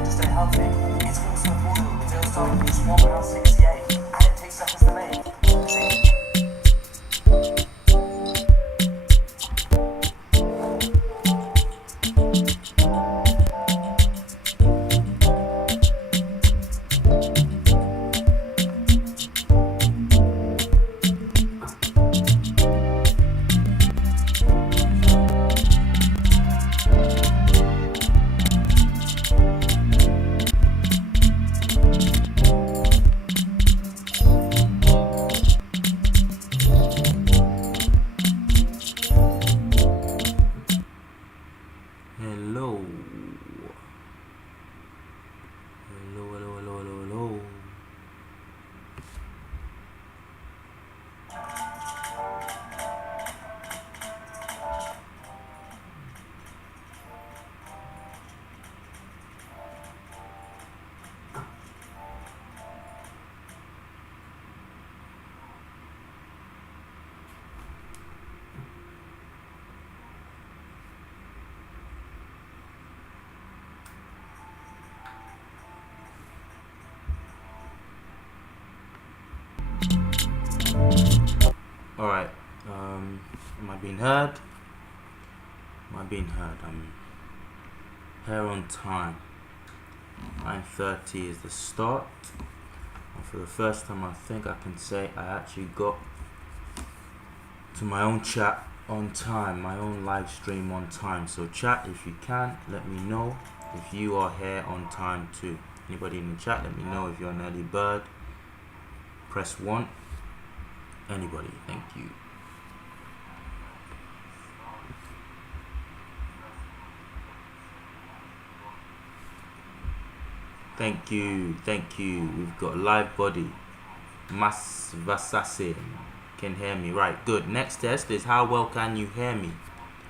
food to stay healthy. It's also affordable with meals starting from just £1.68, and it takes seconds to make. Alright, am I being heard? I'm here on time. 9:30 is the start. And for the first time, I think I can say I actually got to my own chat on time, my own live stream on time. So chat, if you can, let me know if you are here on time too. Anybody in the chat, let me know if you're an early bird. Press 1. Anybody, thank you. Thank you. We've got a live body. Mas Vasasin can hear me. Right, good. Next test is how well can you hear me?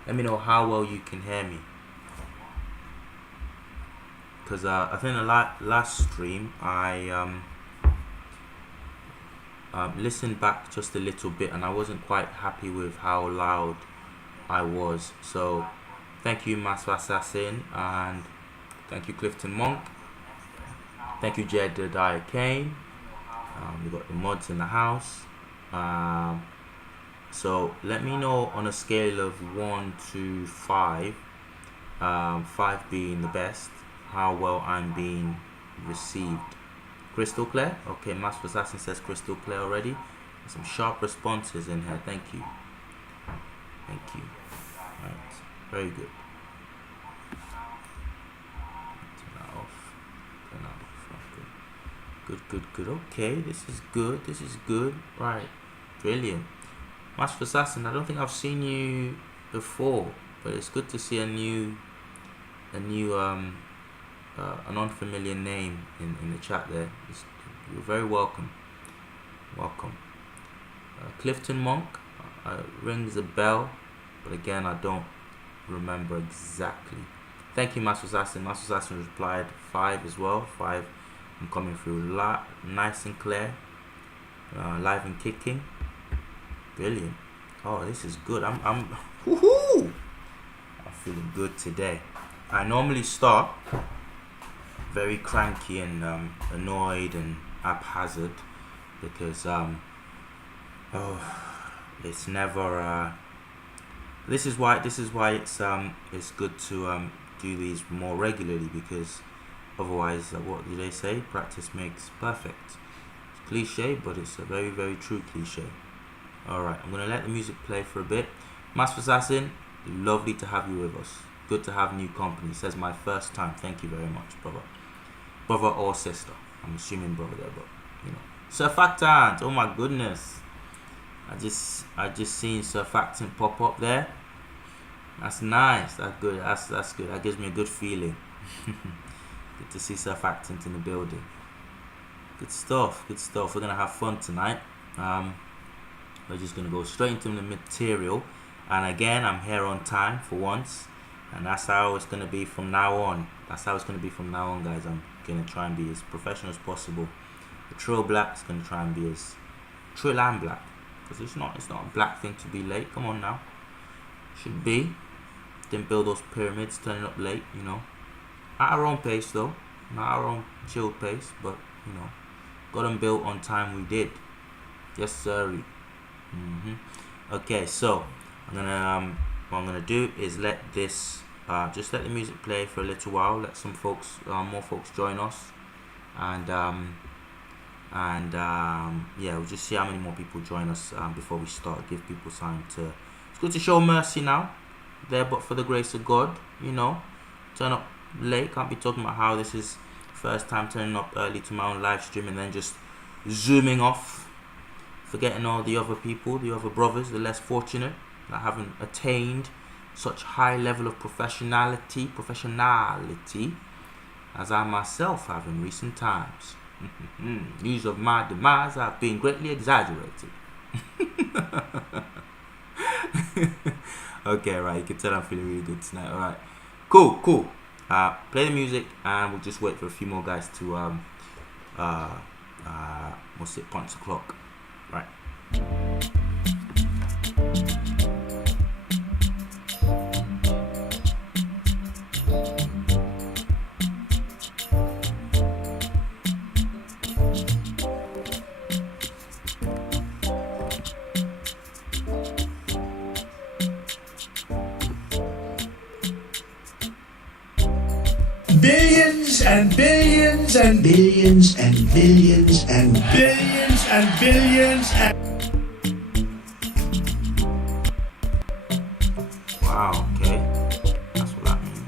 Let me know how well you can hear me. Because I think the last stream I listened back just a little bit and I wasn't quite happy with how loud I was. So thank you Master Assassin, and thank you Clifton Monk, thank you Jedediah Kane. We got the mods in the house. So let me know on a scale of 1 to 5, 5 being the best, how well I'm being received. Crystal clear? Okay, Master Assassin says crystal clear already. Some sharp responses in here. Thank you. Right, very good. Turn that off. Good. Okay, this is good. Right, brilliant. Master Assassin, I don't think I've seen you before, but it's good to see an unfamiliar name in the chat there. You're very welcome. Clifton Monk rings a bell, but again I don't remember exactly. Thank you Master Assassin. Master Assassin replied 5 as well. 5. I'm coming through nice and clear, live and kicking. Brilliant. Oh, this is good. I'm feeling good today. I normally start very cranky and annoyed and haphazard because it's never this is why it's good to do these more regularly, because otherwise what do they say, practice makes perfect. It's cliche, but it's a very, very true cliche. Alright, I'm gonna let the music play for a bit. Master Assassin, lovely to have you with us. Good to have new company. Says my first time. Thank you very much, brother or sister. I'm assuming brother there, but you know. Surfactant. Oh my goodness. I just seen surfactant pop up there. That's nice. That's good. That's good. That gives me a good feeling. Good to see surfactant in the building. Good stuff. We're gonna have fun tonight. We're just gonna go straight into the material. And again, I'm here on time for once. And that's how it's going to be from now on. Guys. I'm going to try and be as professional as possible. The Trill Black is going to try and be as Trill and Black. Because it's not a black thing to be late. Come on now. Should be. Didn't build those pyramids turning up late, you know. At our own pace though. not our own chilled pace, but you know, got them built on time. We did. Yes, sir. Okay, so what I'm gonna do is let this just let the music play for a little while. Let some folks, more folks, join us, and yeah, we'll just see how many more people join us before we start. Give people time to. It's good to show mercy now. There, but for the grace of God, you know, turn up late. Can't be talking about how this is first time turning up early to my own live stream and then just zooming off, forgetting all the other people, the other brothers, the less fortunate that haven't attained such high level of professionality as I myself have in recent times. News of my demise have been greatly exaggerated. Okay, right, you can tell I'm feeling really good tonight. Alright, cool. Play the music and we'll just wait for a few more guys to what's it, punch the clock. Right. Billions and billions and billions and billions and billions and billions and Wow, okay. That's what that means.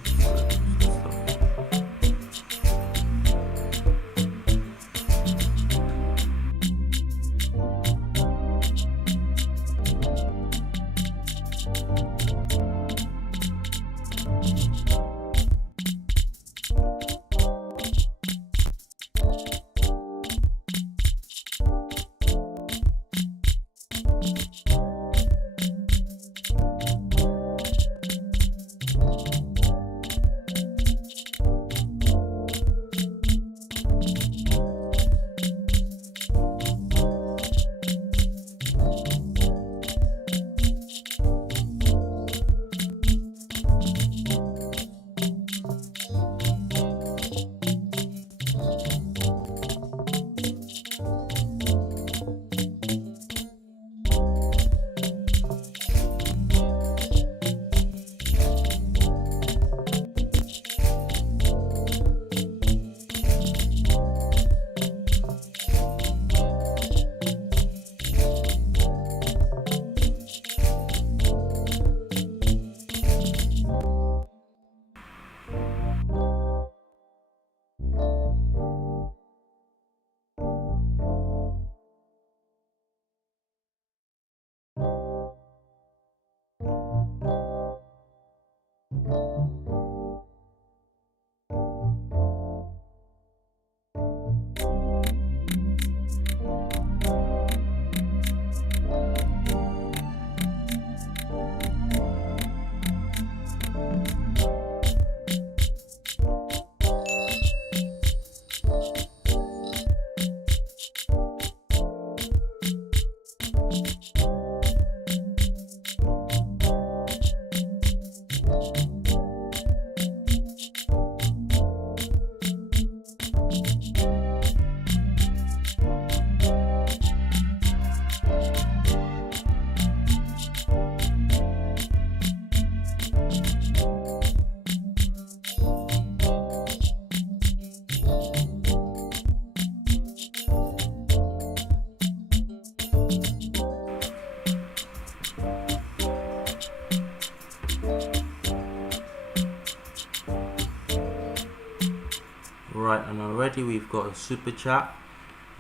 Right, and already we've got a super chat.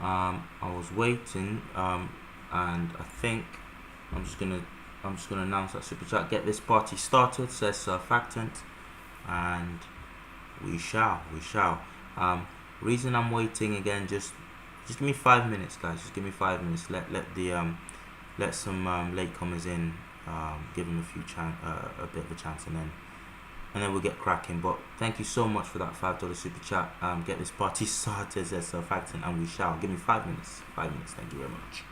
I was waiting, and I think I'm just gonna announce that super chat. Get this party started, says Surfactant, and we shall. Reason I'm waiting again, just give me 5 minutes, guys. Just give me 5 minutes. Let some latecomers in, give them a bit of a chance, and then we'll get cracking. But thank you so much for that $5 super chat. Get this party started, says Surfactant, and we shall. Give me 5 minutes. 5 minutes. Thank you very much.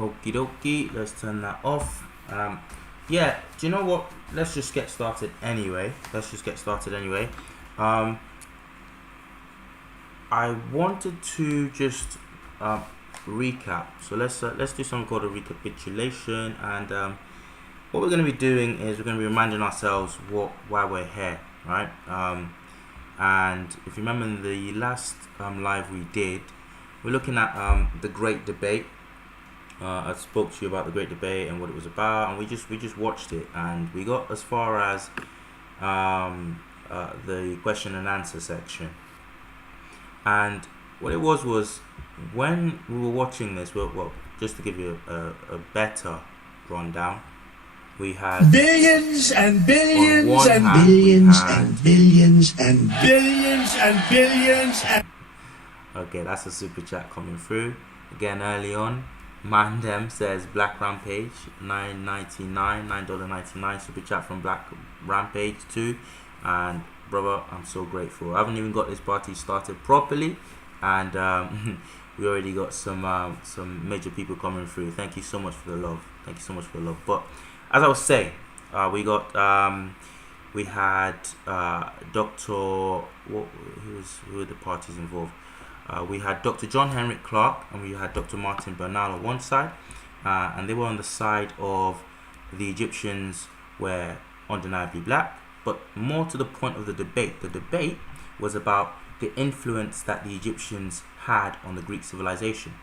Okie dokie, let's turn that off. Yeah, do you know what? Let's just get started anyway. I wanted to just recap. So let's do something called a recapitulation, and what we're going to be doing is we're going to be reminding ourselves why we're here, right? And if you remember in the last live we did, we're looking at the Great Debate. I spoke to you about the Great Debate and what it was about, and we just watched it, and we got as far as the question and answer section. And what it was when we were watching this, well, just to give you a better rundown, we had billions and billions on one and hand, billions we had- and billions and billions and billions and Okay, that's a super chat coming through again early on. Mandem says Black Rampage $9.99 super chat from Black Rampage 2, and brother, I'm so grateful. I haven't even got this party started properly, and we already got some major people coming through. Thank you so much for the love. But as I was saying, we had Dr. Who were the parties involved? We had Dr. John Henrik-Clarke and we had Dr. Martin Bernal on one side, and they were on the side of the Egyptians were undeniably black. But more to the point of the debate was about the influence that the Egyptians had on the Greek civilization.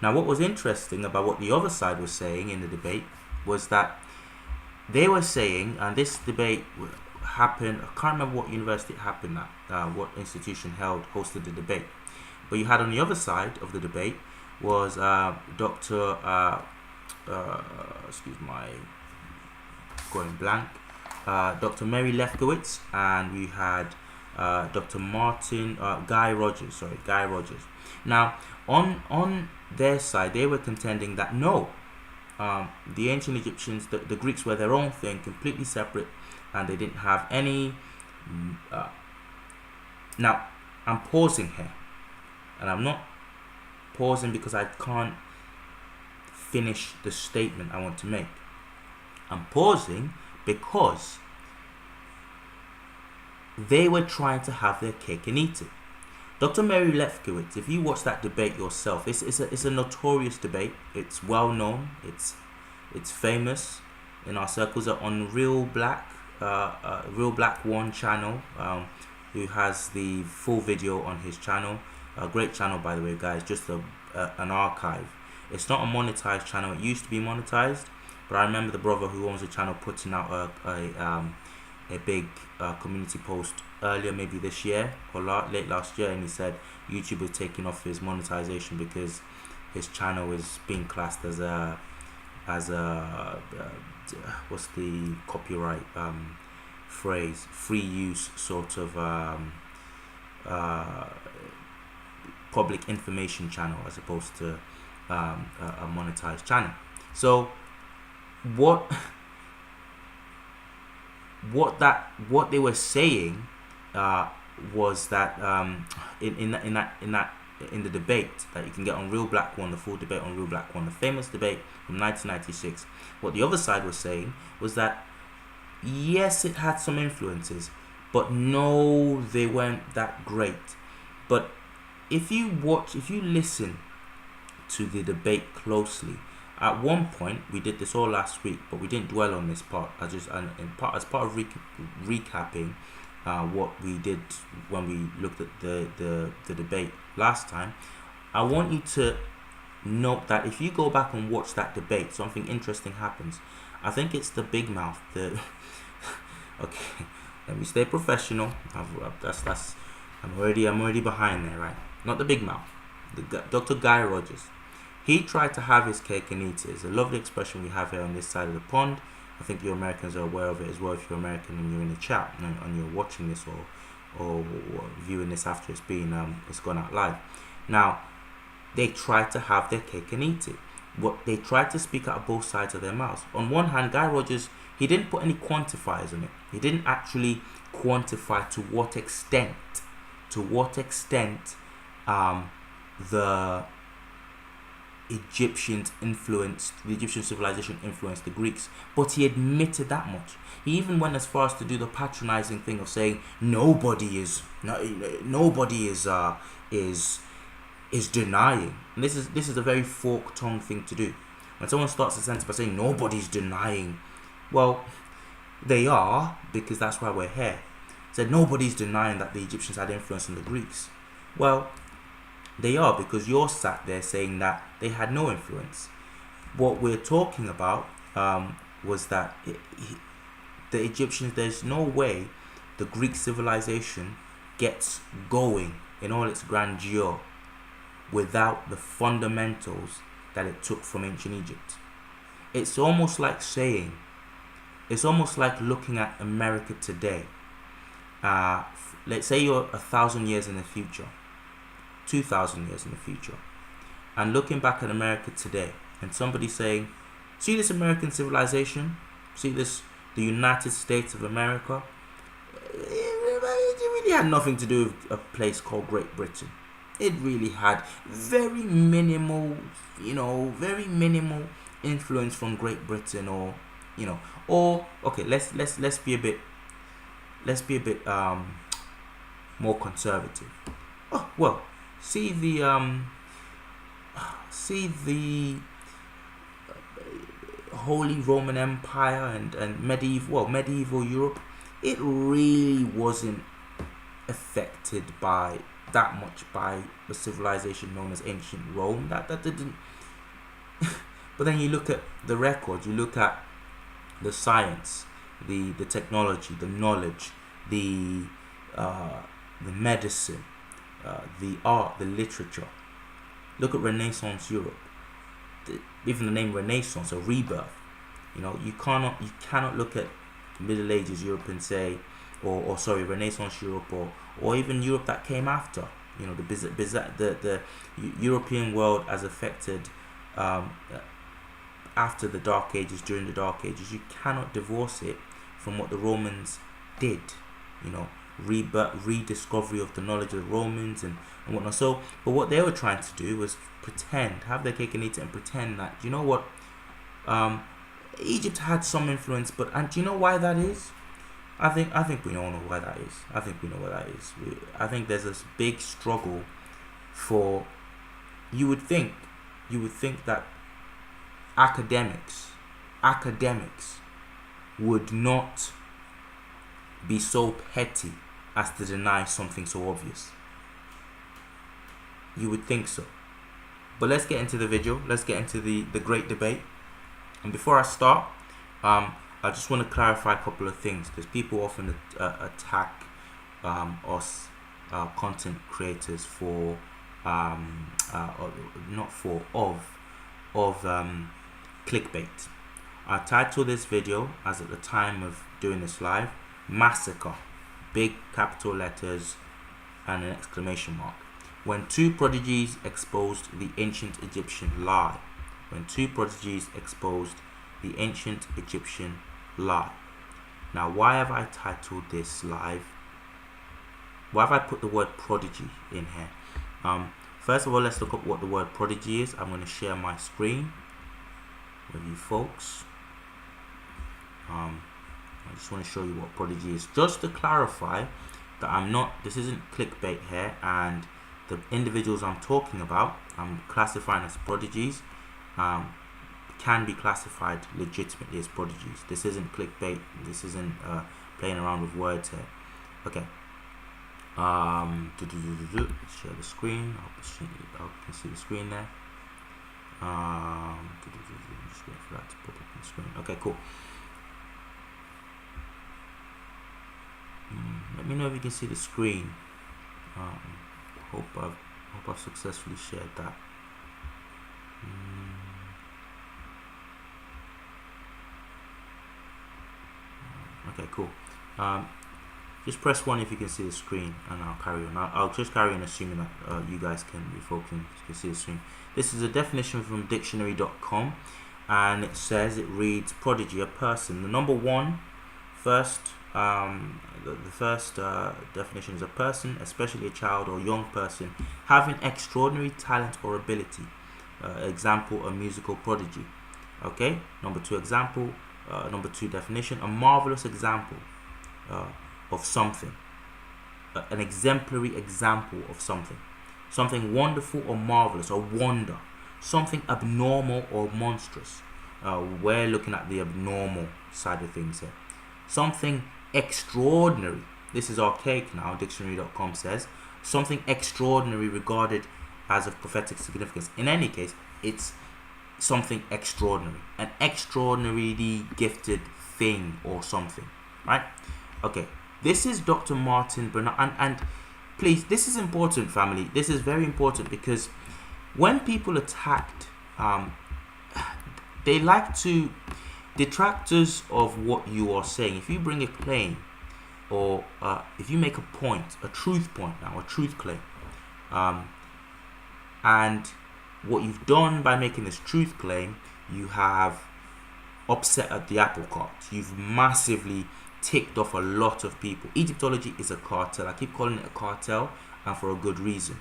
Now, what was interesting about what the other side was saying in the debate was that they were saying, and this debate happened, I can't remember what university it happened at, what institution hosted the debate. But you had on the other side of the debate was Dr. Excuse my going blank. Dr. Mary Lefkowiz, and we had Dr. Guy Rogers. Now, on their side, they were contending that no, the ancient Egyptians, the Greeks were their own thing, completely separate, and they didn't have any. Now, I'm pausing here. And I'm not pausing because I can't finish the statement I want to make. I'm pausing because they were trying to have their cake and eat it. Dr. Mary Lefkowiz, if you watch that debate yourself, it's a notorious debate. It's well known. It's famous in our circles. On Real Black One channel, who has the full video on his channel. A great channel, by the way, guys. Just an archive. It's not a monetized channel. It used to be monetized, but I remember the brother who owns the channel putting out a big community post earlier, maybe this year or late last year, and he said YouTube was taking off his monetization because his channel is being classed as a what's the copyright phrase, free use sort of public information channel as opposed to a monetized channel. So what they were saying was that in the debate that you can get on Real Black One, the full debate on Real Black One, the famous debate from 1996, what the other side was saying was that yes, it had some influences, but no, they weren't that great. But if you listen to the debate closely, at one point we did this all last week, but we didn't dwell on this part. As part of recapping what we did when we looked at the debate last time, I want you to note that if you go back and watch that debate, something interesting happens. I think it's the big mouth. Okay, let me stay professional. I'm already behind there, right? Not the big mouth. Dr. Guy Rogers. He tried to have his cake and eat it. It's a lovely expression we have here on this side of the pond. I think you Americans are aware of it as well if you're American and you're in the chat and you're watching this or viewing this after it's gone out live. Now, they tried to have their cake and eat it. What they tried to speak out of both sides of their mouths. On one hand, Guy Rogers, he didn't put any quantifiers on it. He didn't actually quantify to what extent the Egyptian civilization influenced the Greeks, but he admitted that much. He even went as far as to do the patronizing thing of saying nobody is denying. And this is a very fork-tongued thing to do. When someone starts a sentence by saying nobody's denying, well, they are, because that's why we're here. Said nobody's denying that the Egyptians had influence on the Greeks. Well, they are, because you're sat there saying that they had no influence. What we're talking about was that the Egyptians, there's no way the Greek civilization gets going in all its grandeur without the fundamentals that it took from ancient Egypt. It's almost like looking at America today. Let's say you're 1,000 years in the future, 2,000 years in the future, and looking back at America today, and somebody saying, see this American civilization, see this, the United States of America, it really had nothing to do with a place called Great Britain. It really had very minimal influence from Great Britain, or okay, let's be a bit more conservative. Oh well, see the Holy Roman Empire and medieval Europe. It really wasn't affected by that much by the civilization known as ancient Rome. That didn't. But then you look at the record, you look at the science, the technology, the knowledge, the medicine, the art, the literature. Look at Renaissance Europe. Even the name Renaissance, a rebirth. You cannot look at Middle Ages Europe and say, or Renaissance Europe, or even Europe that came after. The European world as affected after the Dark Ages, during the Dark Ages. You cannot divorce it from what the Romans did. Rediscovery of the knowledge of the Romans and whatnot. So, but what they were trying to do was pretend, have their cake and eat it, and pretend that, Egypt had some influence, and do you know why that is? I think we all know why that is. I think there's this big struggle for. You would think that academics would not be so petty as to deny something so obvious. You would think so. But let's get into the video. Let's get into the great debate. And before I start, I just want to clarify a couple of things, because people often attack us content creators for clickbait. I titled this video, as at the time of doing this live, Massacre, big capital letters and an exclamation mark. When two prodigies exposed the ancient Egyptian lie. Now, why have I titled this live why have I put the word prodigy in here? First of all, let's look up what the word prodigy is. I'm going to share my screen with you folks. I just want to show you what prodigy is, just to clarify that this isn't clickbait here, and the individuals I'm talking about, I'm classifying as prodigies, can be classified legitimately as prodigies. This isn't clickbait. This isn't playing around with words here. Okay. Let's share the screen. I hope you can see the screen there. Just wait for that to put up on the screen. Okay, cool. Let me know if you can see the screen. Hope I've successfully shared that. Okay, cool. Just press 1 if you can see the screen, and I'll carry on. I'll just carry on assuming that you guys can see the screen. This is a definition from dictionary.com, and it says, it reads, prodigy, a person. The number one first, the first definition is a person, especially a child or young person, having extraordinary talent or ability. Example, a musical prodigy. Okay. Number 2 example. Number 2 definition, a marvelous example of something, an exemplary example of something wonderful or marvelous, or wonder, something abnormal or monstrous. We're looking at the abnormal side of things here. Something extraordinary. This is archaic now. Dictionary.com says something extraordinary regarded as of prophetic significance. In any case, it's something extraordinary, an extraordinarily gifted thing or something, right? Okay, this is Dr. Martin Bernal, and please, this is important, family. This is very important, because when people attacked, they like to, detractors of what you are saying, if you bring a claim, or if you make a point, a truth point now, a truth claim, and what you've done by making this truth claim, you have upset at the apple cart. You've massively ticked off a lot of people. Egyptology is a cartel. I keep calling it a cartel, and for a good reason.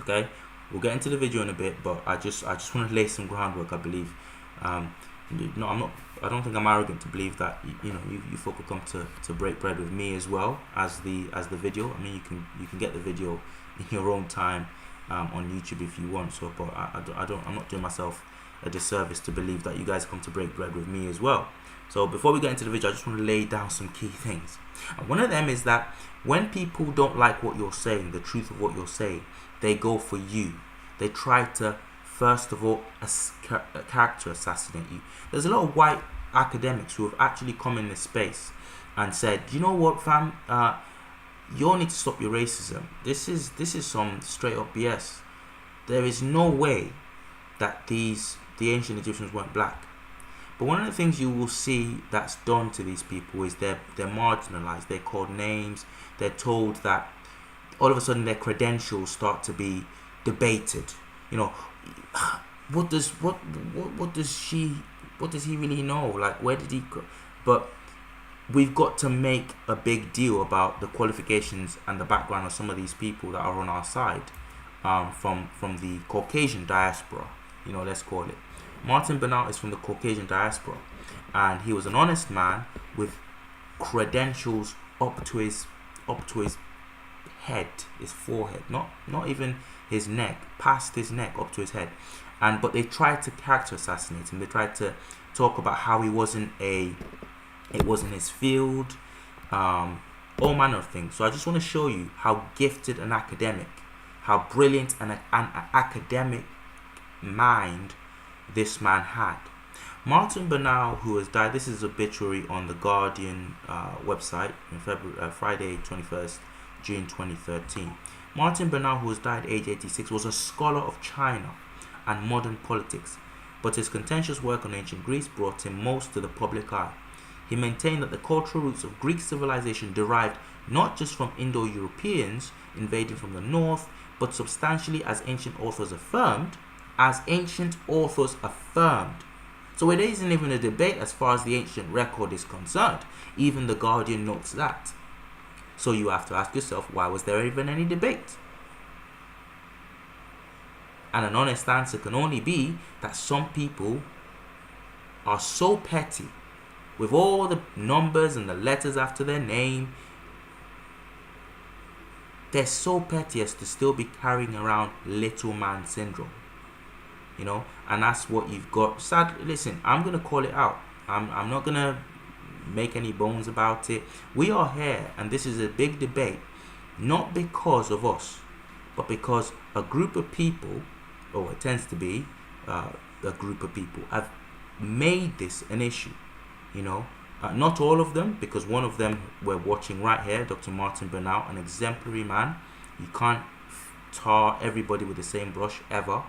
Okay, we'll get into the video in a bit, but I just want to lay some groundwork. I believe, no, I'm not. I don't think I'm arrogant to believe that you folk will come to break bread with me as well as the video. I mean, you can get the video in your own time. On YouTube if you want, so, but I'm not doing myself a disservice to believe that you guys come to break bread with me as well. So before we get into the video, I just want to lay down some key things. And one of them is that when people don't like what you're saying, the truth of what you're saying, they go for you. They try to, first of all, character assassinate you. There's a lot of white academics who have actually come in this space and said, you know what, fam, you all need to stop your racism. This is some straight up BS. There is no way that the ancient Egyptians weren't black. But one of the things you will see that's done to these people is they're marginalized. They're called names. They're told that all of a sudden their credentials start to be debated. What does he really know? Like, where did he go? But we've got to make a big deal about the qualifications and the background of some of these people that are on our side, from the Caucasian diaspora, let's call it. Martin Bernal is from the Caucasian diaspora, and he was an honest man with credentials up to his head, his forehead, not even his neck, past his neck up to his head. But they tried to character assassinate him. They tried to talk about how it wasn't his field, all manner of things. So I just want to show you how gifted an academic, how brilliant an academic mind this man had. Martin Bernal, who has died, this is obituary on the Guardian website in Friday 21st June 2013. Martin Bernal, who has died at age 86, was a scholar of China and modern politics, but his contentious work on ancient Greece brought him most to the public eye. He maintained that the cultural roots of Greek civilization derived not just from Indo-Europeans invading from the north, but substantially, as ancient authors affirmed. So it isn't even a debate as far as the ancient record is concerned. Even the Guardian notes that. So you have to ask yourself, why was there even any debate? And an honest answer can only be that some people are so petty, with all the numbers and the letters after their name, they're so petty as to still be carrying around little man syndrome. You know, and that's what you've got. Sadly, listen, I'm gonna call it out. I'm not gonna make any bones about it. We are here, and this is a big debate, not because of us, but because a group of people, or it tends to be a group of people, have made this an issue. You know, not all of them, because one of them we're watching right here, Dr. Martin Bernal, an exemplary man. You can't tar everybody with the same brush ever.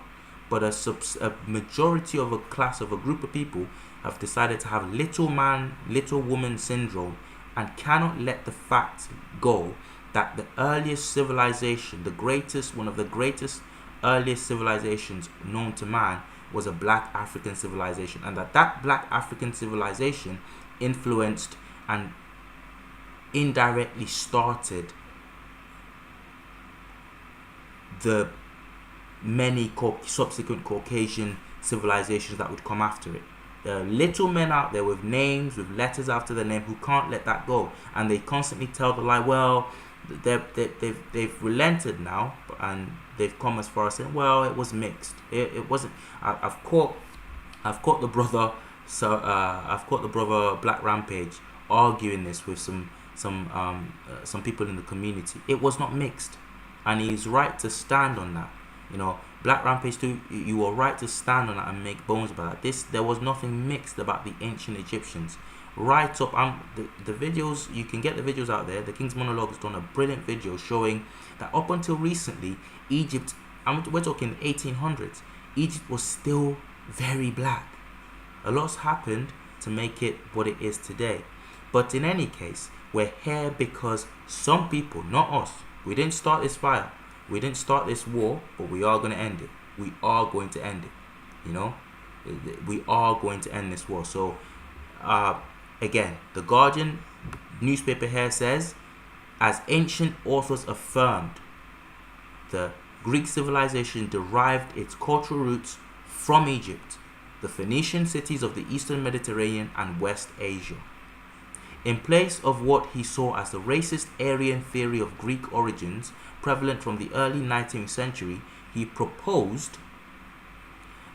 But a majority of a class, of a group of people, have decided to have little man, little woman syndrome, and cannot let the fact go that the earliest civilization, one of the greatest earliest civilizations known to man, was a black African civilization, and that black African civilization influenced and indirectly started the many subsequent Caucasian civilizations that would come after it. There are little men out there with names, with letters after their name, who can't let that go, and they constantly tell the lie. Well, they've relented now, and they've come as far as saying, well, it was mixed. It wasn't. I've caught the brother. So I've caught the brother Black Rampage arguing this with some people in the community. It was not mixed, and he's right to stand on that. You know, Black Rampage too, you are right to stand on that and make bones about that. There was nothing mixed about the ancient Egyptians. Right up, the videos, you can get the videos out there. The King's Monologue has done a brilliant video showing that up until recently, Egypt, we're talking 1800s, Egypt was still very black. A lot's happened to make it what it is today. But in any case, we're here because some people, not us, we didn't start this fire. We didn't start this war, but we are going to end it. We are going to end it. You know, we are going to end this war. So, again, the Guardian newspaper here says, as ancient authors affirmed, the Greek civilization derived its cultural roots from Egypt, the Phoenician cities of the Eastern Mediterranean and West Asia. In place of what he saw as the racist Aryan theory of Greek origins prevalent from the early 19th century, he proposed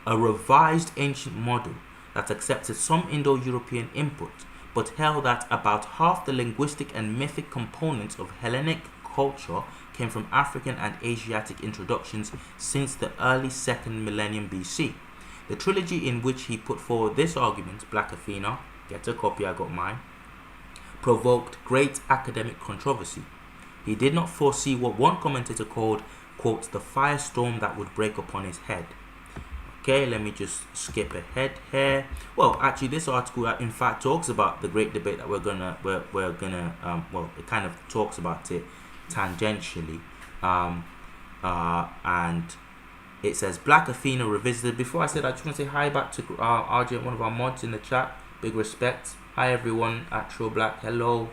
a revised ancient model that accepted some Indo-European input, but held that about half the linguistic and mythic components of Hellenic culture came from African and Asiatic introductions since the early 2nd millennium BC. The trilogy in which he put forward this argument, Black Athena, get a copy, I got mine, provoked great academic controversy. He did not foresee what one commentator called, quote, the firestorm that would break upon his head. Okay, let me just skip ahead here. Well, actually, this article in fact talks about the great debate that we're gonna well, it kind of talks about it tangentially, and it says Black Athena revisited. Before I said, I just want to say hi back to RJ, one of our mods in the chat. Big respect. Hi everyone at True Black. Hello.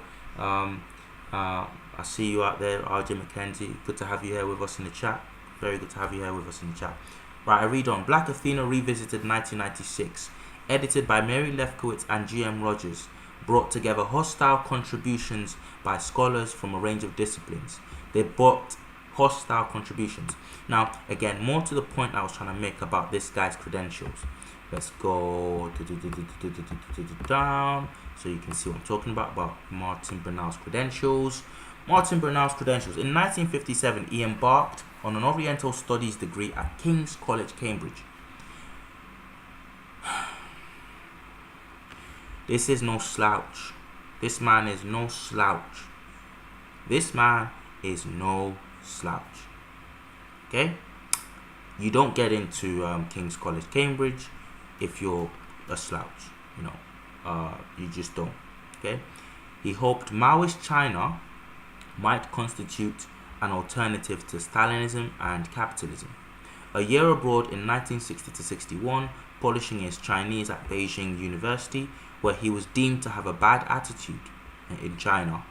I see you out there, RJ McKenzie. Good to have you here with us in the chat. Very good to have you here with us in the chat. Right, I read on. Black Athena Revisited 1996, edited by Mary Lefkowiz and G.M. Rogers, brought together hostile contributions by scholars from a range of disciplines. They brought hostile contributions. Now, again, more to the point I was trying to make about this guy's credentials. Let's go down so you can see what I'm talking about Martin Bernal's credentials. Martin Bernal's credentials. In 1957, he embarked on an Oriental Studies degree at King's College, Cambridge. This is no slouch. This man is no slouch. This man is no slouch. Okay? You don't get into King's College, Cambridge if you're a slouch. You know, you just don't. Okay? He hoped Maoist China might constitute an alternative to Stalinism and capitalism. A year abroad in 1960-61, polishing his Chinese at Beijing University, where he was deemed to have a bad attitude in China,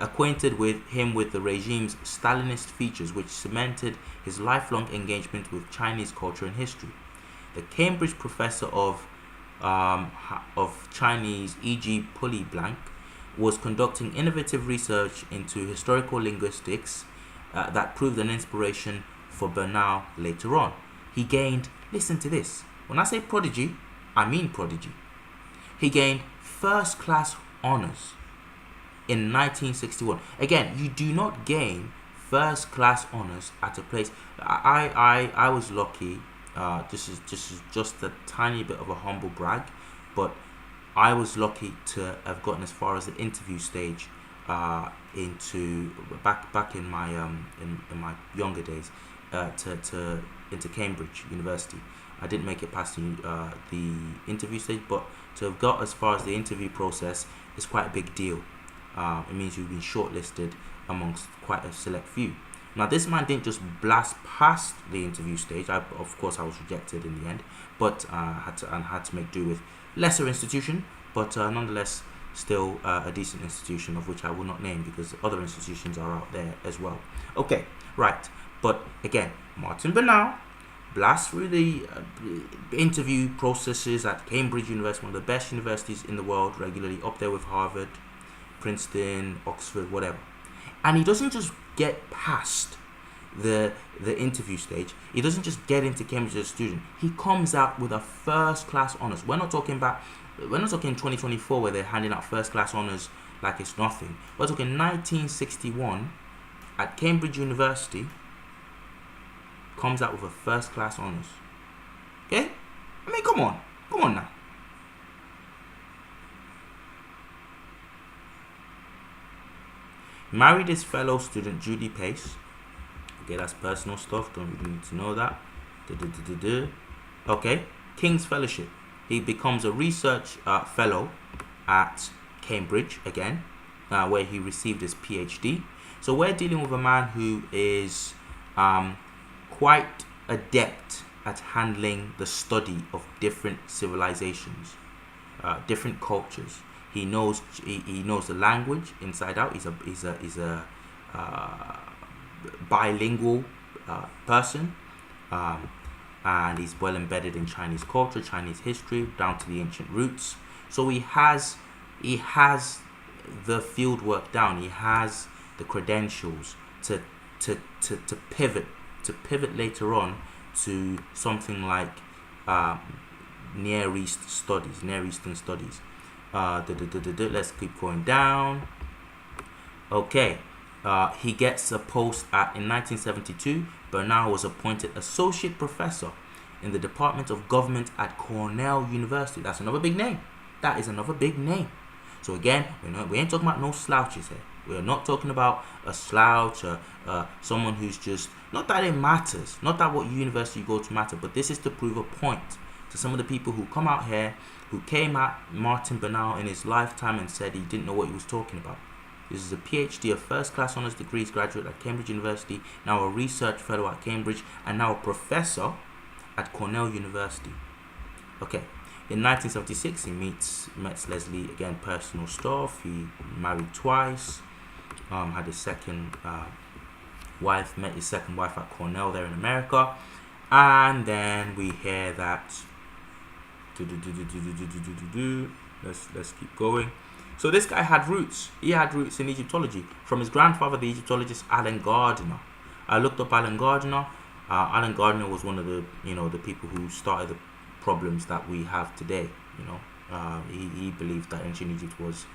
acquainted with him with the regime's Stalinist features, which cemented his lifelong engagement with Chinese culture and history. The Cambridge professor of Chinese, E.G. Pulley-Blank, was conducting innovative research into historical linguistics that proved an inspiration for Bernal later on. He gained, listen to this, when I say prodigy, I mean prodigy. He gained first-class honors in 1961. Again, you do not gain first-class honors at a place. I was lucky. This is just a tiny bit of a humble brag, but I was lucky to have gotten as far as the interview stage into back in my in my younger days into Cambridge University. I didn't make it past the interview stage, but to have got as far as the interview process is quite a big deal. It means you've been shortlisted amongst quite a select few. Now, this man didn't just blast past the interview stage. Of course, I was rejected in the end, but had to make do with lesser institution, but nonetheless still a decent institution, of which I will not name because other institutions are out there as well. Okay, right. But again, Martin Bernal blast through the interview processes at Cambridge University, one of the best universities in the world, regularly up there with Harvard, Princeton, Oxford, whatever. And he doesn't just get past the interview stage. He doesn't just get into Cambridge as a student. He comes out with a first class honors. We're not talking 2024 where they're handing out first class honors like it's nothing. We're talking 1961 at Cambridge University. Comes out with a first class honors. Okay? I mean, come on now. Married his fellow student Judy Pace. Okay, that's personal stuff. Don't really need to know that. Okay, King's Fellowship. He becomes a research fellow at Cambridge again, where he received his PhD. So we're dealing with a man who is quite adept at handling the study of different civilizations, different cultures. He knows the language inside out. He's a bilingual person, and he's well embedded in Chinese culture, Chinese history, down to the ancient roots. So he has the field work down. He has the credentials to pivot later on to something like Near Eastern studies. Let's keep going down. Okay, he gets a post in 1972. Bernal was appointed associate professor in the Department of Government at Cornell University. That's another big name. That is another big name. So again, we ain't talking about no slouches here. We're not talking about a slouch, someone who's just, not that it matters, not that what university you go to matter, but this is to prove a point to some of the people who come out here, who came at Martin Bernal in his lifetime and said he didn't know what he was talking about. This is a PhD, a first-class honours degrees graduate at Cambridge University, now a research fellow at Cambridge, and now a professor at Cornell University. Okay, in 1976 he meets Leslie, again personal stuff. He married twice, had his second wife, met his second wife at Cornell there in America, and then we hear that. Let's keep going. So this guy had roots. He had roots in Egyptology from his grandfather, the Egyptologist Alan Gardiner. I looked up Alan Gardiner. Alan Gardiner was one of the the people who started the problems that we have today. He believed that ancient Egypt was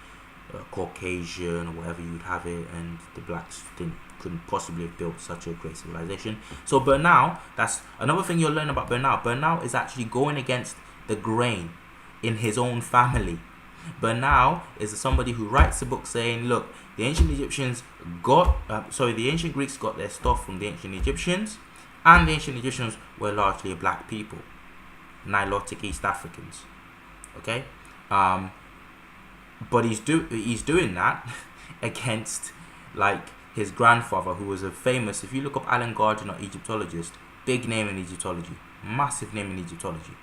Caucasian or whatever you would have it, and the blacks couldn't possibly have built such a great civilization. So Bernal, that's another thing you'll learn about Bernal. Bernal is actually going against the grain in his own family. Bernal is somebody who writes a book saying, look, the ancient Greeks got their stuff from the ancient Egyptians, and the ancient Egyptians were largely black people, Nilotic East Africans. Okay, but he's doing that against like his grandfather, who was a famous. If you look up Alan Gardiner, Egyptologist, big name in Egyptology, massive name in Egyptology.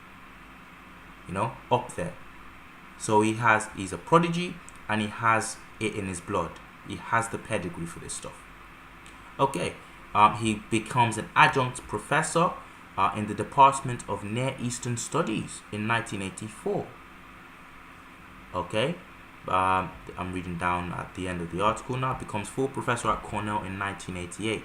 Up there. So he's a prodigy, and he has it in his blood. He has the pedigree for this stuff. Okay, he becomes an adjunct professor in the Department of Near Eastern Studies in 1984. Okay, I'm reading down at the end of the article now. Becomes full professor at Cornell in 1988.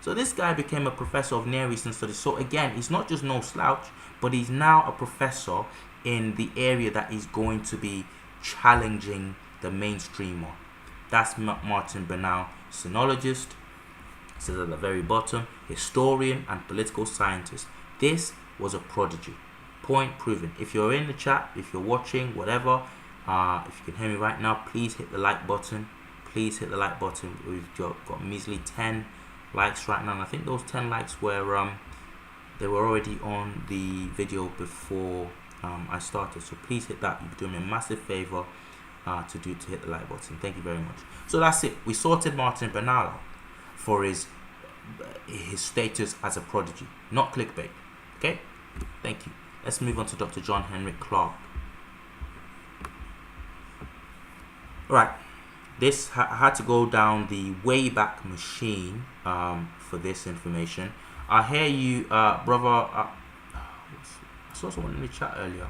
So this guy became a professor of Near Eastern Studies. So again, he's not just no slouch, but he's now a professor in the area that is going to be challenging the mainstream on. That's Martin Bernal, sinologist. It says at the very bottom, historian and political scientist. This was a prodigy. Point proven. If you're in the chat, if you're watching, whatever, if you can hear me right now, please hit the like button. Please hit the like button. We've got measly 10 likes right now, and I think those 10 likes were they were already on the video before I started. So please hit that. You're doing me a massive favor to hit the like button. Thank you very much. So that's it. We sorted Martin Bernal out for his status as a prodigy, not clickbait. Okay, thank you. Let's move on to Dr. John Henrik-Clarke. Right, this I had to go down the Wayback Machine for this information. I hear you, brother. I saw someone in the chat earlier.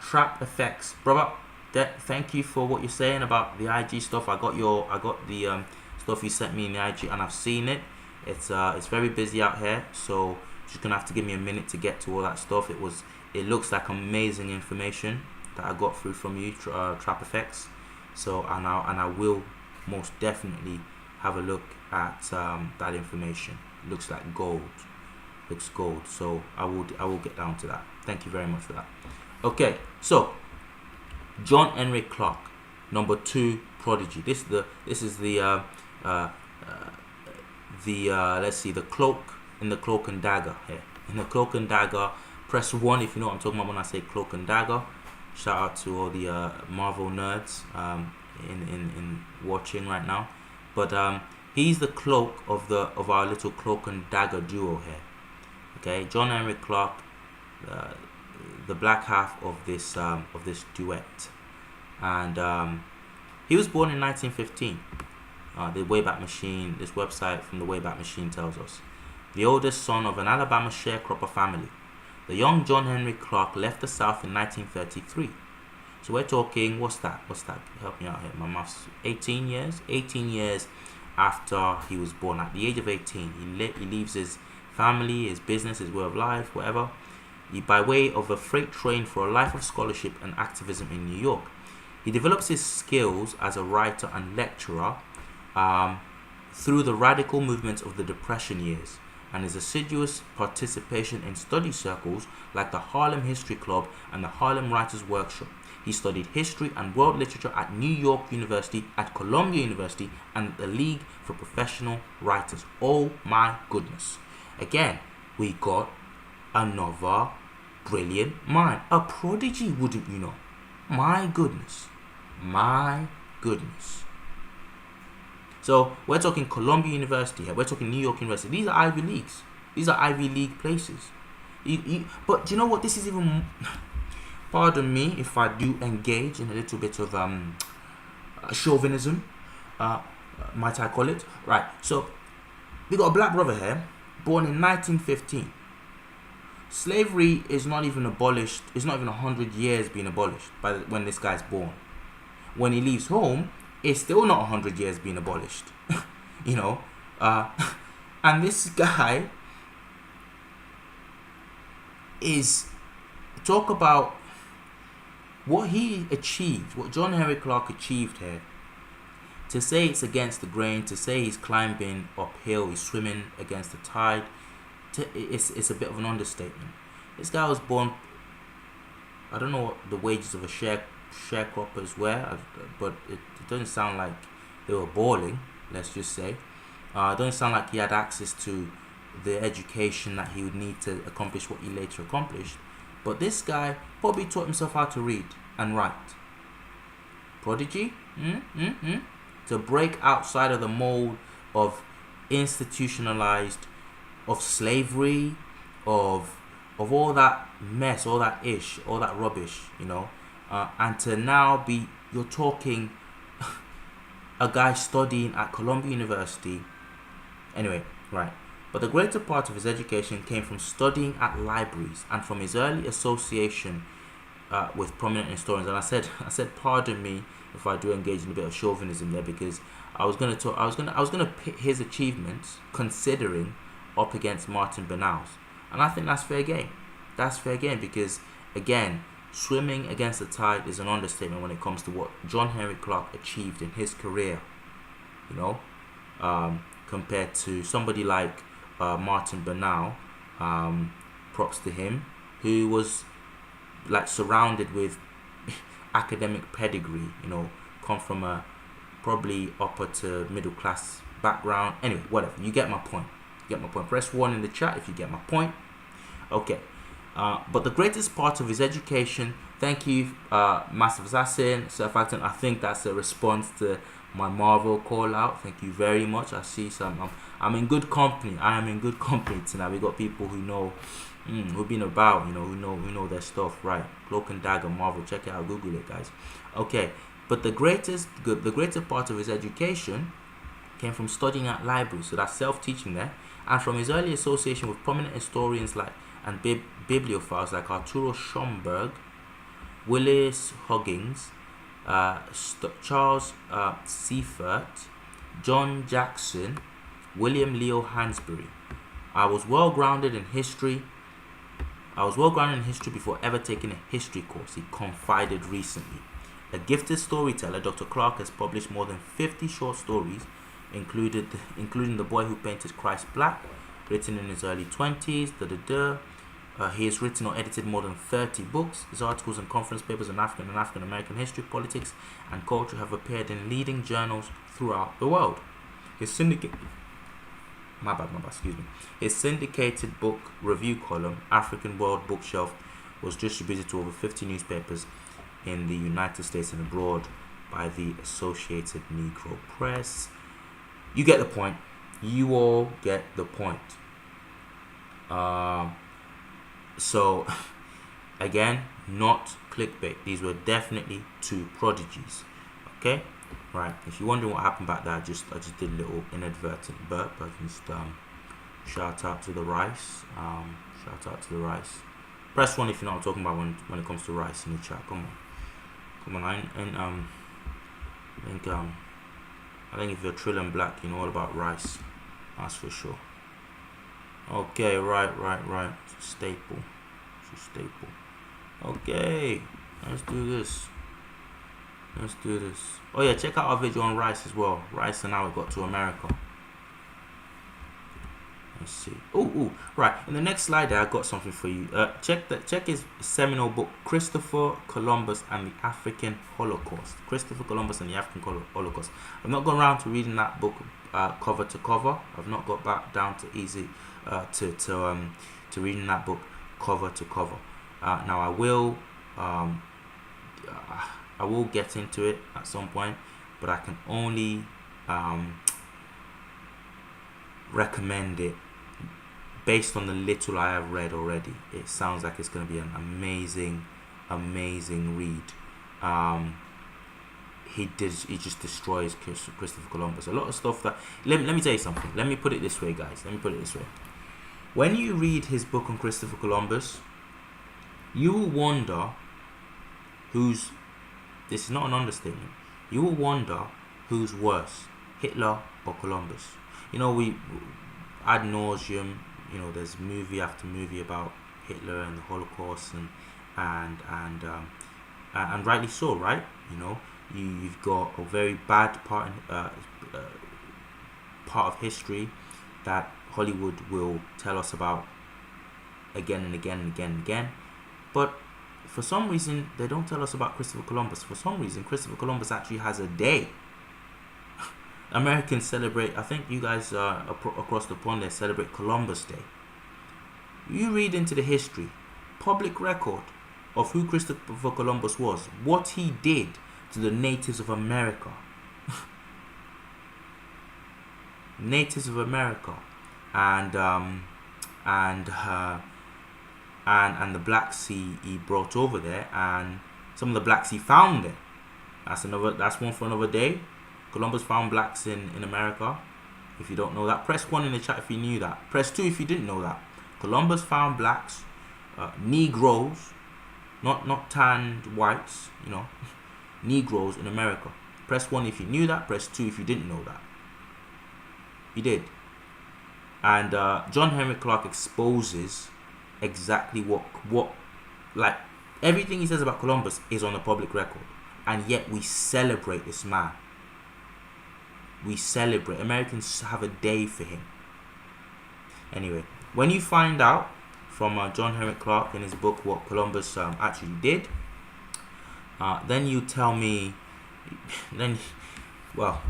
Trap effects, brother. Thank you for what you're saying about the IG stuff. I got the stuff you sent me in the IG, and I've seen it. It's very busy out here, so just gonna have to give me a minute to get to all that stuff. It looks like amazing information that I got through from you, Trap Effects. So and I will most definitely have a look at that information. Looks like gold. Looks gold. So I will get down to that. Thank you very much for that. Okay, so John Henrik-Clarke, number 2 prodigy. This is the let's see, the cloak and dagger here. In the cloak and dagger, press 1 if you know what I'm talking about when I say cloak and dagger. Shout out to all the Marvel nerds in watching right now. But he's the cloak of our little cloak and dagger duo here. Okay, John Henrik-Clarke, the black half of this duet, and he was born in 1915. The Wayback Machine, this website from the Wayback Machine tells us, the oldest son of an Alabama sharecropper family. The young John Henrik-Clarke left the South in 1933. So we're talking, what's that? Help me out here. My maths. 18 years. 18 years after he was born. At the age of 18, he leaves his family, his business, his way of life, whatever, by way of a freight train for a life of scholarship and activism in New York. He develops his skills as a writer and lecturer through the radical movements of the Depression years, and his assiduous participation in study circles like the Harlem History Club and the Harlem Writers Workshop. He studied history and world literature at New York University, at Columbia University, and the League for Professional Writers. Oh my goodness. Again, we got another brilliant mind. A prodigy, wouldn't you know? My goodness. My goodness. So we're talking Columbia University here. We're talking New York University. These are Ivy Leagues. These are Ivy League places. But do you know what? This is even... Pardon me if I do engage in a little bit of chauvinism, might I call it. Right. So we got a black brother here, born in 1915. Slavery is not even abolished. It's not even 100 years being abolished when this guy's born. When he leaves home, it's still not 100 years being abolished. You know, and this guy is, talk about what he achieved, what John Henrik-Clarke achieved here. To say it's against the grain, to say he's climbing uphill, he's swimming against the tide, it's a bit of an understatement. This guy was born, I don't know what the wages of a sharecroppers were, but it doesn't sound like they were balling, let's just say. It doesn't sound like he had access to the education that he would need to accomplish what he later accomplished. But this guy probably taught himself how to read and write. Prodigy? To break outside of the mold of institutionalized, of slavery, of all that mess, all that ish, all that rubbish, you know. And to now be, you're talking a guy studying at Columbia University. Anyway, right. But the greater part of his education came from studying at libraries and from his early association with prominent historians. And I said, pardon me if I do engage in a bit of chauvinism there, because I was gonna pit his achievements, considering up against Martin Bernal's, and I think that's fair game. That's fair game because, again, swimming against the tide is an understatement when it comes to what John Henrik-Clarke achieved in his career. You know, compared to somebody like Martin Bernal, props to him, who was like surrounded with academic pedigree, you know, come from a probably upper to middle class background. Anyway, whatever, you get my point. Press 1 in the chat if you get my point. Okay. But the greatest part of his education, thank you, Massive Assassin, Surfactant. I think that's a response to my Marvel call out. Thank you very much. I see some. I'm in good company. I am in good company tonight. We got people who know, who've been about, you know, who know their stuff, right? Cloak and Dagger, Marvel. Check it out. Google it, guys. Okay. But the greater part of his education came from studying at libraries. So that's self-teaching there, and from his early association with prominent historians and bibliophiles like Arturo Schomburg, Willis Huggins, Charles Seifert, John Jackson, William Leo Hansberry. I was well grounded in history before ever taking a history course, he confided recently. A gifted storyteller, Dr. Clarke has published more than 50 short stories, including The Boy Who Painted Christ Black, written in his early 20s. He has written or edited more than 30 books. His articles and conference papers on African and African American history, politics, and culture have appeared in leading journals throughout the world. His syndicated book review column, African World Bookshelf, was distributed to over 50 newspapers in the United States and abroad by the Associated Negro Press. You get the point. You all get the point. So, again, not clickbait. These were definitely two prodigies. Okay? Right. If you're wondering what happened back there, I just did a little inadvertent burp. I just shout out to the rice. Press 1 if you know what I'm talking about when it comes to rice in the chat. Come on. I think if you're Trillion Black, you know all about rice. That's for sure. Okay, right. It's a staple. Okay, let's do this. Oh yeah, check out our video on rice as well. Rice and how it got to America. Let's see. Oh, right. In the next slide there, I got something for you. Check his seminal book, Christopher Columbus and the African Holocaust. I've not gone around to reading that book cover to cover. I've not got back down to easy to reading that book cover to cover. Now I will get into it at some point, but I can only recommend it based on the little I have read already. It sounds like it's going to be an amazing read. He just destroys Christopher Columbus. A lot of stuff that let me tell you something. Let me put it this way, guys. When you read his book on Christopher Columbus, you will wonder this is not an understatement. You will wonder who's worse, Hitler or Columbus. You know, we ad nauseum, you know, there's movie after movie about Hitler and the Holocaust and rightly so, right? You know, you've got a very bad part of history that Hollywood will tell us about again and again. But for some reason, they don't tell us about Christopher Columbus. For some reason, Christopher Columbus actually has a day. Americans celebrate, I think you guys across the pond, they celebrate Columbus Day. You read into the history, public record of who Christopher Columbus was, what he did to the natives of America. Natives of America. And the Black Sea he brought over there, and some of the Black Sea found there. That's one for another day. Columbus found blacks in America. If you don't know that, press 1 in the chat if you knew that. Press 2 if you didn't know that. Columbus found blacks, Negroes, not tanned whites, you know, Negroes in America. Press 1 if you knew that. Press 2 if you didn't know that. He did. And John Henrik-Clarke exposes exactly what like everything he says about Columbus is on the public record, and yet we celebrate this man. We celebrate. Americans have a day for him. Anyway, when you find out from John Henrik-Clarke in his book what Columbus actually did, then you tell me, then, well,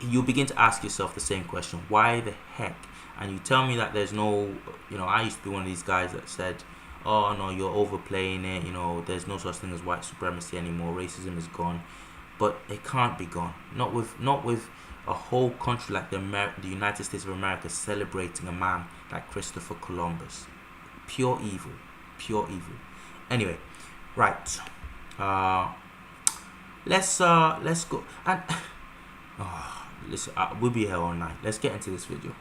you begin to ask yourself the same question: why the heck? And you tell me that there's no, you know, I used to be one of these guys that said, oh no, you're overplaying it, you know, there's no such thing as white supremacy anymore, racism is gone. But it can't be gone. Not with a whole country like the United States of America celebrating a man like Christopher Columbus. Pure evil. Pure evil. Anyway, right. Let's go. And listen, we'll be here all night. Let's get into this video.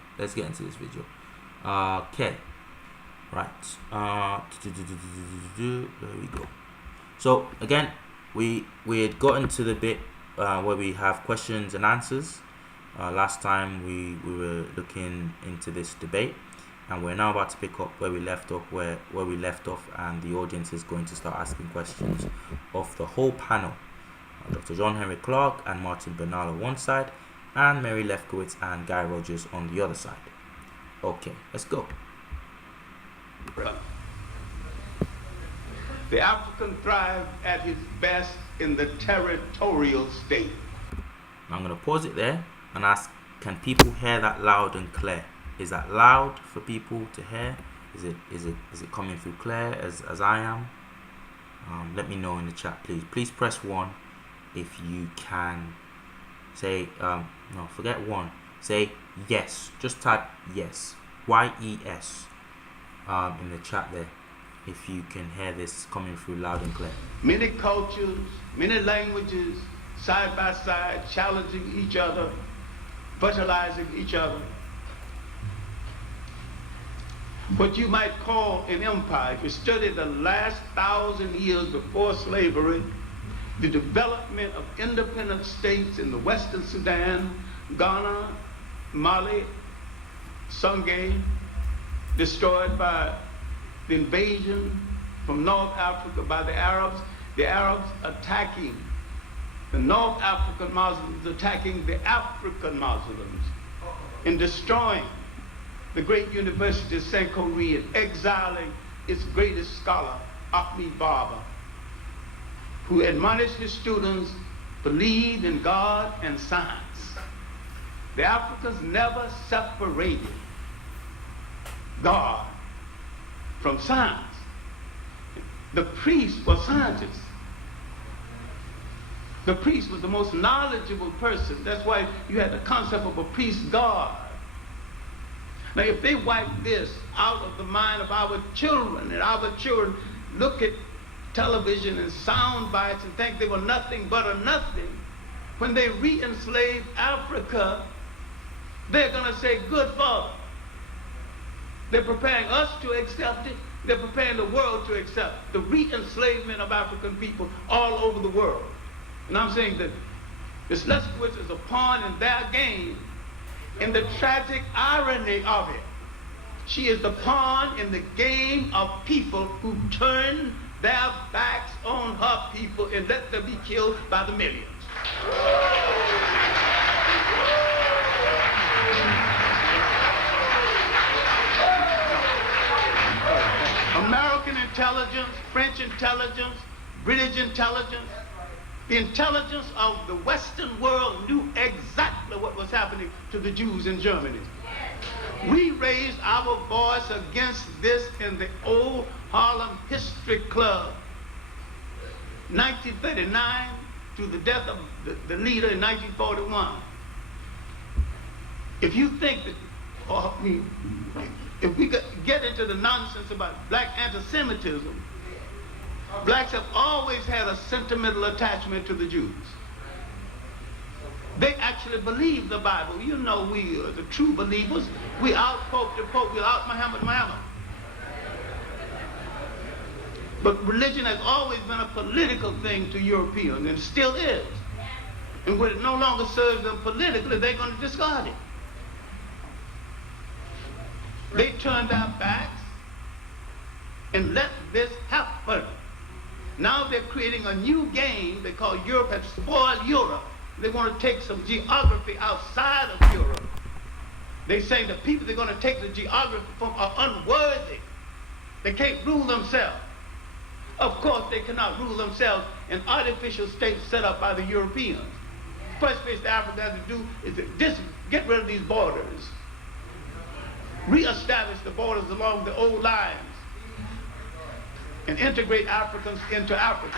Okay. Right. There we go. So again, we had gotten to the bit where we have questions and answers. Last time we were looking into this debate, and we're now about to pick up where we left off, and the audience is going to start asking questions of the whole panel. Dr. John Henrik-Clarke and Martin Bernal on one side, and Mary Lefkowiz and Guy Rogers on the other side. Okay, let's go. The African thrived at his best in the territorial state. I'm going to pause it there and ask, can people hear that loud and clear? Is that loud for people to hear? Is it coming through clear as I am? Let me know in the chat, please. Please press 1 if you can. Say, no, forget 1. Say yes. Just type yes. Y-E-S in the chat there, if you can hear this coming through loud and clear. Many cultures, many languages, side by side, challenging each other, fertilizing each other. What you might call an empire. If you study the last 1,000 years before slavery, the development of independent states in the Western Sudan, Ghana, Mali, Sangay, destroyed by the invasion from North Africa by the Arabs attacking the North African Muslims, attacking the African Muslims, and destroying the great university of Sankore and exiling its greatest scholar, Ahmed Baba, who admonished his students, believe in God and science. The Africans never separated God from science. The priest was scientist. The priest was the most knowledgeable person. That's why you had the concept of a priest God. Now, if they wipe this out of the mind of our children, and our children look at television and sound bites and think they were nothing but a nothing, when they re-enslave Africa, they're going to say, good Father. They're preparing us to accept it. They're preparing the world to accept the re-enslavement of African people all over the world. And I'm saying that this Lefkowiz is a pawn in their game, in the tragic irony of it. She is the pawn in the game of people who turn their backs on her people and let them be killed by the millions. American intelligence, French intelligence, British intelligence, the intelligence of the Western world knew exactly what was happening to the Jews in Germany. We raised our voice against this in the old Harlem History Club, 1939 to the death of the leader in 1941. If you think that, if we get into the nonsense about black anti-Semitism, blacks have always had a sentimental attachment to the Jews. They actually believe the Bible. You know, we are the true believers. We out Pope the Pope, we out Muhammad Muhammad. But religion has always been a political thing to Europeans, and still is. And when it no longer serves them politically, they're going to discard it. They turned their backs and let this happen. Now they're creating a new game because Europe has spoiled Europe. They want to take some geography outside of Europe. They say the people they're going to take the geography from are unworthy. They can't rule themselves. Of course, they cannot rule themselves in artificial states set up by the Europeans. First thing the Africans have to do is to just get rid of these borders. Re-establish the borders along the old lines and integrate Africans into Africans.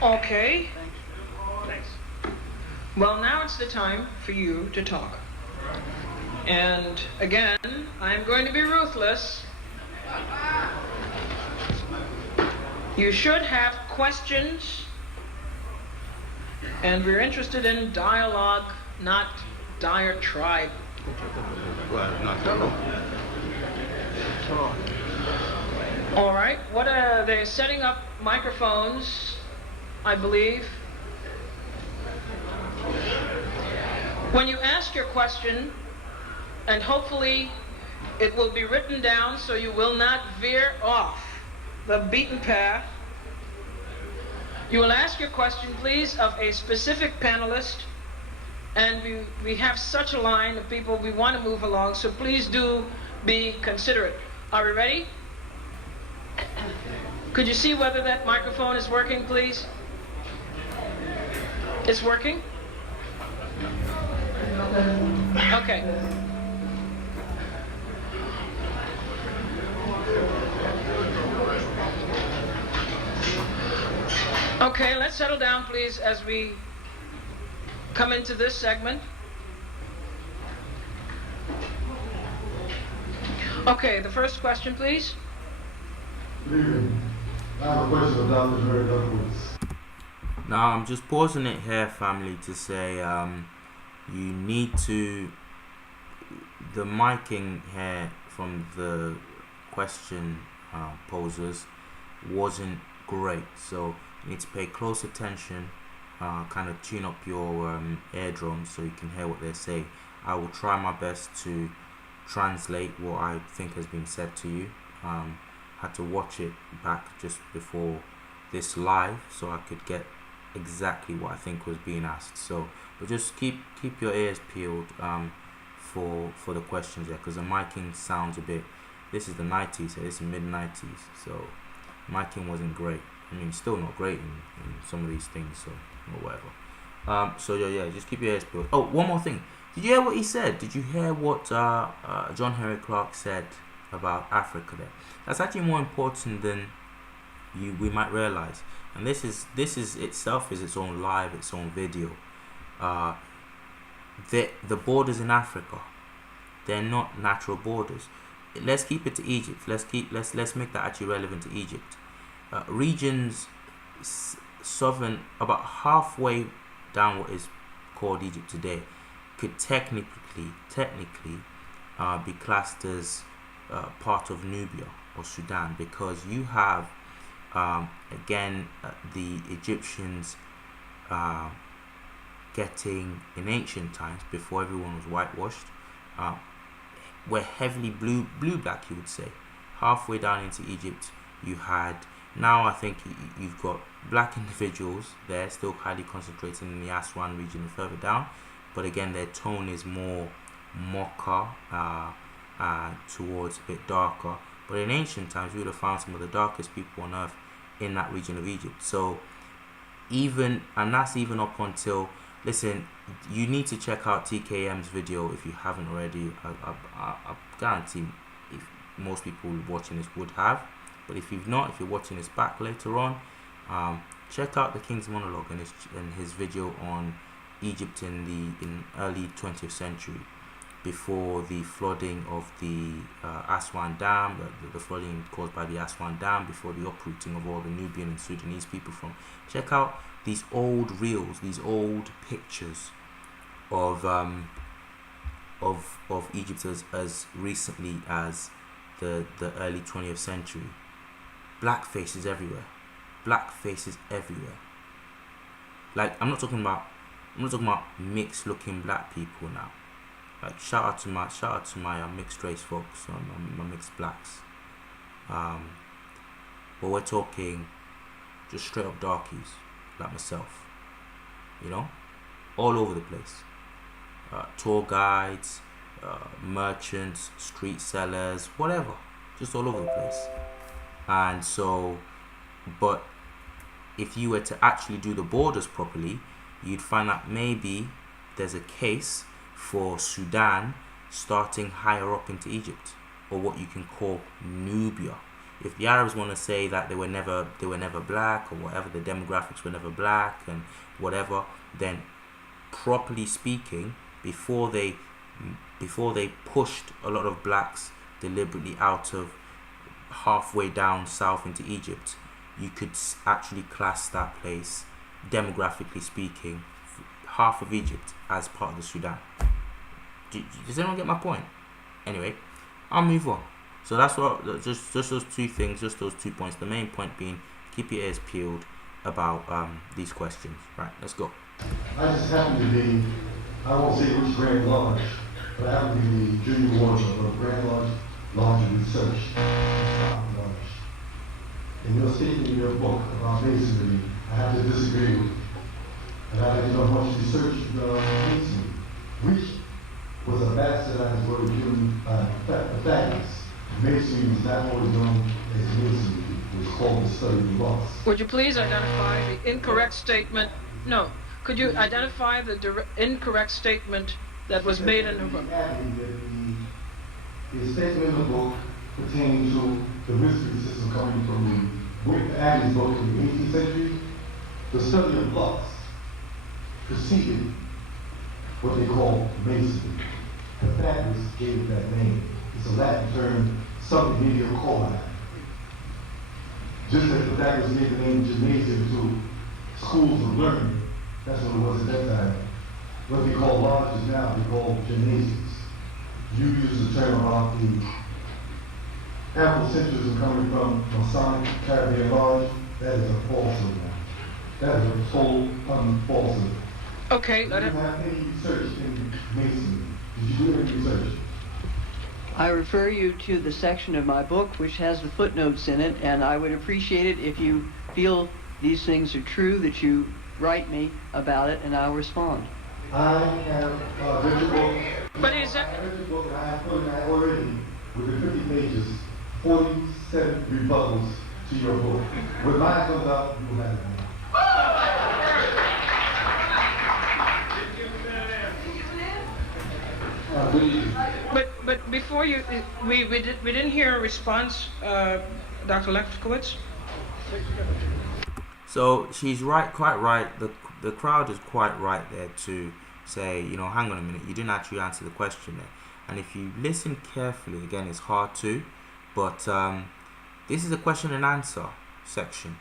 Okay. Thanks. Well, now it's the time for you to talk. And again, I'm going to be ruthless. You should have questions, and we're interested in dialogue, not diatribe. All right, they're setting up microphones, I believe. When you ask your question, and hopefully it will be written down so you will not veer off the beaten path, you will ask your question, please, of a specific panelist, and we have such a line of people we want to move along, so please do be considerate. Are we ready? Could you see whether that microphone is working, please? It's working? Okay. Okay, let's settle down, please, as we come into this segment. Okay, the first question, please. Good evening. I have a question for Dr. Henrik-Clarke. Now, I'm just pausing it here, family, to say you need to... The miking here from the question posers wasn't great, so you need to pay close attention, kind of tune up your eardrums so you can hear what they say. I will try my best to translate what I think has been said to you. Had to watch it back just before this live so I could get exactly what I think was being asked. So, but just keep your ears peeled for the questions there, because the miking sounds a bit. This is the 90s, so this is mid 90s, so miking wasn't great. I mean, still not great in some of these things, so or whatever. So yeah, just keep your ears peeled. Oh, one more thing. Did you hear what he said? Did you hear what John Henrik-Clarke said about Africa there? That's actually more important than we might realize. And this is itself is its own live, its own video. The borders in Africa, they're not natural borders. Let's keep it to Egypt. Let's make that actually relevant to Egypt. Regions southern, about halfway down what is called Egypt today, could technically be classed as part of Nubia or Sudan, because you have the Egyptians getting, in ancient times, before everyone was whitewashed, were heavily blue-black, you would say. Halfway down into Egypt, you had, now I think you've got black individuals there, still highly concentrated in the Aswan region and further down, but again, their tone is more mocha, towards a bit darker. But in ancient times, you would have found some of the darkest people on earth in that region of Egypt. So that's even up until, listen, you need to check out TKM's video if you haven't already. I guarantee if most people watching this would have, but if you've not, if you're watching this back later on, check out the King's Monologue and his video on Egypt in early 20th century. before the flooding of the Aswan Dam, the flooding caused by the Aswan Dam, before the uprooting of all the Nubian and Sudanese people from. Check out these old reels, these old pictures of Egypt as recently as the early 20th century. Black faces everywhere. Black faces everywhere. Like I'm not talking about mixed looking black people now. Like shout out to my mixed race folks, my mixed blacks. But we're talking just straight up darkies like myself. You know, all over the place. Tour guides, merchants, street sellers, whatever, just all over the place. And so, but if you were to actually do the borders properly, you'd find that maybe there's a case for Sudan starting higher up into Egypt, or what you can call Nubia. If the Arabs want to say that they were never black, or whatever, the demographics were never black and whatever, then properly speaking, before they pushed a lot of blacks deliberately out of halfway down south into Egypt, you could actually class that place, demographically speaking, half of Egypt as part of the Sudan. Does anyone get my point? Anyway, I'll move on. So that's what, just those two things, just those 2 points. The main point being, keep your ears peeled about these questions. Right, let's go. I just happen to be, I won't say which Grand Lodge, but I happen to be the junior warden of Grand Lodge of Research. And you're stating in your book about masonry, I have to disagree with you. And I'd like to know how much research masonry, which was a bastardized word given Pythagoras. Masonry was not always known as masonry. It was called the study of loss. Would you please identify the incorrect statement? No. Could you identify the incorrect statement that was made in the book? The statement in the book pertaining to the mystery system coming from the Abbey's book in the 18th century. The study of loss preceded what they call masonry. Pythagoras gave it that name. It's a Latin term, something medium coli. Just as Pythagoras gave the name gymnasium to schools of learning, that's what it was at that time. What they call lodges now, they call gymnasiums. You use the term about the Afrocentrism coming from Masonic Caribbean Lodge. That is a falsehood now. That is a total falsehood. Okay, Did you have any research in masonry? Did you do any research? I refer you to the section of my book which has the footnotes in it, and I would appreciate it if you feel these things are true, that you write me about it, and I'll respond. I have read your book. But is that... I read your book, and I have put in already, within 50 pages, 47 rebuttals to your book. When mine comes out, you will have it. But before you, we didn't hear a response, Dr. Lefkowiz. So she's right, quite right. The crowd is quite right there to say, you know, hang on a minute, you didn't actually answer the question there. And if you listen carefully, again, it's hard to, but this is a question and answer section,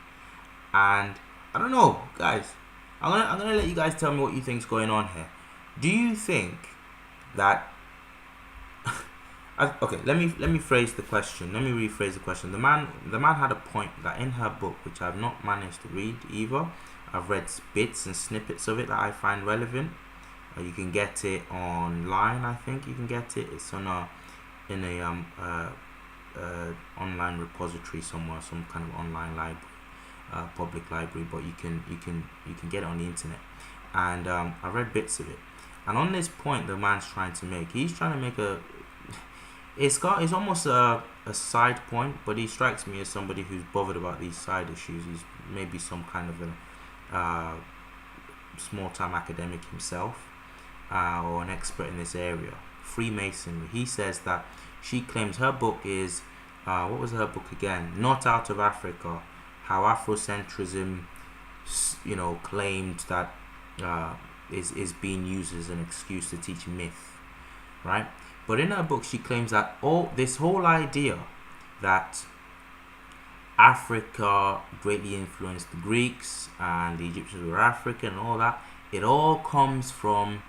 and I don't know, guys. I'm gonna let you guys tell me what you think's going on here. Do you think that? Okay, let me phrase the question. Let me rephrase the question. The man had a point that in her book, which I've not managed to read either. I've read bits and snippets of it that I find relevant. You can get it online. I think you can get it. It's on in a online repository somewhere, some kind of online library, public library. But you can get it on the internet. And I read bits of it. And on this point, the man's trying to make, he's trying to make a. It's almost a side point, but he strikes me as somebody who's bothered about these side issues. He's maybe some kind of a small-time academic himself, or an expert in this area. Freemasonry. He says that she claims her book is, what was her book again? Not Out of Africa. How Afrocentrism, claimed that is being used as an excuse to teach myth. right? But in her book, she claims that this whole idea that Africa greatly influenced the Greeks and the Egyptians were African and all that, it all comes from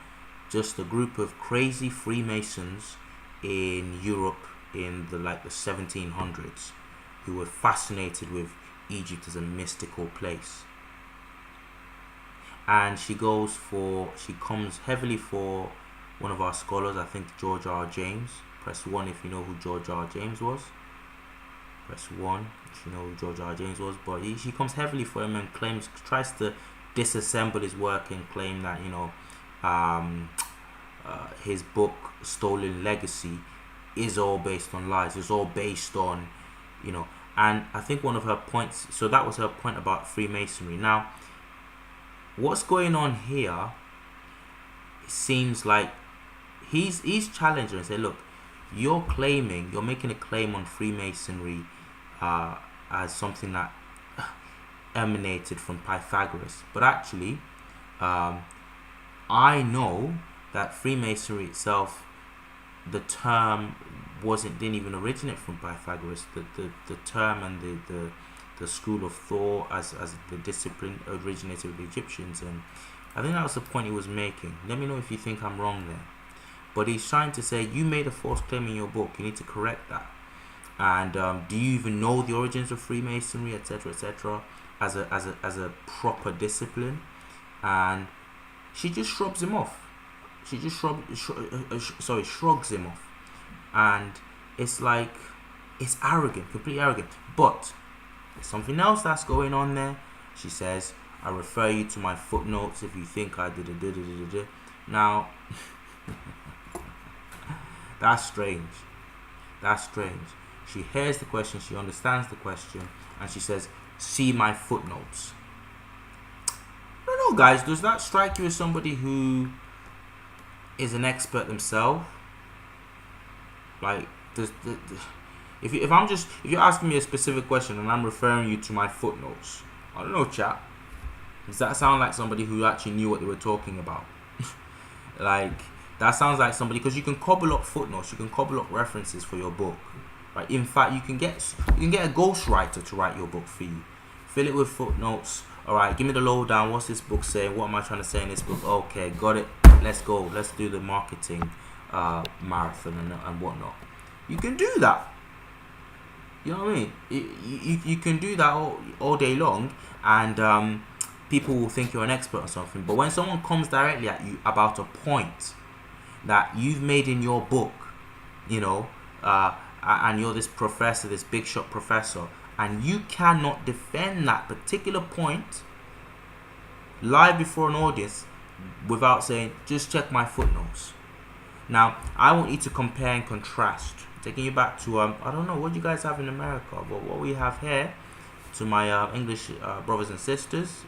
just a group of crazy Freemasons in Europe in the 1700s who were fascinated with Egypt as a mystical place. And she comes heavily for one of our scholars, I think George R. James. Press 1 if you know who George R. James was. Press 1 if you know who George R. James was. But she comes heavily for him and tries to disassemble his work and claim that, his book, Stolen Legacy, is all based on lies. It's all based on, and I think one of her points, so that was her point about Freemasonry. Now, what's going on here, it seems like he's challenging and say, look, you're making a claim on Freemasonry as something that emanated from Pythagoras, but actually I know that Freemasonry itself, the term didn't even originate from Pythagoras. The term and the school of thought as the discipline originated with the Egyptians, and I think that was the point he was making. Let me know if you think I'm wrong there. But he's trying to say, you made a false claim in your book, you need to correct that. And do you even know the origins of Freemasonry, etc., etc., as a proper discipline? And she just shrugs him off. She just shrugs him off. And it's like, it's arrogant, completely arrogant. But there's something else that's going on there. She says, I refer you to my footnotes if you think I did. Now, that's strange. She hears the question, she understands the question, and she says, see my footnotes. I don't know, guys, does that strike you as somebody who is an expert themselves? Like, if you're asking me a specific question and I'm referring you to my footnotes, I don't know, chat, does that sound like somebody who actually knew what they were talking about? Like, that sounds like somebody, because you can cobble up footnotes, you can cobble up references for your book, right? In fact, you can get a ghostwriter to write your book for you. Fill it with footnotes. All right, give me the lowdown. What's this book saying? What am I trying to say in this book? Okay, got it. Let's go. Let's do the marketing marathon and whatnot. You can do that. You know what I mean? You can do that all day long, and people will think you're an expert on something. But when someone comes directly at you about a point that you've made in your book, and you're this professor, this big shot professor, and you cannot defend that particular point live before an audience without saying, just check my footnotes. Now, I want you to compare and contrast. Taking you back to, I don't know, what you guys have in America, but what we have here, to my English brothers and sisters,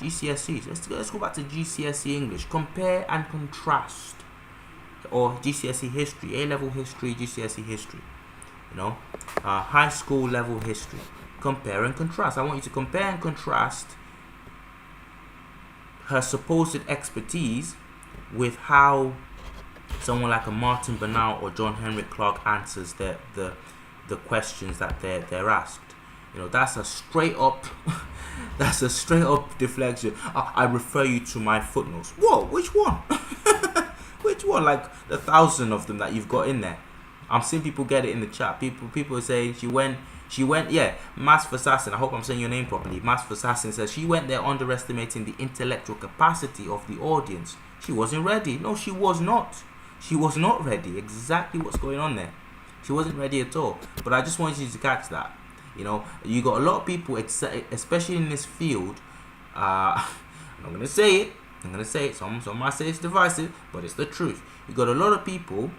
GCSEs. Let's go back to GCSE English. Compare and contrast. Or GCSE history, A-level history, GCSE history. High school level history. Compare and contrast. I want you to compare and contrast her supposed expertise with how someone like a Martin Bernal or John Henrik-Clarke answers the questions that they're asked. That's a straight up deflection. I refer you to my footnotes. Whoa, which one? Which one? Like the 1,000 of them that you've got in there. I'm seeing people get it in the chat. People are saying she went. Yeah, Mas Assassin. I hope I'm saying your name properly. Mas Assassin says she went there underestimating the intellectual capacity of the audience. She wasn't ready. No, she was not. She was not ready. Exactly what's going on there. She wasn't ready at all. But I just want you to catch that. You got a lot of people, especially in this field. I'm not gonna say it. Some might say it's divisive, but it's the truth. You got a lot of people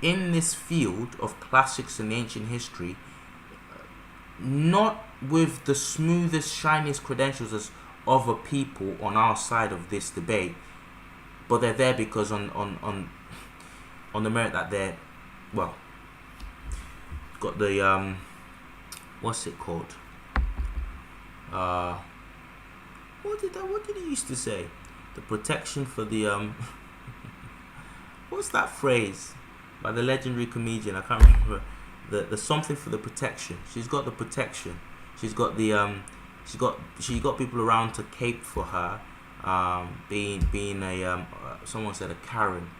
in this field of classics and ancient history, not with the smoothest, shiniest credentials as other people on our side of this debate, but they're there because on the merit that they're, well, got the what's it called? What did he used to say? The protection for the what's that phrase by the legendary comedian? I can't remember. The something for the protection. She's got the protection. She's got the she got people around to cape for her. Being a someone said a Karen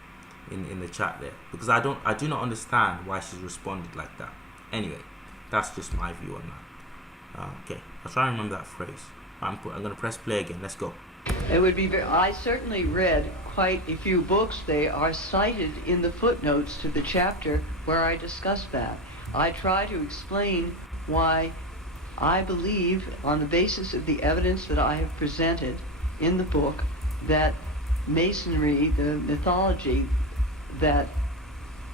in the chat there, because I do not understand why she's responded like that. Anyway, that's just my view on that. Okay, I'll try and remember that phrase. I'm gonna press play again. Let's go. It would be I certainly read quite a few books. They are cited in the footnotes to the chapter where I discuss that. I try to explain why I believe, on the basis of the evidence that I have presented in the book, that Masonry, the mythology that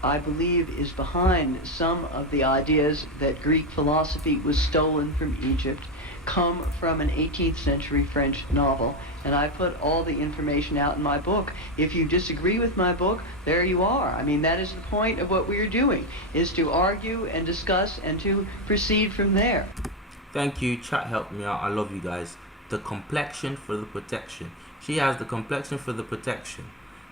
I believe is behind some of the ideas that Greek philosophy was stolen from Egypt, come from an 18th century French novel, and I put all the information out in my book. If you disagree with my book, there you are. I mean, that is the point of what we're doing, is to argue and discuss and to proceed from there. Thank you, chat helped me out. I love you guys. The complexion for the protection. She has the complexion for the protection.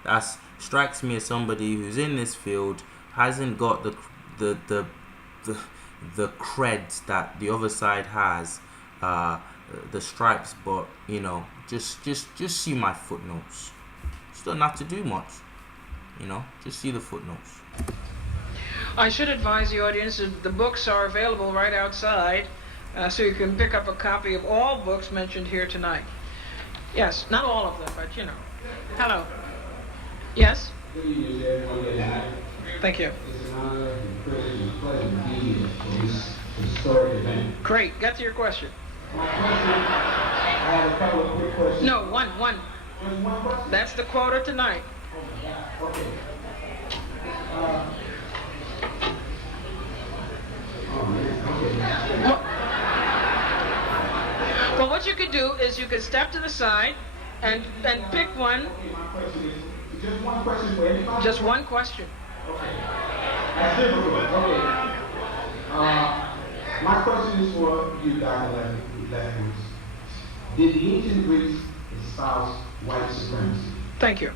That strikes me as somebody who's in this field, hasn't got the creds that the other side has, the stripes, but you know, just see my footnotes. Just don't have to do much, you know, just see the footnotes. I should advise the audience that the books are available right outside, so you can pick up a copy of all books mentioned here tonight. Yes, not all of them, but you know. Hello. Yes? Good evening, everyone. Thank you. It's an honor and privilege and pleasure to be here for this historic event. Great. Get to your question. My question, I have a couple of quick questions. No, one. Just one question? That's the quota tonight. Okay. Well, what you could do is you could step to the side and pick one. My question is, just one question for everybody? Just one question. Okay. That's difficult. Okay. My question is for you, Dr. Lefkowiz. Did the ancient Greeks espouse white supremacy? Thank you.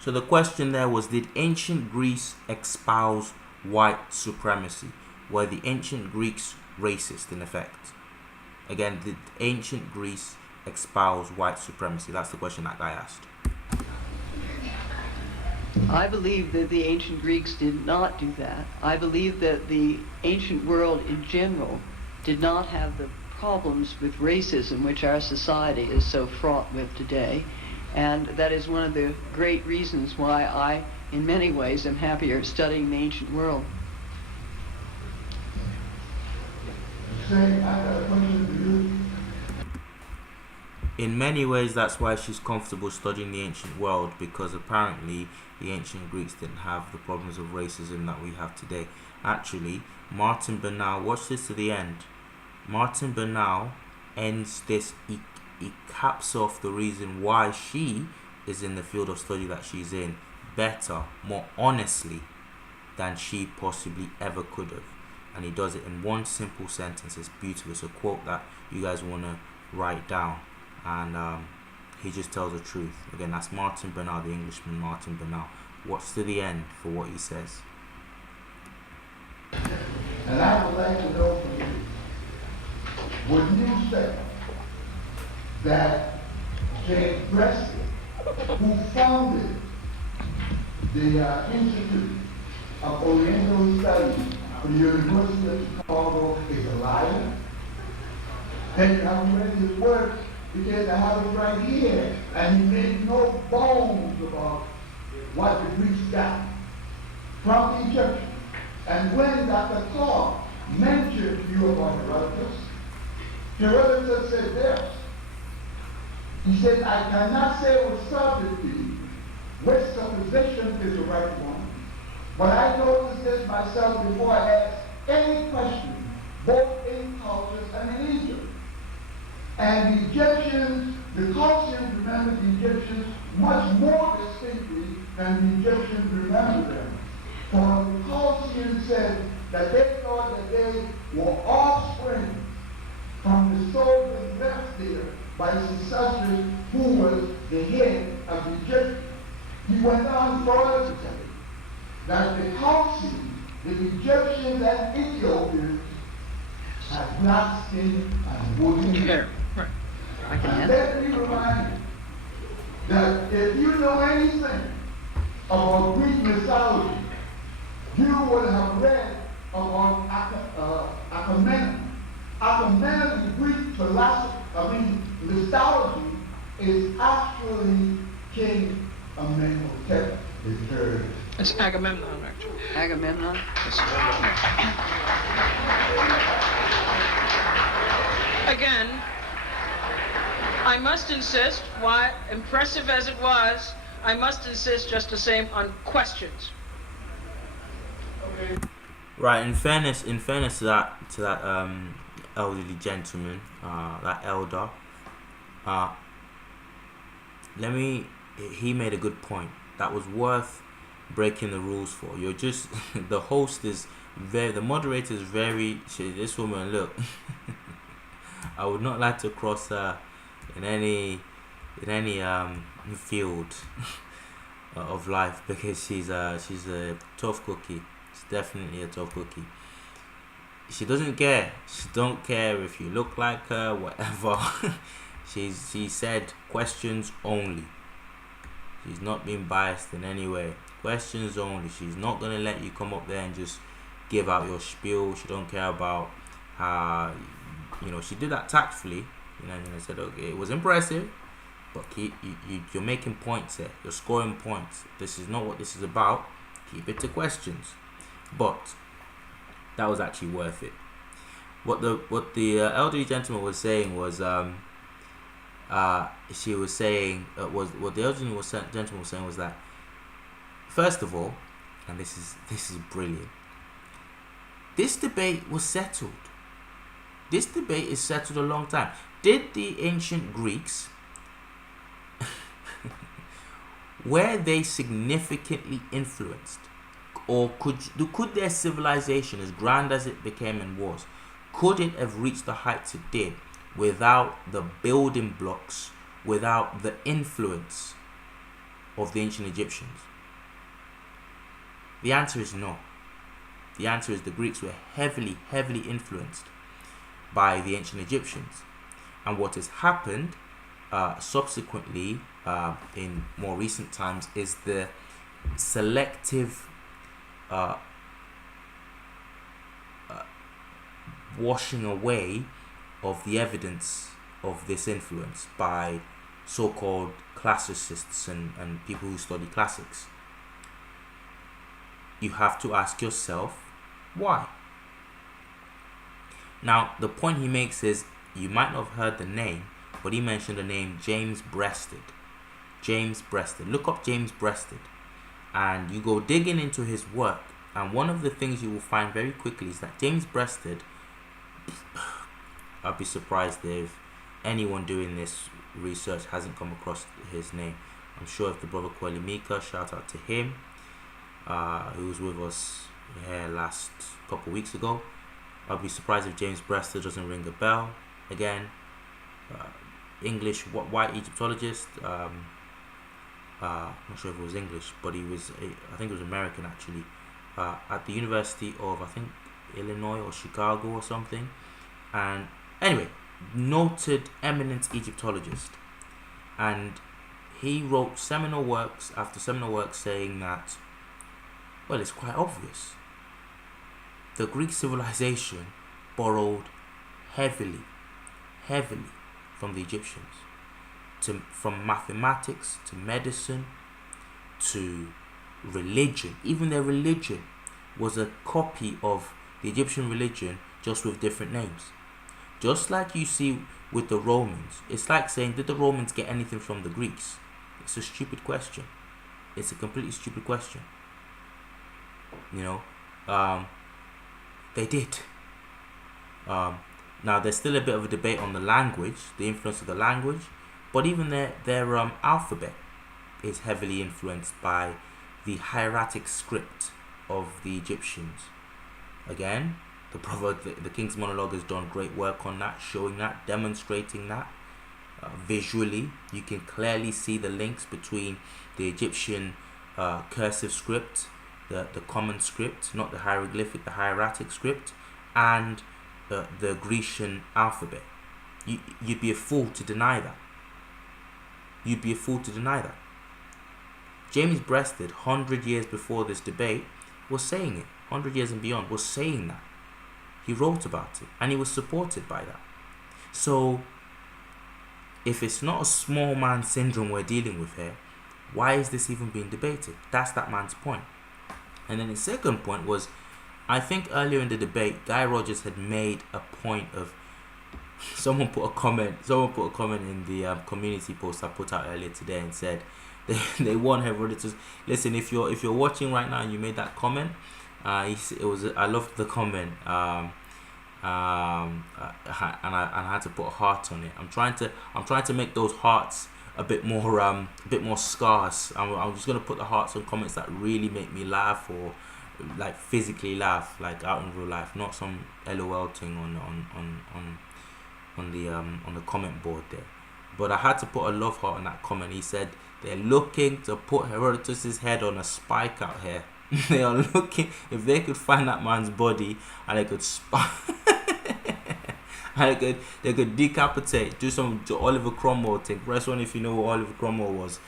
So the question there was, did ancient Greece espouse white supremacy? Were the ancient Greeks racist in effect? Again, did ancient Greece espouse white supremacy? That's the question that guy asked. I believe that the ancient Greeks did not do that. I believe that the ancient world in general did not have the problems with racism which our society is so fraught with today. And that is one of the great reasons why I, in many ways, am happier studying the ancient world. In many ways, that's why she's comfortable studying the ancient world, because apparently the ancient Greeks didn't have the problems of racism that we have today. Actually, Martin Bernal, watch this to the end. Martin Bernal ends this, he caps off the reason why she is in the field of study that she's in better, more honestly than she possibly ever could have. And he does it in one simple sentence. It's beautiful. It's a quote that you guys want to write down. And he just tells the truth. Again, that's Martin Bernal, the Englishman Martin Bernal. Watch to the end for what he says. And I would like to know from you, would you say that James Preston, who founded the Institute of Oriental Studies from the University of Chicago, is a liar? Then you haven't read his work, because I have it right here, and he made no bones about what the Greeks got from the Egyptians. And when Dr. Clarke mentioned to you about Herodotus said this. He said, I cannot say with certainty which supposition is the right one, but I noticed this myself before I asked any question, both in cultures and in Egypt. And the Egyptians, the Chaldeans remember the Egyptians much more distinctly than the Egyptians remember them. For the Chaldeans said that they thought that they were offspring from the soldiers left there by his ancestors who was the head of the Egyptians. He went on further to say that the Council, the Egyptians and Ethiopians, had black skin and wooden hair. Right. I can And answer. let me remind you that if you know anything about Greek mythology, you would have read about Agamemnon. Agamemnon, the Greek mythology, is actually King Amenhotep III. It's Agamemnon, actually. Agamemnon? Again, I must insist, why impressive as it was, I must insist just the same on questions. Right. In fairness to that elderly gentleman, that elder, he made a good point that was worth breaking the rules for. You're just the host is the moderator is very. This woman, look. I would not like to cross her in any field of life, because she's a tough cookie. She's definitely a tough cookie. She doesn't care. She don't care if you look like her, whatever. She said questions only. She's not being biased in any way. Questions only. She's not gonna let you come up there and just give out your spiel. She don't care about how. She did that tactfully, and I said, okay, it was impressive, but you're making points here. You're scoring points. This is not what this is about. Keep it to questions. But that was actually worth it. What the elderly gentleman was saying was, she was saying what the elderly gentleman was saying was that, first of all, and this is brilliant. This debate was settled. This debate is settled a long time. Did the ancient Greeks were they significantly influenced, or could their civilization, as grand as it became and was, could it have reached the heights it did without the building blocks, without the influence of the ancient Egyptians? The answer is no. The answer is the Greeks were heavily influenced by the ancient Egyptians. And what has happened subsequently in more recent times is the selective washing away of the evidence of this influence by so-called classicists and people who study classics. You have to ask yourself, why? Now, the point he makes is, you might not have heard the name, but he mentioned the name James Breasted. James Breasted. Look up James Breasted, and you go digging into his work, and one of the things you will find very quickly is that James Breasted, I'd be surprised if anyone doing this research hasn't come across his name. I'm sure if the brother Kweli Mika, shout out to him, who was with us here last couple weeks ago. I'd be surprised if James Breasted doesn't ring a bell. Again, English white Egyptologist. Not sure if it was English, but I think it was American actually. At the University of, I think, Illinois or Chicago or something. And anyway, noted eminent Egyptologist, and he wrote seminal works after seminal works saying that, well, it's quite obvious. The Greek civilization borrowed heavily from the Egyptians, from mathematics to medicine to religion. Even their religion was a copy of the Egyptian religion, just with different names. Just like you see with the Romans. It's like saying, did the Romans get anything from the Greeks? It's a stupid question. It's a completely stupid question. They did. Now there's still a bit of a debate on the language, the influence of the language, but even their alphabet is heavily influenced by the hieratic script of the Egyptians. Again, the King's Monologue has done great work on that, showing that, demonstrating that. visually. You can clearly see the links between the Egyptian cursive script, the common script, not the hieroglyphic, the hieratic script, and the Grecian alphabet. You'd be a fool to deny that. You'd be a fool to deny that. James Breasted, 100 years before this debate, was saying it. 100 years and beyond, was saying that. He wrote about it, and he was supported by that. So, if it's not a small man syndrome we're dealing with here, why is this even being debated? That's that man's point. And then his second point was, I think earlier in the debate, Guy Rogers had made a point of, someone put a comment in the community post I put out earlier today and said they want Herodotus. Listen, if you're watching right now and you made that comment, I loved the comment, and I had to put a heart on it. I'm trying to make those hearts a bit more scarce. I'm just gonna put the hearts on comments that really make me laugh, or like physically laugh, like out in real life, not some LOL thing on the comment board there. But I had to put a love heart on that comment. He said they're looking to put Herodotus's head on a spike out here. They are looking, if they could find that man's body and they could they could decapitate, do some Oliver Cromwell thing. Press one if you know what Oliver Cromwell was.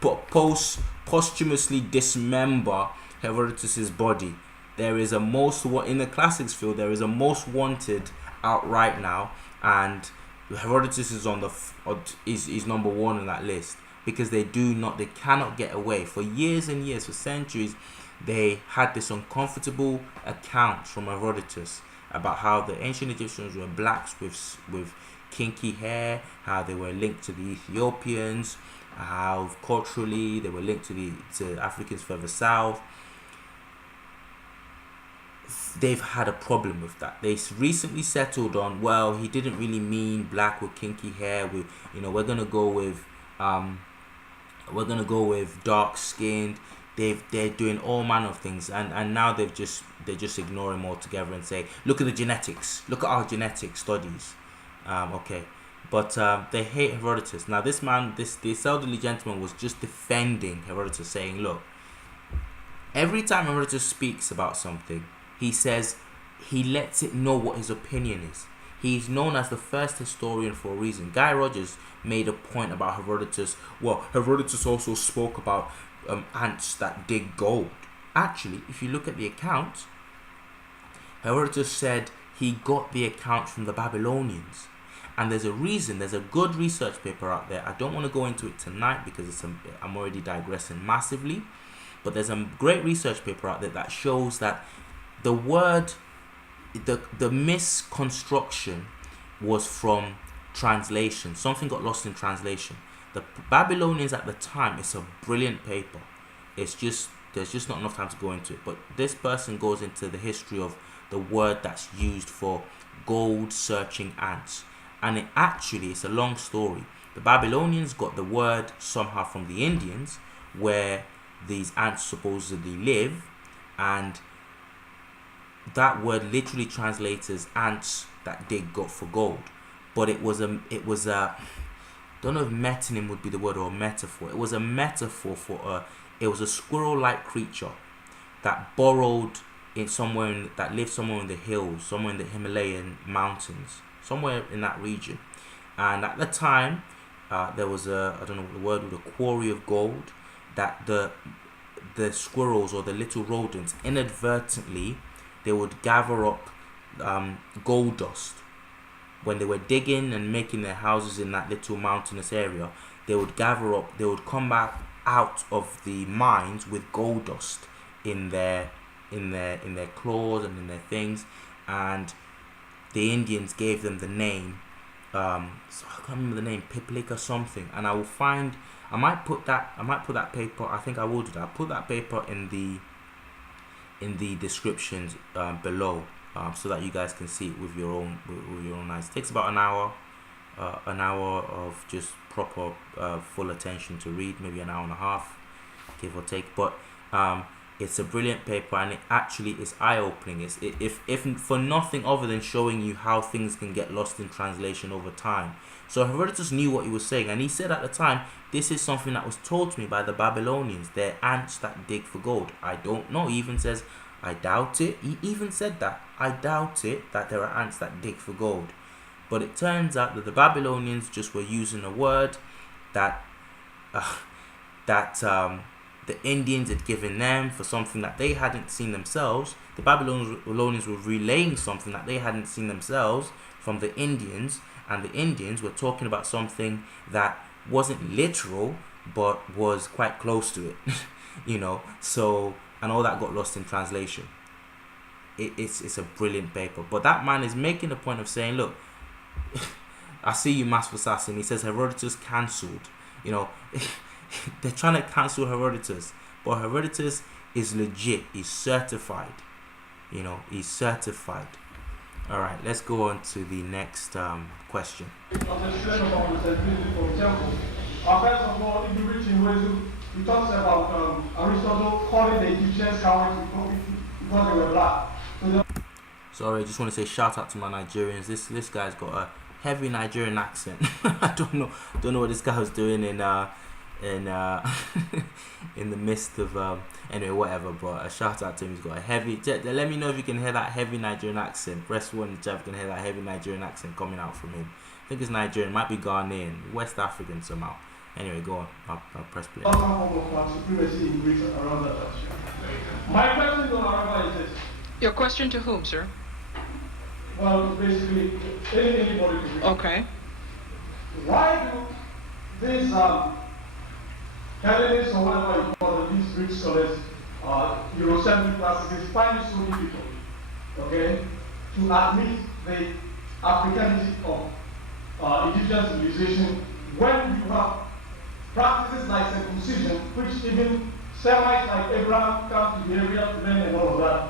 Posthumously dismember Herodotus's body. There is a in the classics field, there is a most wanted out right now, and Herodotus is on is number one on that list, because they cannot get away. For years and years, for centuries, they had this uncomfortable account from Herodotus about how the ancient Egyptians were blacks with kinky hair, how they were linked to the Ethiopians, how culturally they were linked to Africans further south. They've had a problem with that. They recently settled on, well, he didn't really mean black with kinky hair. We're gonna go with dark skinned. They're doing all manner of things, and now they just ignore him altogether and say, look at the genetics, look at our genetic studies. Okay, but they hate Herodotus. Now this elderly gentleman was just defending Herodotus, saying, look, every time Herodotus speaks about something, he says he lets it know what his opinion is. He's known as the first historian for a reason. Guy Rogers made a point about Herodotus. Well, Herodotus also spoke about ants that dig gold. Actually, if you look at the account, Herodotus said he got the account from the Babylonians. And there's a reason, there's a good research paper out there. I don't want to go into it tonight because I'm already digressing massively. But there's a great research paper out there that shows that the misconstruction was from translation. Something got lost in translation. The Babylonians at the time, it's a brilliant paper. There's just not enough time to go into it. But this person goes into the history of the word that's used for gold searching ants. And it's a long story. The Babylonians got the word somehow from the Indians, where these ants supposedly live, and that word literally translates as ants that dig for gold. But it was a don't know if metonym would be the word, or a metaphor. It was a metaphor for it was a squirrel-like creature that burrowed that lived somewhere in the hills, somewhere in the Himalayan mountains, somewhere in that region. And at the time, there was I don't know what the word was, a quarry of gold that the squirrels or the little rodents inadvertently, they would gather up gold dust. When they were digging and making their houses in that little mountainous area, they would come back out of the mines with gold dust in their claws and in their things, and the Indians gave them the name, so I can't remember the name, Piplik or something, and I might put that paper, I think I will do that. I'll put that paper in the descriptions below, so that you guys can see it with your own eyes. It takes about an hour of just proper full attention to read, maybe an hour and a half, give or take. But It's a brilliant paper, and it actually is eye-opening. If for nothing other than showing you how things can get lost in translation over time. So Herodotus knew what he was saying, and he said at the time, this is something that was told to me by the Babylonians. They're ants that dig for gold. I don't know. He even says, I doubt it. He even said that. I doubt it that there are ants that dig for gold. But it turns out that the Babylonians just were using a word that the Indians had given them for something that they hadn't seen themselves. The Babylonians were relaying something that they hadn't seen themselves from the Indians, and the Indians were talking about something that wasn't literal but was quite close to it. You know, so, and all that got lost in translation. It's a brilliant paper. But that man is making the point of saying, look, I see you, Mass Assassin. He says Herodotus cancelled. You know, they're trying to cancel Herodotus, but Herodotus is legit. He's certified. You know, he's certified. All right, let's go on to the next question. First of all, if you reach in Wales, he talks about Aristotle calling the Egyptians cowards because they were black. Sorry, I just want to say shout out to my Nigerians. This guy's got a heavy Nigerian accent. I don't know what this guy was doing in in the midst of anyway, whatever. But a shout out to him. He's got a heavy. Let me know if you can hear that heavy Nigerian accent. Press 1 in the chat if you can hear that heavy Nigerian accent coming out from him. I think it's Nigerian, might be Ghanaian, West African somehow. Anyway, go on. I'll press play. My question, however, is this. Your question to whom, sir? Well, basically, anybody can read. Okay. Why do these Hellenists or whatever you call them, these Greek scholars, Eurocentric classicists, find it so difficult, okay, to admit the Africanity of Egyptian civilization when you have practices like circumcision, which even Semites like Abraham come to the area to learn and all of that.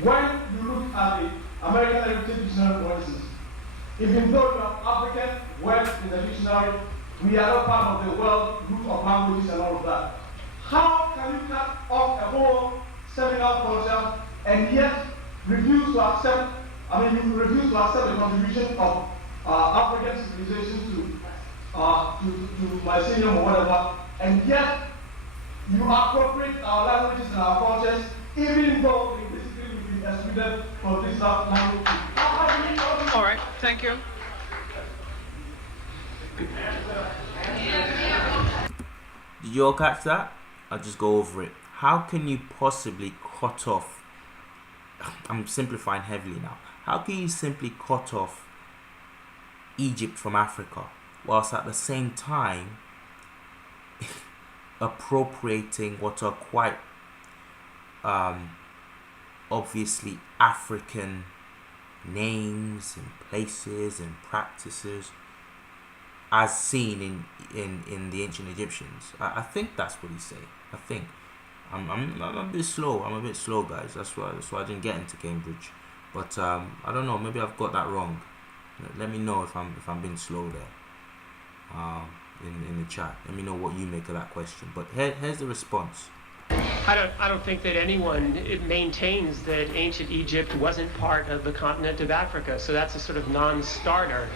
When you look at the American Heritage Dictionary, for instance, even though you have African words in the dictionary, we are not part of the world root of languages and all of that. How can you cut off a whole seminal culture and yet refuse to accept, you refuse to accept the contribution of African civilizations to Mycenium or whatever, and yet you appropriate our languages and our cultures, even though implicitly we've been excluded from this language. All right, thank you. Did you all catch that? I'll just go over it. How can you possibly cut off, I'm simplifying heavily now, how can you simply cut off Egypt from Africa whilst at the same time appropriating what are quite obviously African names and places and practices as seen in the ancient Egyptians? I think that's what he's saying. I think I'm a bit slow. I'm a bit slow, guys. That's why I didn't get into Cambridge. But I don't know. Maybe I've got that wrong. Let me know if I'm being slow there. In the chat. Let me know what you make of that question. But here's the response. I don't think that anyone maintains that ancient Egypt wasn't part of the continent of Africa. So that's a sort of non-starter.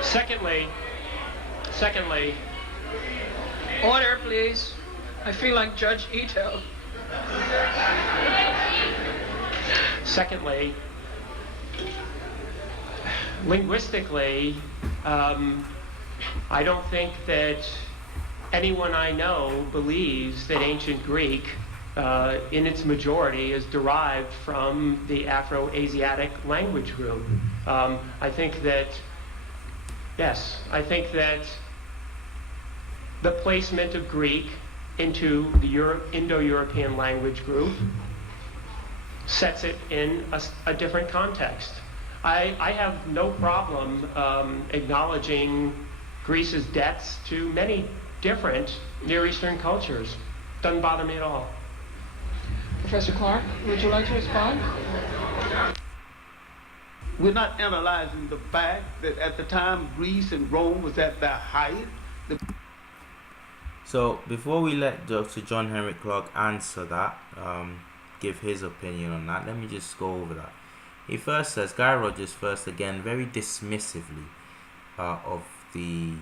Secondly, Order, please. I feel like Judge Ito. Secondly, linguistically, I don't think that anyone I know believes that ancient Greek, in its majority, is derived from the Afro-Asiatic language group. I think that the placement of Greek into the Indo-European language group sets it in a different context. I have no problem acknowledging Greece's debts to many different Near Eastern cultures. Doesn't bother me at all. Professor Clarke, would you like to respond? We're not analyzing the fact that at the time Greece and Rome was at their height. So before we let Dr. John Henrik-Clarke answer that, give his opinion on that, let me just go over that. He first says, Guy Rogers first again very dismissively of the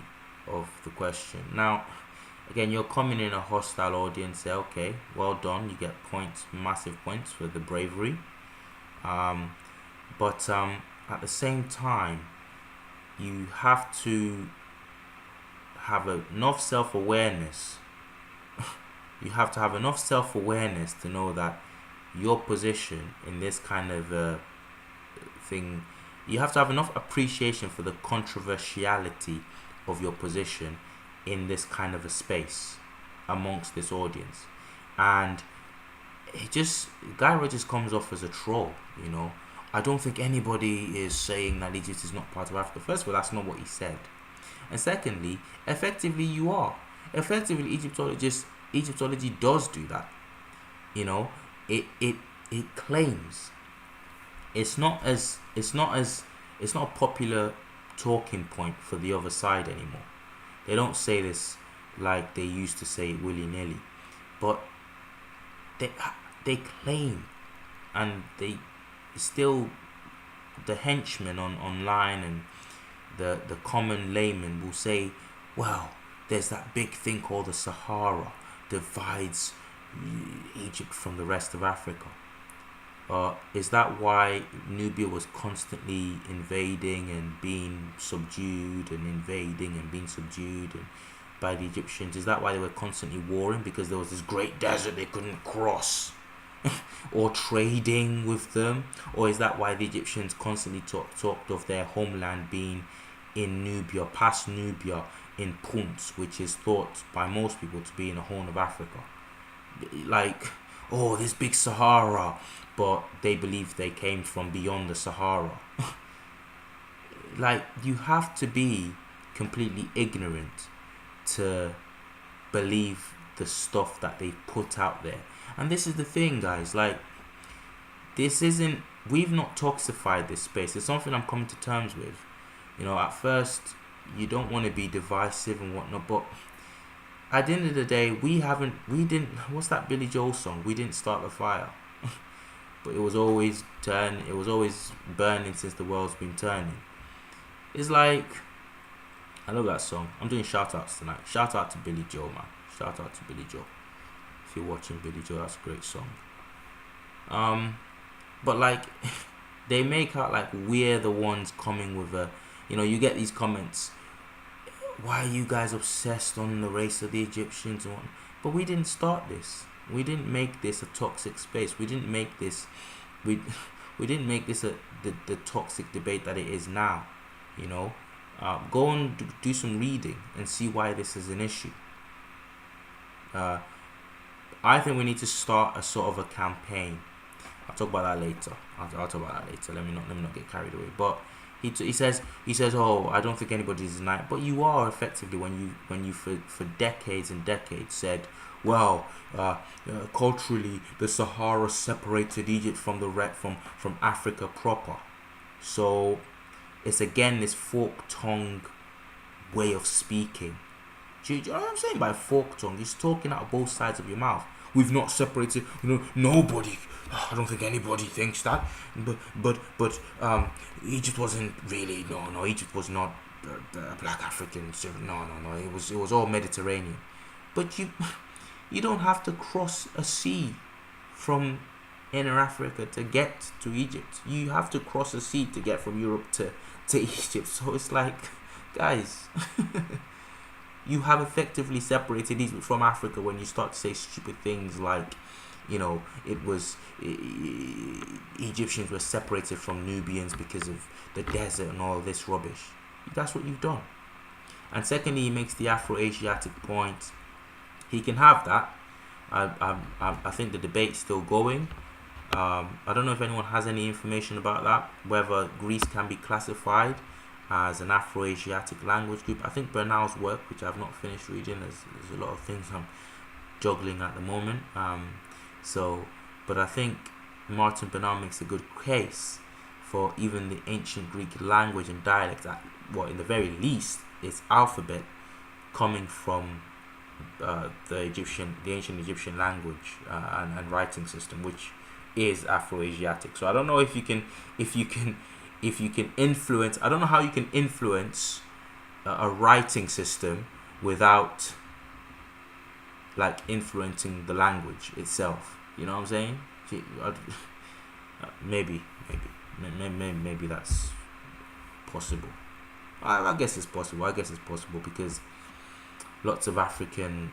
question. Now, again, you're coming in a hostile audience. Say, okay, well done. You get points, massive points for the bravery. But at the same time, you have to have enough self-awareness. You have to have enough self-awareness to know that your position in this kind of thing, you have to have enough appreciation for the controversiality of your position in this kind of a space amongst this audience. And Guy Rogers comes off as a troll, you know. I don't think anybody is saying that Egypt is not part of Africa. First of all, that's not what he said. And secondly, effectively you are. Effectively, Egyptology does do that. You know, it claims. It's not a popular talking point for the other side anymore. They don't say this like they used to say it willy-nilly. But they claim, and they still, the henchmen online and the common layman will say, well, there's that big thing called the Sahara divides Egypt from the rest of Africa. Is that why Nubia was constantly invading and being subdued and invading and being subdued and by the Egyptians? Is that why they were constantly warring? Because there was this great desert they couldn't cross or trading with them? Or is that why the Egyptians constantly talked of their homeland being in Nubia, past Nubia, in Punt, which is thought by most people to be in the Horn of Africa? Like, oh, this big Sahara, but they believe they came from beyond the Sahara. Like, you have to be completely ignorant to believe the stuff that they put out there. And this is the thing, guys, like, we've not toxified this space. It's something I'm coming to terms with. You know, at first you don't want to be divisive and whatnot, but at the end of the day, we didn't, what's that Billy Joel song? We didn't start the fire. But it was always burning since the world's been turning. It's like, I love that song. I'm doing shout outs tonight. Shout out to Billy Joel, man. Shout out to Billy Joel. If you're watching Billy Joel, that's a great song. But like, they make out like we're the ones coming with a, you know, you get these comments, why are you guys obsessed on the race of the Egyptians and what? But we didn't start this. We didn't make this a toxic space. We didn't make this the toxic debate that it is now. You know, go and do some reading and see why this is an issue. I think we need to start a sort of a campaign. I'll talk about that later. I'll talk about that later. Let me not get carried away. But he says, oh, I don't think anybody's denying. But you are effectively when you for decades and decades said, well, culturally the Sahara separated Egypt from Africa proper. So it's again this fork tongue way of speaking. Do you know what I'm saying by fork tongue? He's talking out of both sides of your mouth. We've not separated, you know, nobody. I don't think anybody thinks that. But Egypt wasn't really, no, Egypt was not black African. No. It was all Mediterranean. But you don't have to cross a sea from inner Africa to get to Egypt. You have to cross a sea to get from Europe to Egypt. So it's like, guys, you have effectively separated Egypt from Africa when you start to say stupid things like, you know, Egyptians were separated from Nubians because of the desert and all this rubbish. That's what you've done. And secondly, he makes the Afro-Asiatic point. He can have that. I think the debate's still going. I don't know if anyone has any information about that, whether Greece can be classified as an Afro-Asiatic language group. I think Bernal's work, which I've not finished reading, there's a lot of things I'm juggling at the moment. But I think Martin Bernal makes a good case for even the ancient Greek language and dialect, that, well, in the very least, its alphabet coming from the ancient Egyptian language and writing system, which is Afro-Asiatic. So I don't know if you can influence. I don't know how you can influence a writing system without like influencing the language itself. You know what I'm saying? Maybe that's possible. I guess it's possible. Because lots of African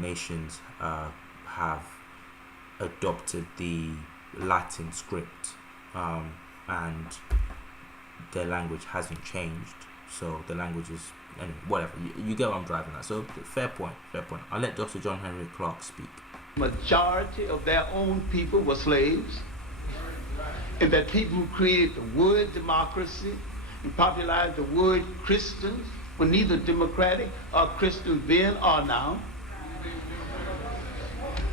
nations have adopted the Latin script, and their language hasn't changed. So the language is, anyway, whatever. You get what I'm driving at. So fair point. I'll let Dr. John Henrik-Clarke speak. Majority of their own people were slaves, and that people who created the word democracy and popularized the word Christians were neither democratic or Christian then or now.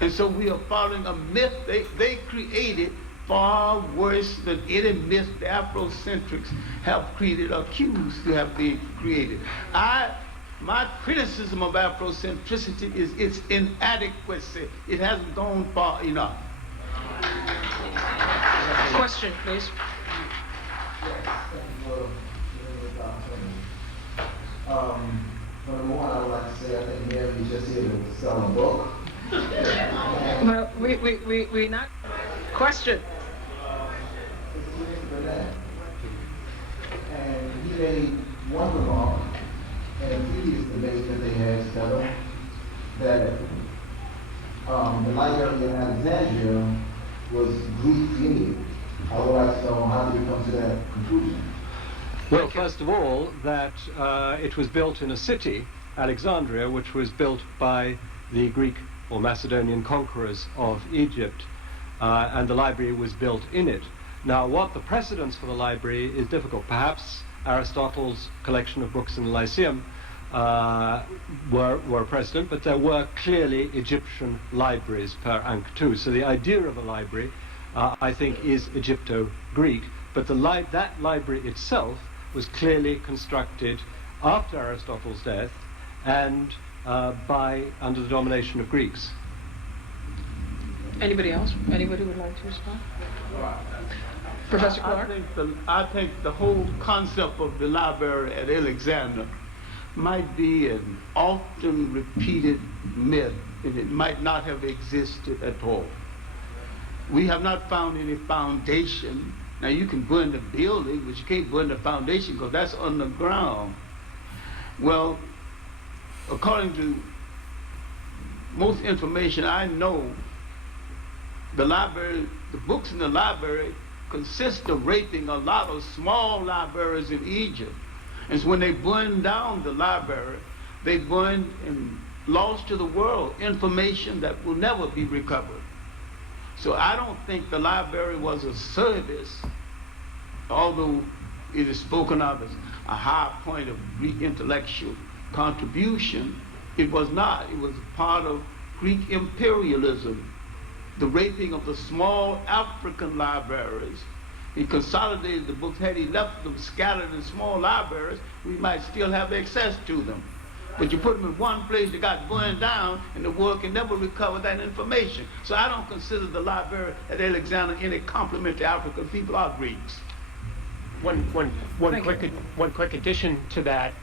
And so we are following a myth they created far worse than any myth the Afrocentrics have created or accused to have been created. My criticism of Afrocentricity is its inadequacy. It hasn't gone far enough. Question, please. Number one, I would like to say I think Mary is just here to sell a book. Well, we not. Question. And he made one remark in a previous debate that they had together that the library in Alexandria was Greek-led. I would like to know how did you come to that conclusion? Well, first of all, that it was built in a city, Alexandria, which was built by the Greek or Macedonian conquerors of Egypt, and the library was built in it. Now, what the precedence for the library is difficult. Perhaps Aristotle's collection of books in the Lyceum were precedent, but there were clearly Egyptian libraries per Ankh too. So the idea of a library, I think, is Egypto-Greek, but that library itself was clearly constructed after Aristotle's death and under the domination of Greeks. Anybody else? Anybody would like to respond? Professor Clarke? I think the whole concept of the library at Alexandria might be an often repeated myth, and it might not have existed at all. We have not found any foundation. Now you can burn the building, but you can't burn the foundation because that's underground. Well, according to most information I know, the library, the books in the library consist of raping a lot of small libraries in Egypt. And so when they burned down the library, they burned and lost to the world information that will never be recovered. So I don't think the library was a service, although it is spoken of as a high point of Greek intellectual contribution. It was not. It was part of Greek imperialism, the raping of the small African libraries. He consolidated the books. Had he left them scattered in small libraries, we might still have access to them. But you put them in one place, they got burned down, and the world can never recover that information. So I don't consider the library at Alexandria any compliment to African people or Greeks. One quick addition to that.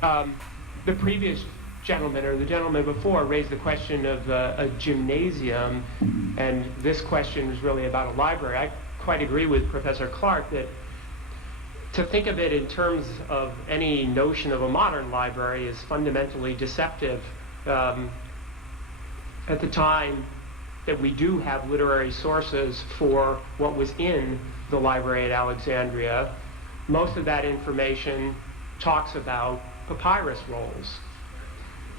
The previous gentleman, or the gentleman before, raised the question of a gymnasium, and this question was really about a library. I quite agree with Professor Clarke that to think of it in terms of any notion of a modern library is fundamentally deceptive. At the time that we do have literary sources for what was in the library at Alexandria, most of that information talks about papyrus rolls.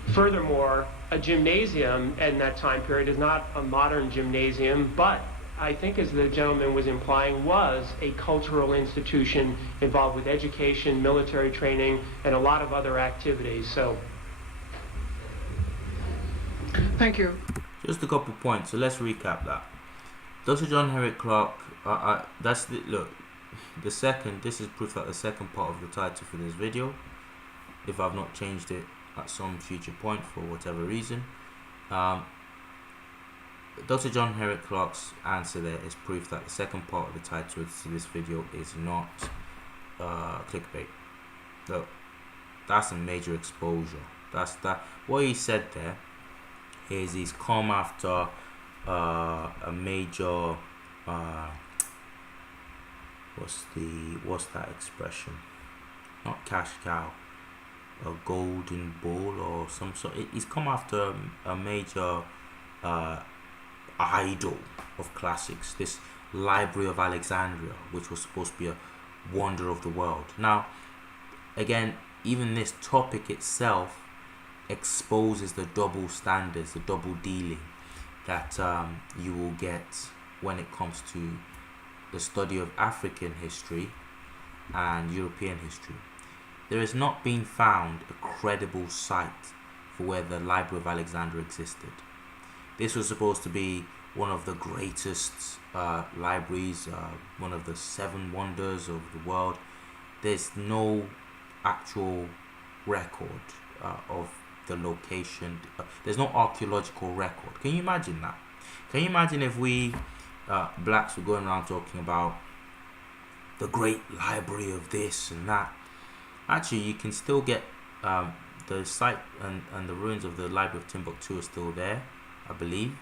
Furthermore, a gymnasium in that time period is not a modern gymnasium, but I think, as the gentleman was implying, was a cultural institution involved with education, military training, and a lot of other activities. So, thank you. Just a couple points. So let's recap that. Dr. John Henrik-Clarke. That's the look. The second. This is proof that the second part of the title for this video, if I've not changed it, at some future point for whatever reason. Dr. John Henrik-Clarke's answer there is proof that the second part of the title to this video is not clickbait. So that's a major exposure. That's that. What he said there is he's come after a major what's that expression? Not cash cow, a golden bull or some sort. He's come after a major idol of classics, this Library of Alexandria, which was supposed to be a wonder of the world. Now, again, even this topic itself exposes the double standards, the double dealing that you will get when it comes to the study of African history and European history. There has not been found a credible site for where the Library of Alexandria existed. This was supposed to be one of the greatest libraries, one of the 7 wonders of the world. There's no actual record of the location. There's no archaeological record. Can you imagine that? Can you imagine if we blacks were going around talking about the great library of this and that? Actually, you can still get the site and the ruins of the Library of Timbuktu are still there, I believe.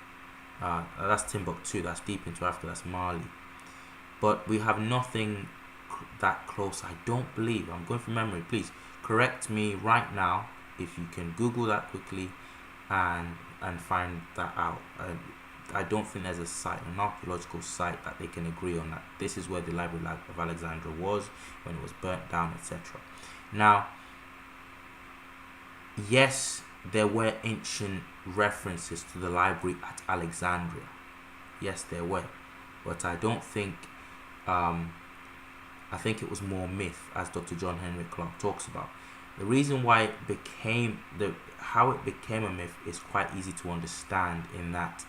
That's Timbuktu, that's deep into Africa, that's Mali. But we have nothing that close, I don't believe. I'm going from memory. Please correct me right now if you can Google that quickly and find that out. I don't think there's a site, an archaeological site, that they can agree on that this is where the Library of Alexandria was when it was burnt down, etc. Now, yes, there were ancient references to the library at Alexandria. Yes, there were, but I don't think. I think it was more myth, as Dr. John Henrik-Clarke talks about. The reason why it became how it became a myth is quite easy to understand, in that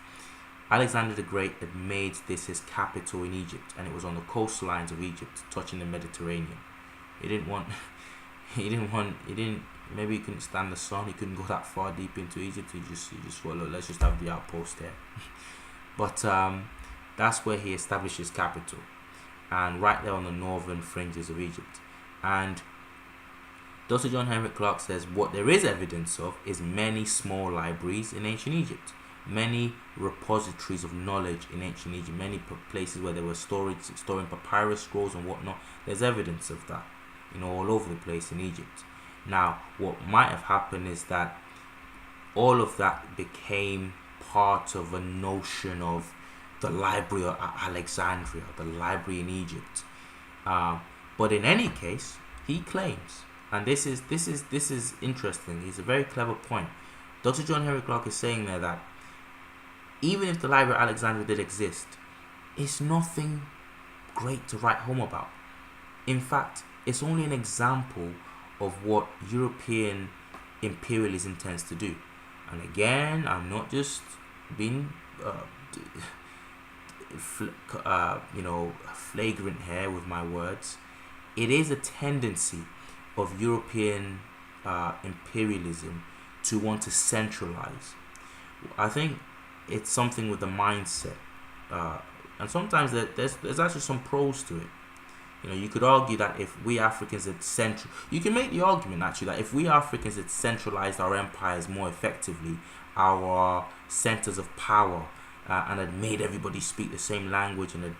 Alexander the Great had made this his capital in Egypt, and it was on the coastlines of Egypt, touching the Mediterranean. He didn't. Maybe he couldn't stand the sun. He couldn't go that far deep into Egypt. He just thought, look, let's just have the outpost there. But that's where he established his capital, and right there on the northern fringes of Egypt. And Dr. John Henrik-Clarke says what there is evidence of is many small libraries in ancient Egypt, many repositories of knowledge in ancient Egypt, many places where they were storing papyrus scrolls and whatnot. There's evidence of that, all over the place in Egypt. Now, what might have happened is that all of that became part of a notion of the library at Alexandria, the library in Egypt. But in any case, he claims, and this is interesting. It's a very clever point. Dr. John Henrik-Clarke is saying there that even if the library at Alexandria did exist, it's nothing great to write home about. In fact, it's only an example of what European imperialism tends to do. And again, I'm not just being flagrant here with my words. It is a tendency of European imperialism to want to centralize. I think it's something with the mindset, and sometimes there's actually some pros to it. You could argue that if we Africans had you can make the argument actually that if we Africans had centralized our empires more effectively, our centers of power, and had made everybody speak the same language, and had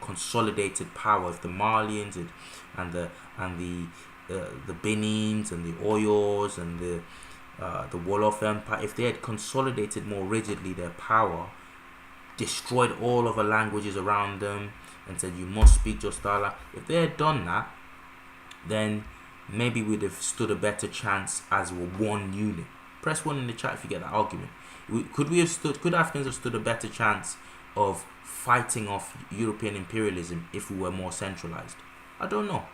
consolidated power. If the Malians and the Benins and the Oyos and the Wolof Empire, if they had consolidated more rigidly their power, destroyed all of the languages around them, and said you must speak just Allah. If they had done that, then maybe we'd have stood a better chance as one unit. Press 1 in the chat if you get that argument. Could Africans have stood a better chance of fighting off European imperialism if we were more centralized? I don't know.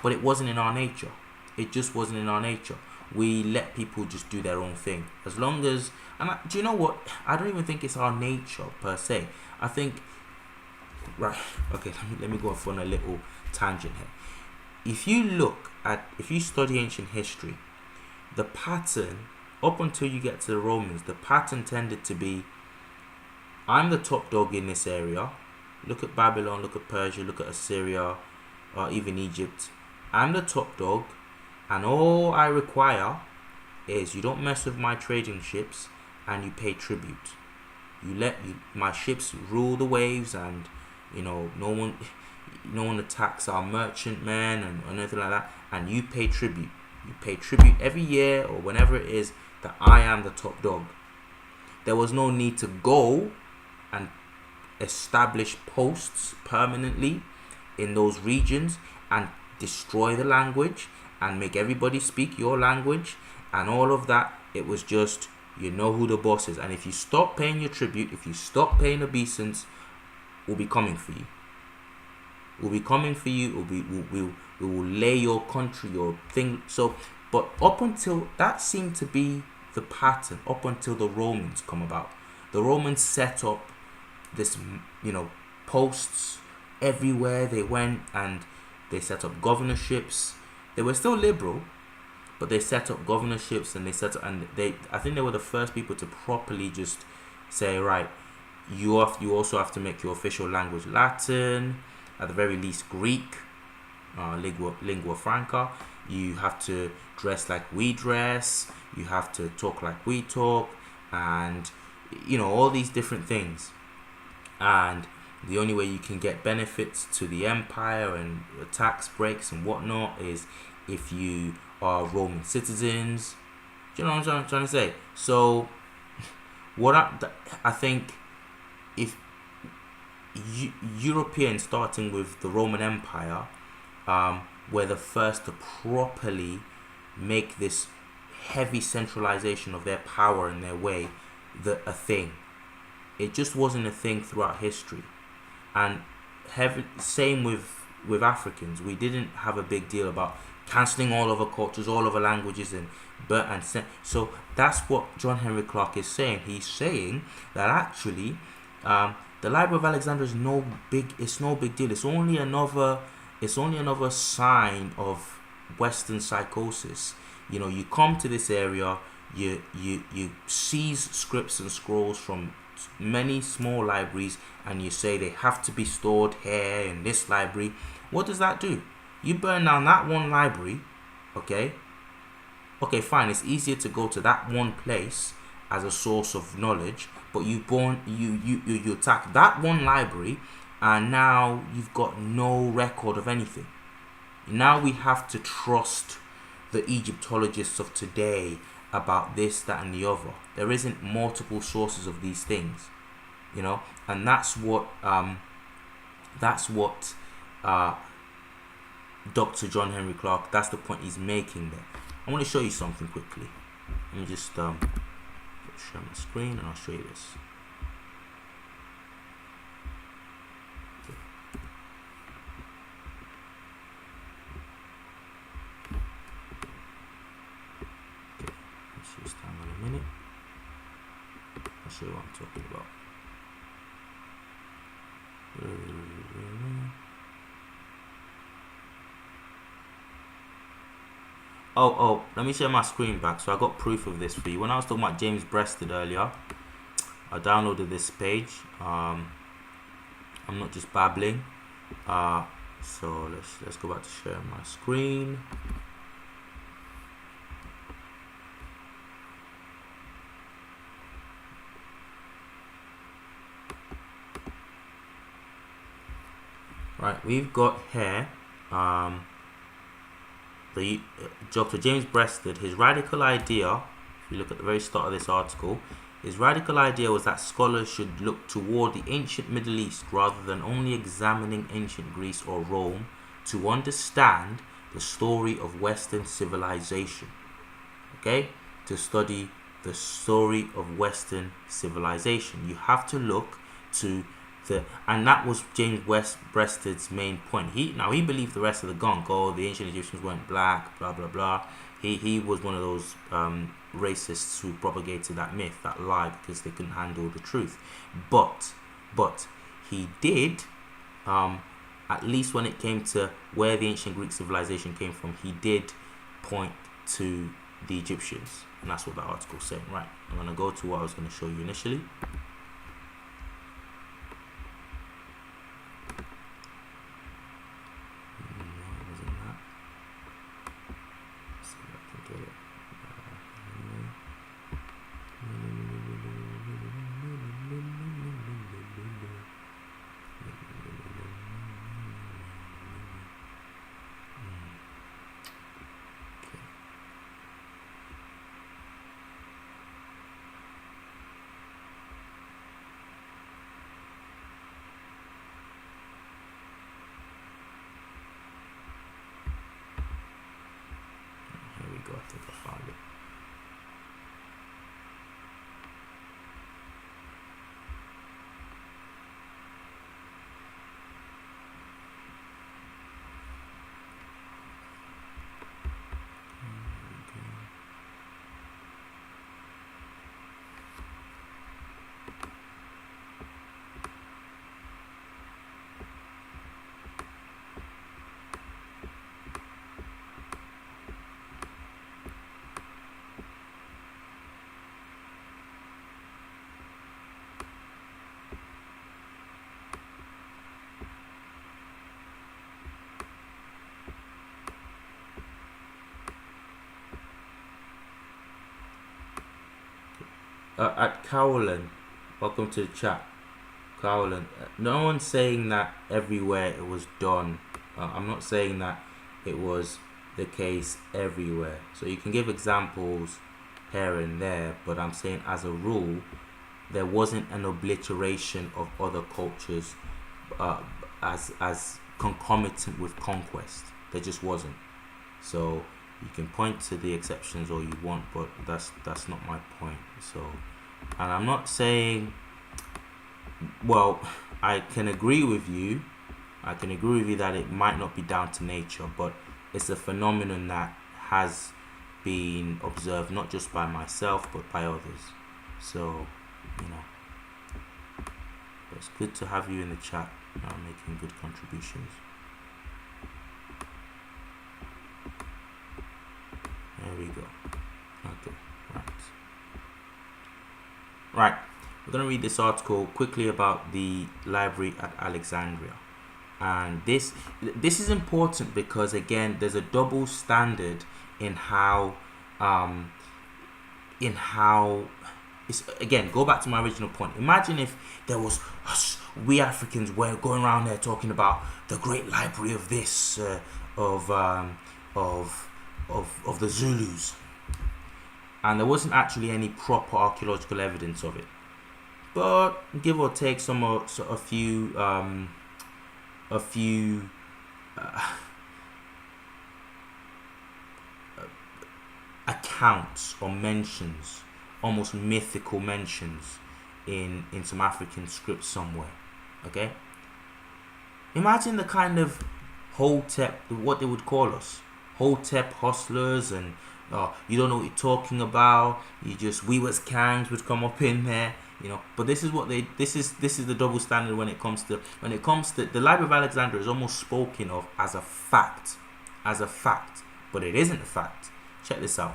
But it wasn't in our nature. It just wasn't in our nature. We let people just do their own thing. As long as, do you know what? I don't even think it's our nature per se. I think, right, okay, let me go off on a little tangent here. If you study ancient history, the pattern, up until you get to the Romans, the pattern tended to be, I'm the top dog in this area. Look at Babylon, look at Persia, look at Assyria, or even Egypt. I'm the top dog, and all I require is you don't mess with my trading ships, and you pay tribute. You let my ships rule the waves, and no one attacks our merchantmen and anything like that, and you pay tribute. You pay tribute every year or whenever it is that I am the top dog. There was no need to go and establish posts permanently in those regions and destroy the language and make everybody speak your language and all of that. It was just, you know who the boss is, and if you stop paying your tribute, if you stop paying obeisance, we'll be coming for you. We'll be coming for you. We will lay your country, your thing. So, but up until that seemed to be the pattern, up until the Romans come about. The Romans set up this, posts everywhere they went, and they set up governorships. They were still liberal, but they set up governorships, and I think they were the first people to properly just say, right, you also have to make your official language Latin, at the very least Greek, lingua franca. You have to dress like we dress, you have to talk like we talk, and all these different things. And the only way you can get benefits to the empire and tax breaks and whatnot is if you are Roman citizens. Do you know what I'm trying to say? So what I think, if Europeans, starting with the Roman Empire, were the first to properly make this heavy centralization of their power and their way a thing. It just wasn't a thing throughout history. And same with Africans. We didn't have a big deal about cancelling all other cultures, all other languages, so that's what John Henrik-Clarke is saying. He's saying that actually the Library of Alexandria is no big deal. It's only another sign of Western psychosis. You come to this area, you seize scripts and scrolls from many small libraries, and you say they have to be stored here in this library. What does that do? You burn down that one library. Okay, fine, it's easier to go to that one place as a source of knowledge, but you attack that one library, and now you've got no record of anything. Now we have to trust the Egyptologists of today about this, that, and the other. There isn't multiple sources of these things, and that's what Dr. John Henrik-Clarke, that's the point he's making there. I want to show you something quickly. Let me just share my screen, and I'll show you this. Just hang on a minute. I'll show you what I'm talking about. Oh, let me share my screen back. So I got proof of this for you. When I was talking about James Breasted earlier, I downloaded this page. I'm not just babbling. So let's go back to sharing my screen. Right, we've got here the Dr. James Breasted. His radical idea, if you look at the very start of this article, his radical idea was that scholars should look toward the ancient Middle East rather than only examining ancient Greece or Rome to understand the story of Western civilization. Okay? To study the story of Western civilization, you have to look to and that was James Breasted's main point. He believed the rest of the gunk. The ancient Egyptians weren't black, blah blah blah. He was one of those racists who propagated that myth, that lie, because they couldn't handle the truth. But he did, at least when it came to where the ancient Greek civilization came from, he did point to the Egyptians, and that's what that article is saying. Right, I'm going to go to what I was going to show you initially. I think I found it. At Cowland, welcome to the chat. Cowland, no one's saying that everywhere it was done. I'm not saying that it was the case everywhere. So you can give examples here and there, but I'm saying as a rule, there wasn't an obliteration of other cultures as concomitant with conquest. There just wasn't. So you can point to the exceptions all you want, but that's not my point. So, and I'm not saying, well, I can agree with you that it might not be down to nature, but it's a phenomenon that has been observed not just by myself but by others. So, you know, but it's good to have you in the chat, making good contributions. There we go. Okay, right. We're going to read this article quickly about the library at Alexandria. And this is important because, again, there's a double standard in how it's, again, go back to my original point. Imagine if there was we Africans were going around there talking about the great library of this of the Zulus, and there wasn't actually any proper archaeological evidence of it, but give or take a few accounts or mentions, almost mythical mentions in some African script somewhere. Okay, imagine the kind of Hotep, what they would call us, Hotep hustlers, and you don't know what you're talking about. We was kangs would come up in there, you know. But this is the double standard when it comes to the Library of Alexandria is almost spoken of as a fact, but it isn't a fact. Check this out.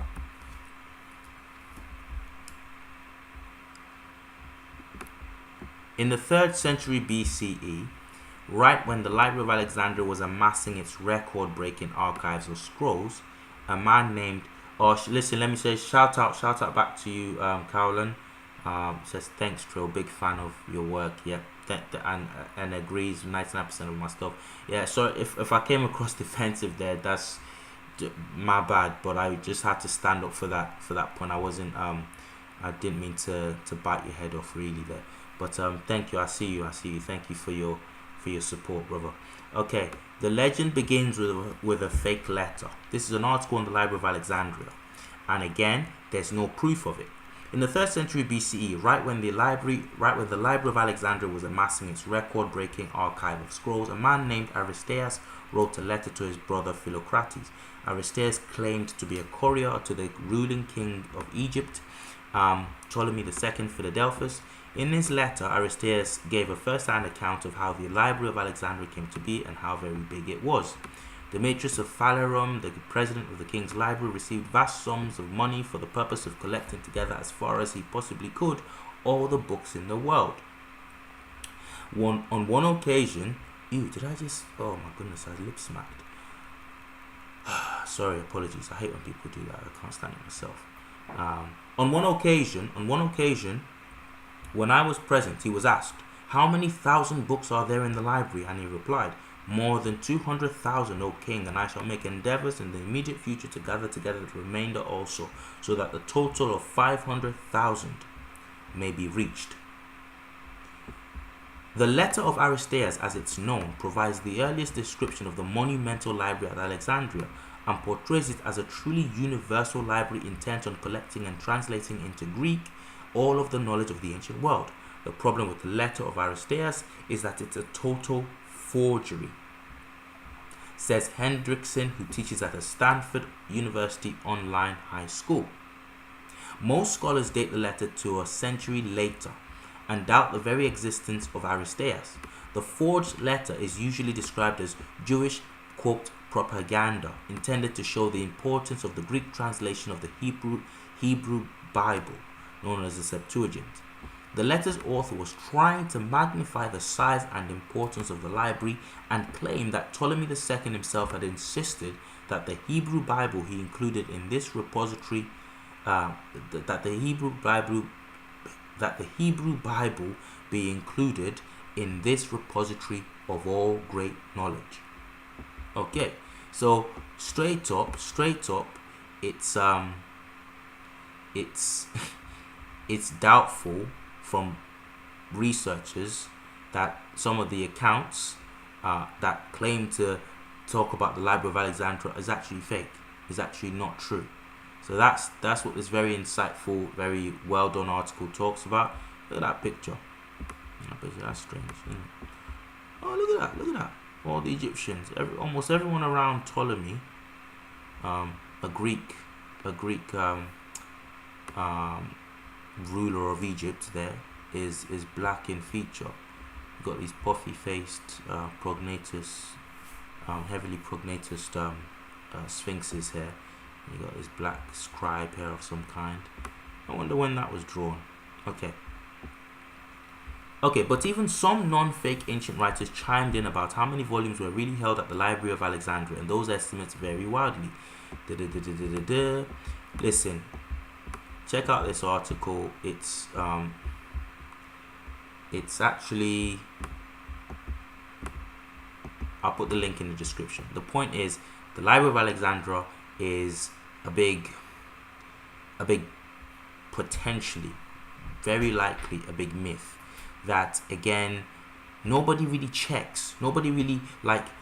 In the 3rd century BCE, right when the Library of Alexandria was amassing its record-breaking archives of scrolls, a man named... listen, let me say shout out back to you, Cowlan. Says thanks, Trill. Big fan of your work. Yeah, and agrees 99% of my stuff. Yeah, so if I came across defensive there, that's my bad. But I just had to stand up for that point. I wasn't I didn't mean to bite your head off really there. But thank you. I see you. Thank you for your support, brother. Okay, the legend begins with a fake letter. This is an article in the Library of Alexandria, and again, there's no proof of it. In the 3rd century BCE, right when the Library of Alexandria was amassing its record-breaking archive of scrolls, a man named Aristeas wrote a letter to his brother Philocrates. Aristeas claimed to be a courier to the ruling king of Egypt, Ptolemy II Philadelphus. In his letter, Aristeas gave a first-hand account of how the Library of Alexandria came to be and how very big it was. Demetrius of Phalerum, the president of the king's library, received vast sums of money for the purpose of collecting together as far as he possibly could all the books in the world. On one occasion, oh my goodness, I lip smacked. Sorry, apologies. I hate when people do that. I can't stand it myself. On one occasion, when I was present, he was asked, "How many thousand books are there in the library?" And he replied, "More than 200,000, O king, and I shall make endeavors in the immediate future to gather together the remainder also, so that the total of 500,000 may be reached." The letter of Aristeas, as it's known, provides the earliest description of the monumental library at Alexandria and portrays it as a truly universal library intent on collecting and translating into Greek all of the knowledge of the ancient world. The problem with the letter of Aristeas is that it's a total forgery, says Hendrickson, who teaches at a Stanford University online high school. Most scholars date the letter to a century later and doubt the very existence of Aristeas. The forged letter is usually described as Jewish, quote, propaganda, intended to show the importance of the Greek translation of the Hebrew Bible, known as the Septuagint. The letter's author was trying to magnify the size and importance of the library and claimed that Ptolemy II himself had insisted that the Hebrew Bible he included in this repository, that the Hebrew Bible be included in this repository of all great knowledge. Okay, so straight up, it's doubtful from researchers that some of the accounts that claim to talk about the Library of Alexandria is actually fake, is actually not true. So that's what this very insightful, very well done article talks about. Look at that picture. That's strange, isn't it? Oh, look at that. All the Egyptians, almost everyone around Ptolemy, a Greek ruler of Egypt, there is black in feature. You've got these puffy-faced heavily prognatus sphinxes here. You got this black scribe here of some kind. I wonder when that was drawn. Okay, but even some non-fake ancient writers chimed in about how many volumes were really held at the Library of Alexandria, and those estimates vary wildly. Listen, check out this article. It's actually, I'll put the link in the description. The point is, the Library of Alexandria is a big, potentially, very likely a big myth that, again, nobody really checks, nobody really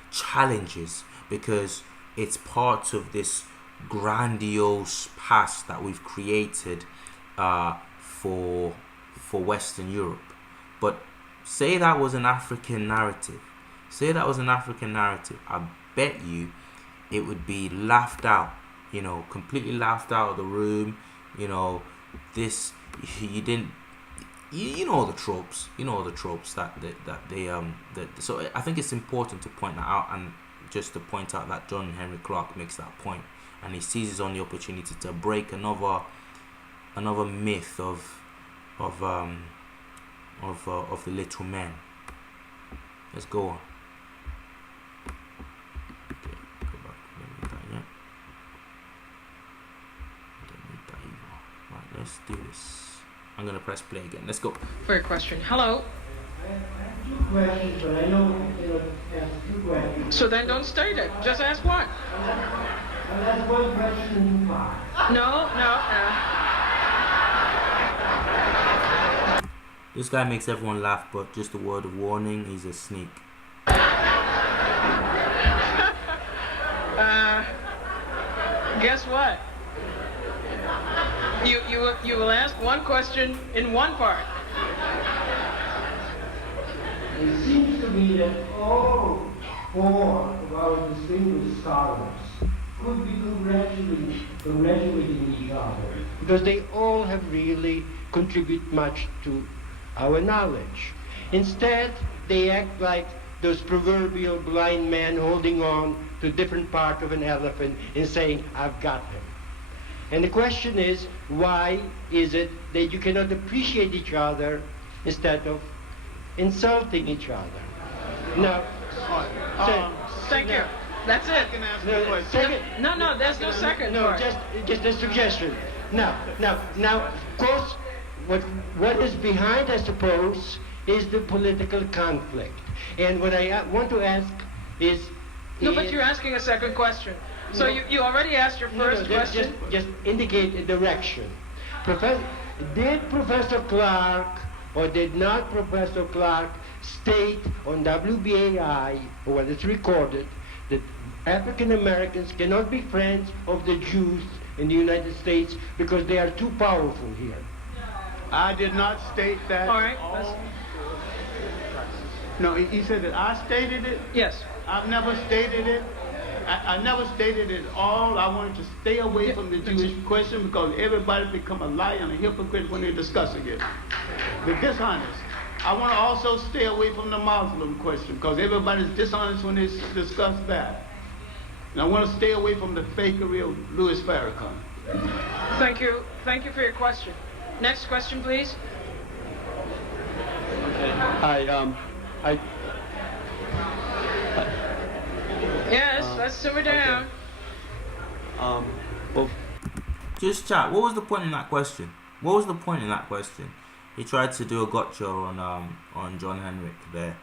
challenges, because it's part of this grandiose past that we've created for Western Europe. But say that was an African narrative, I bet you it would be laughed out, completely laughed out of the room. This, you didn't, you know the tropes, so I think it's important to point that out, and just to point out that John Henrik-Clarke makes that point, and he seizes on the opportunity to break another myth of the little men. Let's go on. Okay, go back. Don't need that yet. Don't need that either. Right, let's do this. I'm going to press play again. Let's go. For your question. Hello. I have two questions, but I know ask two questions. So then don't state it. Just ask one. I'll ask one question and you five. No. This guy makes everyone laugh, but just a word of warning, he's a sneak. Guess what? You will ask one question in one part. It seems to me that all four of our distinguished scholars could be congratulating each other, because they all have really contributed much to our knowledge. Instead, they act like those proverbial blind men holding on to different part of an elephant and saying, I've got him. And the question is, why is it that you cannot appreciate each other instead of insulting each other? Now, Thank you. That's it. No, there's no second part. Just a suggestion. Now, of course, what is behind, I suppose, is the political conflict. And what I want to ask is... No, but you're asking a second question. So you already asked your first question? Just indicate a direction. Did Professor Clarke or did not Professor Clarke state on WBAI, or whether it's recorded, that African Americans cannot be friends of the Jews in the United States because they are too powerful here? I did not state that. All right. No, he said that I stated it. Yes. I've never stated it. I never stated it at all. I wanted to stay away from the Jewish question because everybody become a liar and a hypocrite when they're discussing it. They're dishonest. I want to also stay away from the Muslim question because everybody's dishonest when they discuss that. And I want to stay away from the fakery of Louis Farrakhan. Thank you. Thank you for your question. Next question, please. Yes, let's simmer down. Well, just chat. What was the point in that question? What was the point in that question? He tried to do a gotcha on John Henrik there.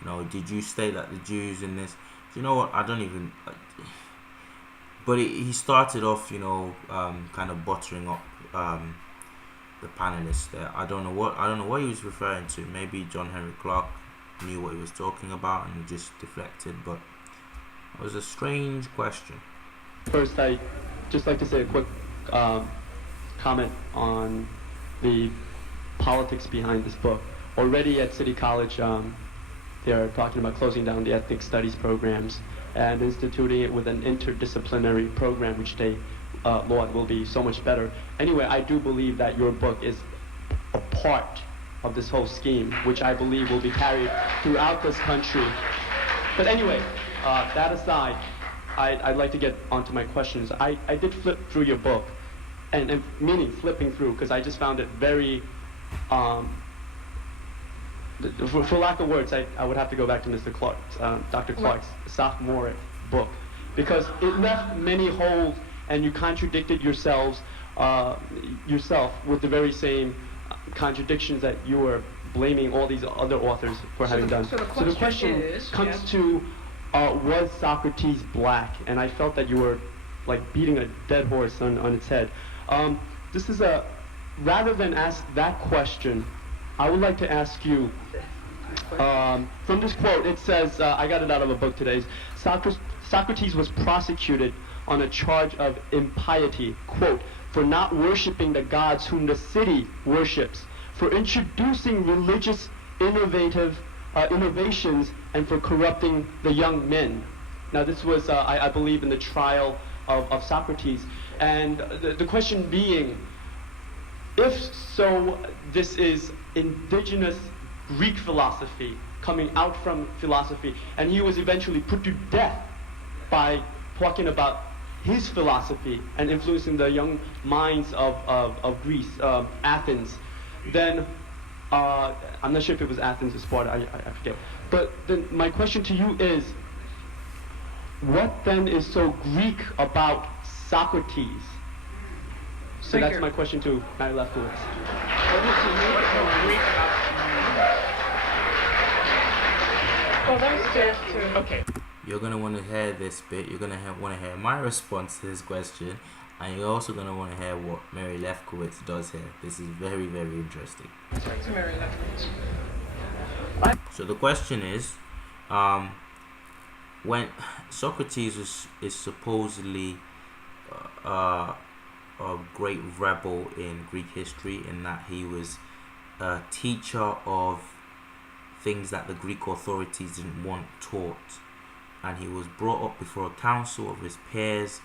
You know, did you state that the Jews in this? Do you know what? I don't even. But he started off, you know, kind of buttering up the panelists there. I don't know what he was referring to. Maybe John Henrik-Clarke knew what he was talking about and just deflected. But it was a strange question. First, I'd just like to say a quick comment on the politics behind this book. Already at City College, they're talking about closing down the ethnic studies programs and instituting it with an interdisciplinary program, which they laud will be so much better. Anyway, I do believe that your book is a part of this whole scheme, which I believe will be carried throughout this country. But anyway, that aside, I'd like to get onto my questions. I did flip through your book, and meaning flipping through, because I just found it very, for lack of words, I would have to go back to Mr. Clarke's, Dr. Clarke's sophomoric book, because it left many holes, and you contradicted yourself with the very same contradictions that you were blaming all these other authors for having done. So the question comes to, was Socrates black? And I felt that you were like beating a dead horse on its head. This is rather than ask that question, I would like to ask you, from this quote, it says, I got it out of a book today, Socrates was prosecuted on a charge of impiety, quote, for not worshiping the gods whom the city worships, for introducing religious innovations, and for corrupting the young men. Now this was, I believe, in the trial of Socrates. And the question being, if so, this is indigenous Greek philosophy coming out from philosophy, and he was eventually put to death by talking about his philosophy and influencing the young minds of Greece, Athens, then I'm not sure if it was Athens or Sparta, I forget. But then my question to you is, what then is so Greek about Socrates? So that's my question to Mary Lefkowiz. Well, that's good too. Okay. You're going to want to hear this bit. You're going to want to hear my response to this question. And you're also going to want to hear what Mary Lefkowiz does here. This is very, very interesting. Mary Lefkowiz. So the question is, when Socrates is supposedly a great rebel in Greek history, in that he was a teacher of things that the Greek authorities didn't want taught, and he was brought up before a council of his peers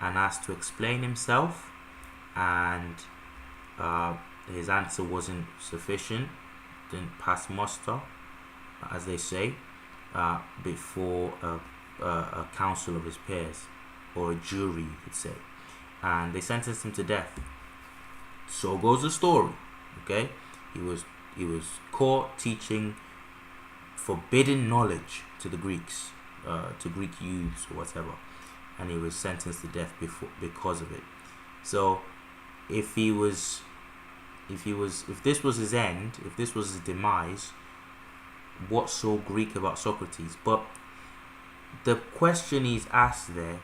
and asked to explain himself, and his answer wasn't sufficient, didn't pass muster, as they say, before a council of his peers, or a jury, you could say, and they sentenced him to death. So goes the story. Okay, he was caught teaching forbidden knowledge to the Greeks, to Greek youths or whatever, and he was sentenced to death because of it. So if this was his end, if this was his demise, what's so Greek about Socrates? But the question he's asked there,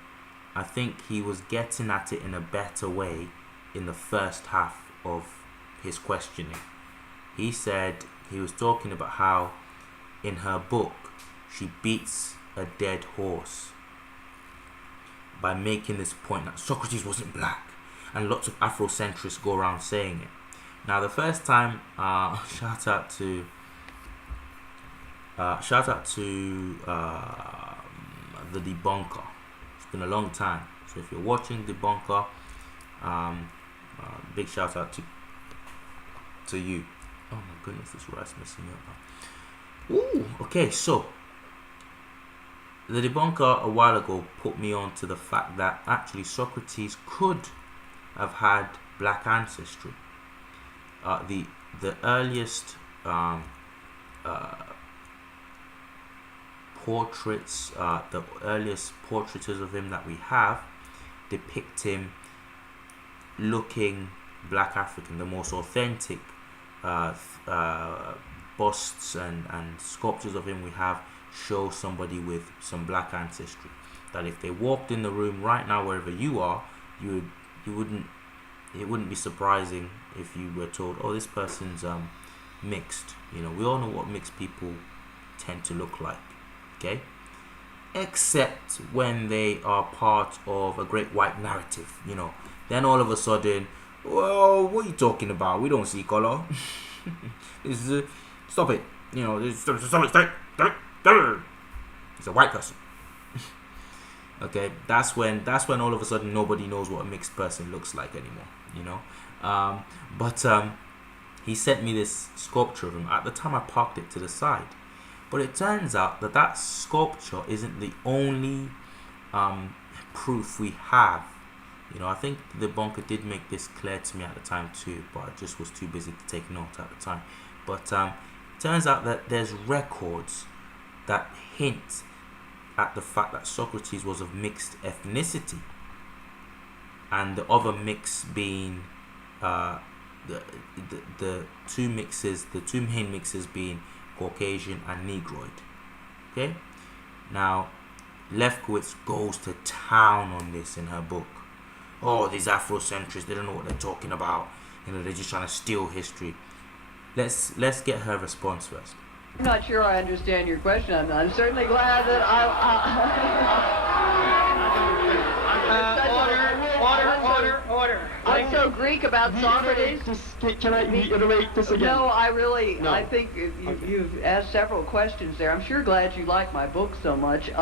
I think he was getting at it in a better way in the first half of his questioning. He said, he was talking about how in her book she beats a dead horse by making this point that Socrates wasn't black, and lots of Afrocentrists go around saying it. Now the first time, shout out to the debunker. It's been a long time, so if you're watching debunker, big shout out to you. Oh my goodness, this rice messing me up. Ooh, okay, so the debunker a while ago put me on to the fact that actually Socrates could have had black ancestry. The earliest portraits, the earliest portraits of him that we have depict him looking black African. The most authentic busts and sculptures of him we have show somebody with some black ancestry, that if they walked in the room right now wherever you are, it wouldn't be surprising if you were told, oh, this person's mixed. You know, we all know what mixed people tend to look like, okay? Except when they are part of a great white narrative, you know. Then all of a sudden, well, what are you talking about? We don't see color. Stop it. You know, stop it. It's a white person. Okay, that's when all of a sudden nobody knows what a mixed person looks like anymore, you know. But he sent me this sculpture of him. At the time I parked it to the side, but it turns out that sculpture isn't the only proof we have. You know, I think the debunker did make this clear to me at the time too, but I just was too busy to take note at the time. But turns out that there's records that hint at the fact that Socrates was of mixed ethnicity, and the other mix being the two main mixes being Caucasian and Negroid. Okay, now Lefkowiz goes to town on this in her book. Oh, these Afrocentrists, they don't know what they're talking about. You know, they're just trying to steal history. Let's get her response first. I'm not sure I understand your question. I'm certainly glad that Order. I'm so Greek about Socrates. Can I reiterate this again? No, I think you've asked several questions there. I'm sure glad you like my book so much.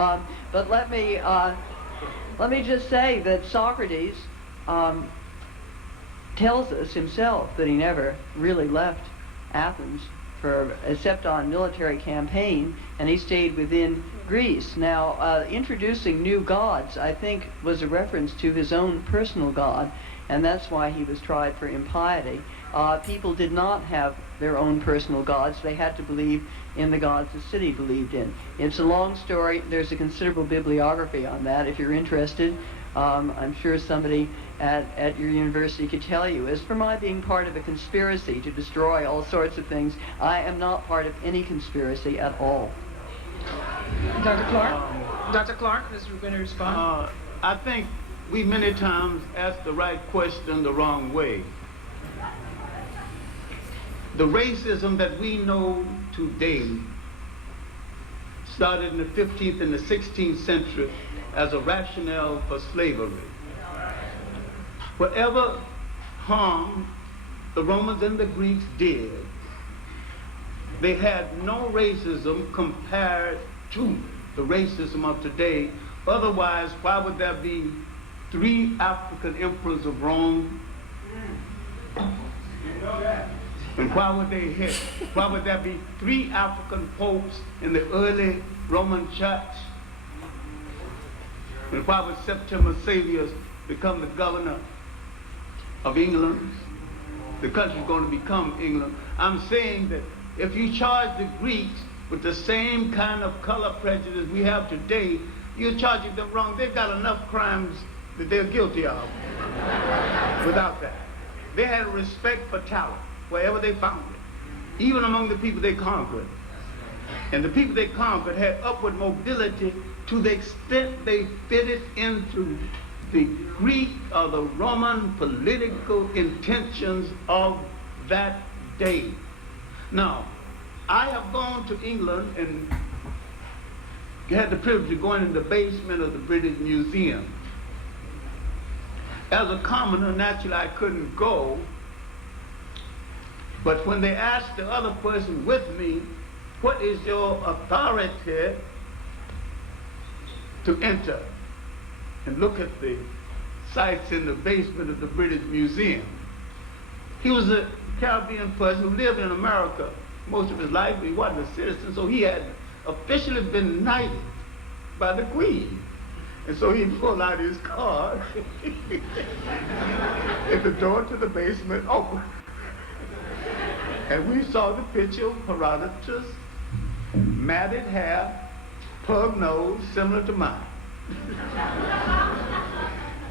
But let me just say that Socrates tells us himself that he never really left Athens except on military campaign, and he stayed within Greece. Now, introducing new gods, I think, was a reference to his own personal god, and that's why he was tried for impiety. People did not have their own personal gods. They had to believe in the gods the city believed in. It's a long story. There's a considerable bibliography on that if you're interested. I'm sure somebody at your university could tell you. As for my being part of a conspiracy to destroy all sorts of things, I am not part of any conspiracy at all. Dr. Clarke, is going to respond? I think we many times ask the right question the wrong way. The racism that we know today started in the 15th and the 16th century as a rationale for slavery. Whatever harm the Romans and the Greeks did, they had no racism compared to the racism of today. Otherwise, why would there be 3 African emperors of Rome? You know that. And why would they hit? Why would there be 3 African popes in the early Roman Church? And why would Septimus Severus become the governor of England? The country's going to become England. I'm saying that if you charge the Greeks with the same kind of color prejudice we have today, you're charging them wrong. They've got enough crimes that they're guilty of without that. They had respect for talent wherever they found it, even among the people they conquered. And the people they conquered had upward mobility to the extent they fitted into the Greek or the Roman political intentions of that day. Now, I have gone to England and had the privilege of going in the basement of the British Museum. As a commoner, naturally I couldn't go, but when they asked the other person with me, what is your authority to enter and look at the sites in the basement of the British Museum? He was a Caribbean person who lived in America most of his life, but he wasn't a citizen, so he had officially been knighted by the Queen. And so he pulled out his card and the door to the basement opened. And we saw the picture of Herodotus, matted hair, pug nose, similar to mine.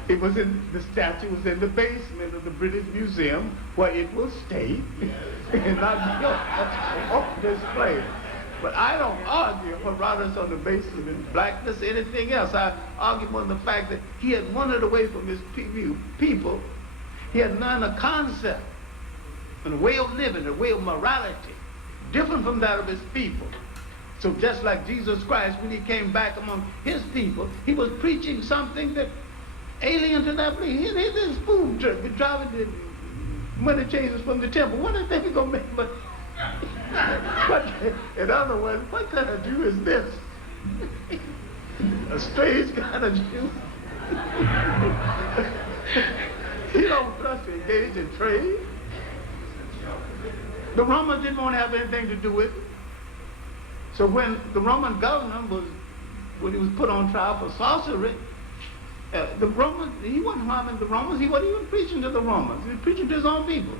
It was the statue was in the basement of the British Museum where it will stay and not be on display. But I don't argue Herodotus on the basis of his blackness or anything else. I argue on the fact that he had wandered away from his people. He had learned a concept and a way of living, a way of morality, different from that of his people. So just like Jesus Christ, when he came back among his people, he was preaching something that alien to that place. He did this food truck, driving the money changers from the temple. What are they going to make? But in other words, what kind of Jew is this? A strange kind of Jew. He don't trust to engage in trade. The Romans didn't want to have anything to do with it. So when the Roman governor when he was put on trial for sorcery, the Romans, he wasn't harming the Romans, he wasn't even preaching to the Romans, he was preaching to his own people.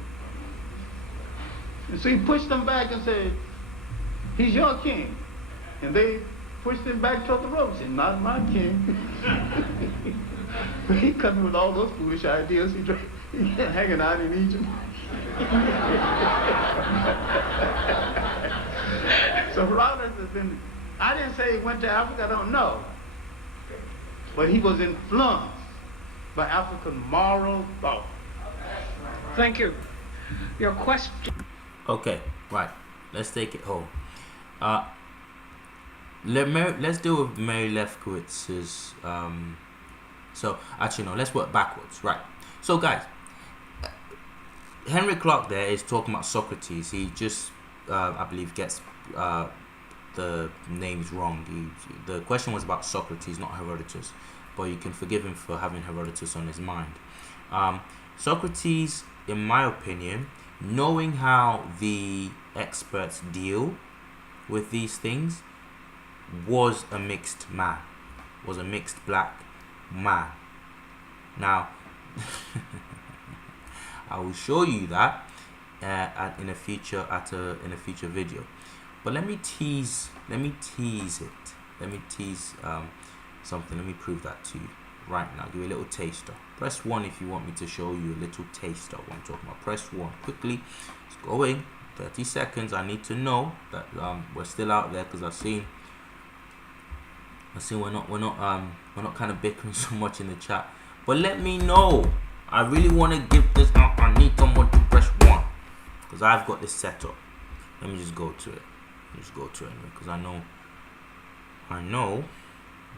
And so he pushed them back and said, he's your king. And they pushed him back toward the road and said, not my king. But he coming with all those foolish ideas. He hanging out in Egypt. So Herodotus has been, I didn't say he went to Africa, I don't know. But he was influenced by African moral thought. Thank you. Your question. Okay, right. Let's take it home. Let's deal with Mary Lefkowiz's. So actually, no. Let's work backwards. Right. So, guys, Henrik-Clarke there is talking about Socrates. He just, I believe, gets the names wrong. The question was about Socrates, not Herodotus. But you can forgive him for having Herodotus on his mind. Socrates, in my opinion, knowing how the experts deal with these things, was a mixed man, was a mixed black man. Now, I will show you that in a future video. But let me tease something. Let me prove that to you right now. Give you a little taster. Press 1 if you want me to show you a little taster of what I'm talking about. Press 1 quickly. It's going 30 seconds. I need to know that we're still out there, because I've seen we're not kind of bickering so much in the chat. But let me know. I really want to give this out. I need someone to press 1, because I've got this set up. Let me just go to it. Because I know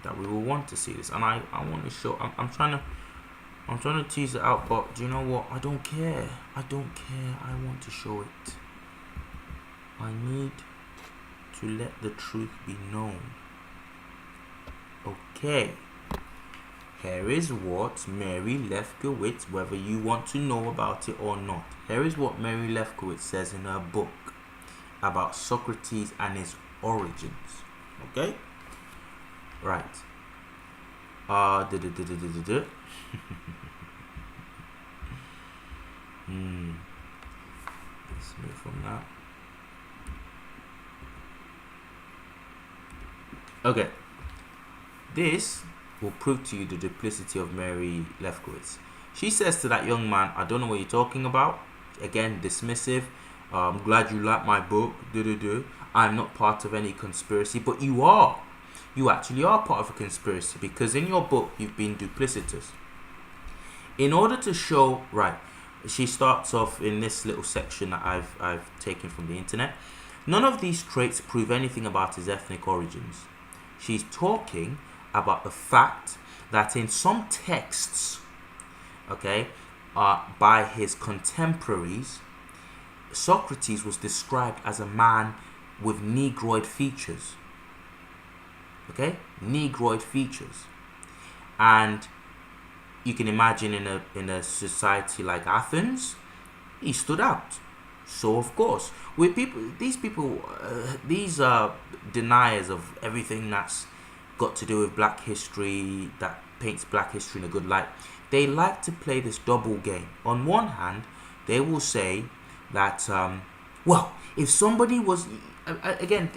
that we will want to see this, and I want to show. I'm trying to tease it out, but do you know what? I don't care. I want to show it. I need to let the truth be known. Okay. Here is what Mary Lefkowiz, whether you want to know about it or not, here is what Mary Lefkowiz says in her book about Socrates and his origins. Okay? Right. Let's move from that. Okay. This will prove to you the duplicity of Mary Lefkowiz. She says to that young man, I don't know what you're talking about. Again, dismissive. I'm glad you like my book. I'm not part of any conspiracy, but you are. You actually are part of a conspiracy, because in your book you've been duplicitous. In order to show, right, she starts off in this little section that I've taken from the internet. None of these traits prove anything about his ethnic origins. She's talking about the fact that in some texts, okay, by his contemporaries, Socrates was described as a man with negroid features. Okay, negroid features, and you can imagine in a society like Athens, he stood out. So of course, with these deniers of everything that's got to do with black history, that paints black history in a good light, they like to play this double game. On one hand, they will say that, well, if somebody was, again,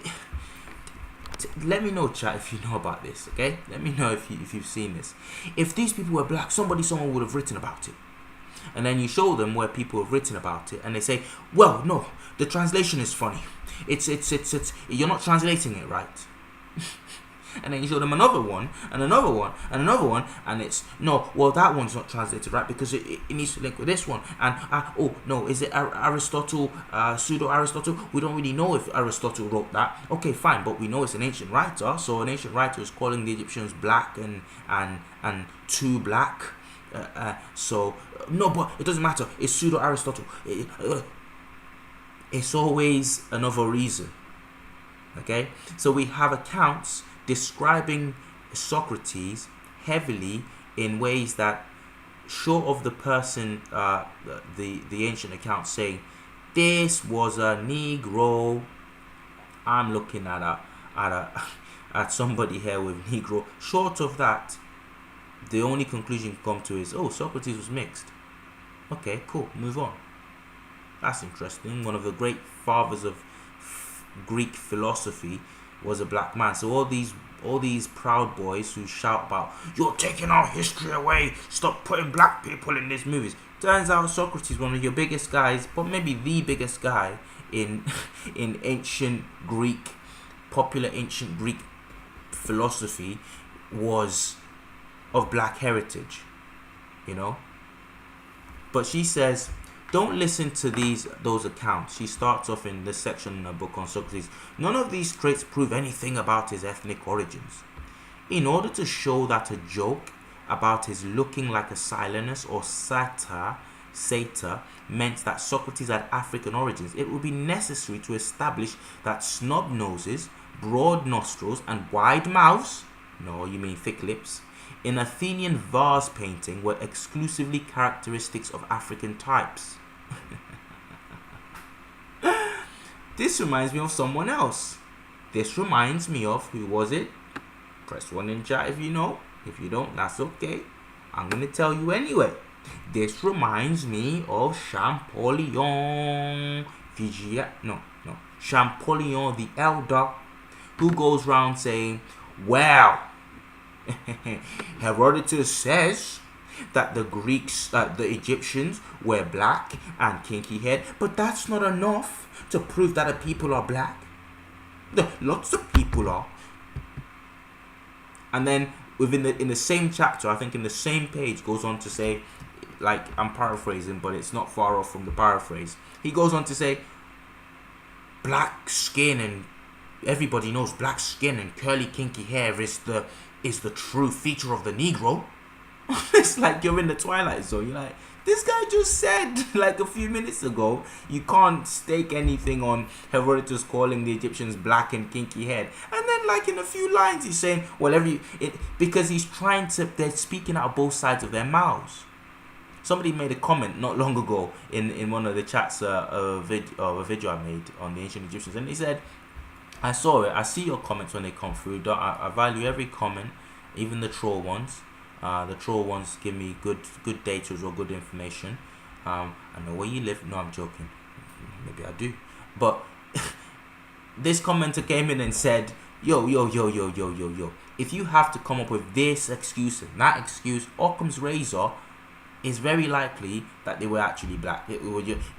let me know, chat, if you know about this, okay? Let me know if you've seen this. If these people were black, someone would have written about it. And then you show them where people have written about it, and they say, well, no, the translation is funny. It's you're not translating it right. And then you show them another one, and another one, and another one, and it's, no, well, that one's not translated right because it needs to link with this one. And, oh, no, is it Aristotle, pseudo-Aristotle? We don't really know if Aristotle wrote that. Okay, fine, but we know it's an ancient writer, so an ancient writer is calling the Egyptians black and too black. So, no, but it doesn't matter. It's pseudo-Aristotle. It's always another reason. Okay? So we have accounts describing Socrates heavily in ways that, short of the person, the ancient account saying, this was a Negro. I'm looking at somebody here with Negro. Short of that, the only conclusion you come to is, oh, Socrates was mixed. Okay, cool, move on. That's interesting. One of the great fathers of Greek philosophy was a black man. So all these proud boys who shout about, you're taking our history away, stop putting black people in these movies. Turns out Socrates, one of your biggest guys, but maybe the biggest guy in ancient Greek, popular ancient Greek philosophy, was of black heritage, you know. But she says, don't listen to those accounts. She starts off in this section in her book on Socrates. None of these traits prove anything about his ethnic origins. In order to show that a joke about his looking like a Silenus or satyr meant that Socrates had African origins, it would be necessary to establish that snub noses, broad nostrils, and wide mouths, no, you mean thick lips, in Athenian vase painting were exclusively characteristics of African types. This reminds me of someone else. This reminds me of, who was it? Press 1 in chat if you know. If you don't, that's okay. I'm going to tell you anyway. This reminds me of Champollion. Champollion the Elder, who goes around saying, well, Herodotus says that the Greeks, the Egyptians were black and kinky haired, but that's not enough to prove that the people are black. Lots of people are. And then in the same chapter, I think in the same page, goes on to say, like, I'm paraphrasing, but it's not far off from the paraphrase. He goes on to say, black skin, and everybody knows black skin and curly kinky hair is the true feature of the Negro. It's like you're in the Twilight Zone. You're like, This guy just said, like a few minutes ago, you can't stake anything on Herodotus calling the Egyptians black and kinky head. And then, like, in a few lines, he's saying, well, because he's trying to, they're speaking out of both sides of their mouths. Somebody made a comment not long ago in one of the chats of a video I made on the ancient Egyptians, and he said, I saw it, I see your comments when they come through. I value every comment, even the troll ones. The troll ones give me good data or good information. I know where you live. No, I'm joking. Maybe I do. But this commenter came in and said, yo. If you have to come up with this excuse and that excuse, Occam's razor, it's very likely that they were actually black.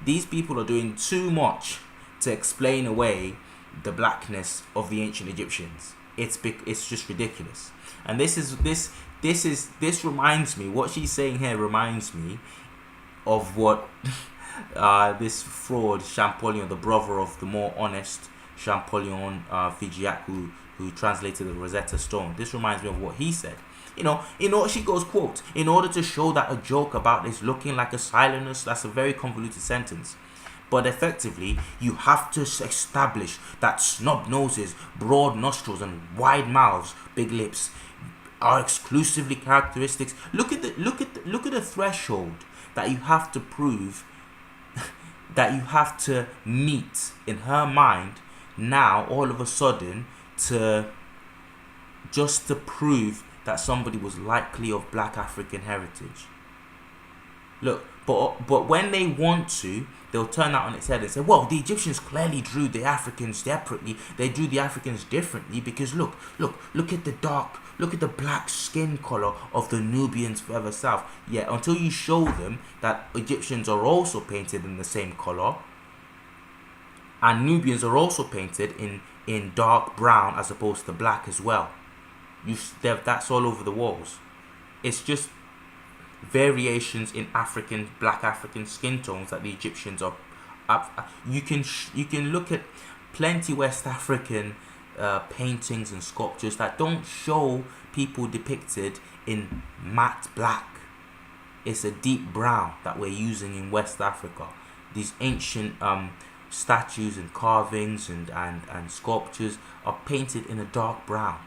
These people are doing too much to explain away the blackness of the ancient Egyptians. It's just ridiculous. And this reminds me, what she's saying here reminds me of what this fraud Champollion, the brother of the more honest Champollion Figeac, who translated the Rosetta Stone. This reminds me of what he said. She goes, quote, in order to show that a joke about this looking like a Silenus, that's a very convoluted sentence. But effectively, you have to establish that snub noses, broad nostrils, and wide mouths, big lips, are exclusively characteristics. Look at the threshold that you have to prove, that you have to meet in her mind now, all of a sudden, to prove that somebody was likely of black African heritage. Look, but when they want to, they'll turn that on its head and say, well, the Egyptians clearly drew the Africans separately. They drew the Africans differently because look at the black skin color of the Nubians further south. Yeah, until you show them that Egyptians are also painted in the same color, and Nubians are also painted in dark brown as opposed to black as well. That's all over the walls. It's just variations in black African skin tones that the Egyptians are. You can look at plenty West African paintings and sculptures that don't show people depicted in matte black. It's a deep brown that we're using in West Africa. These ancient statues and carvings and sculptures are painted in a dark brown.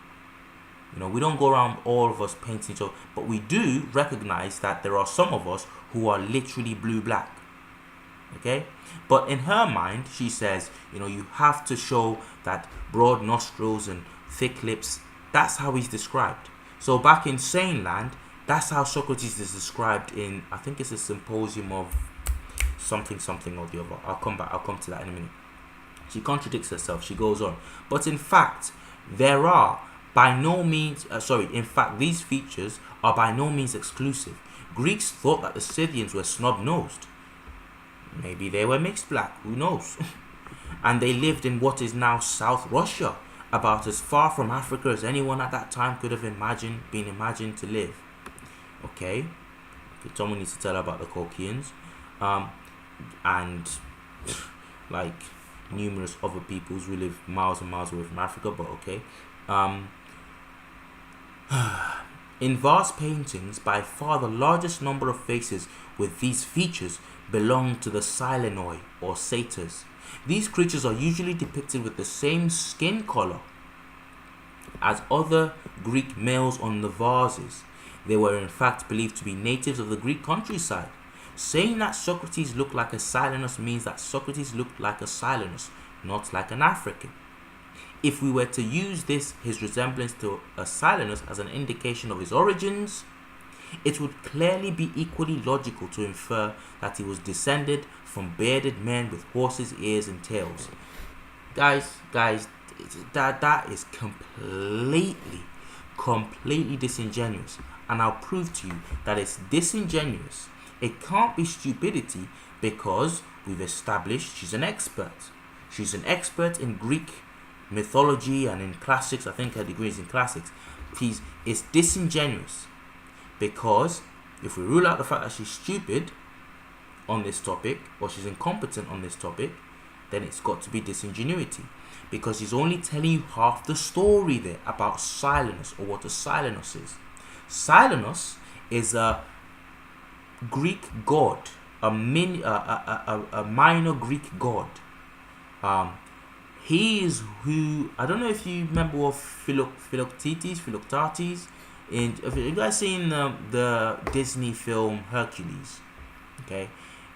We don't go around all of us painting each other, but we do recognize that there are some of us who are literally blue-black. Okay? But in her mind, she says, you have to show that broad nostrils and thick lips. That's how he's described. So back in Sane Land, that's how Socrates is described in, I think it's a symposium of something or the other. I'll come to that in a minute. She contradicts herself. She goes on. But in fact, these features are by no means exclusive. Greeks thought that the Scythians were snub-nosed. Maybe they were mixed black, who knows? And they lived in what is now South Russia, about as far from Africa as anyone at that time could have been imagined to live. Okay? Someone needs to tell her about the Colchians. And like numerous other peoples who live miles and miles away from Africa, but okay. In vast paintings, by far the largest number of faces with these features belong to the Silenoi or satyrs. These creatures are usually depicted with the same skin color as other Greek males on the vases. They were in fact believed to be natives of the Greek countryside. Saying that Socrates looked like a Silenus means that Socrates looked like a Silenus, not like an African. If we were to use his resemblance to a Silenus as an indication of his origins, it would clearly be equally logical to infer that he was descended from bearded men with horses' ears and tails. Guys, that is completely disingenuous. And I'll prove to you that it's disingenuous. It can't be stupidity because we've established she's an expert. She's an expert in Greek mythology and in classics. I think her degree is in classics. It's disingenuous because if we rule out the fact that she's stupid on this topic or she's incompetent on this topic, then it's got to be disingenuity because she's only telling you half the story there about Silenus or what a Silenus is. Silenus is a Greek god, a minor Greek god. He is who, I don't know if you remember of Philoctetes. And if you guys seen the Disney film Hercules, okay,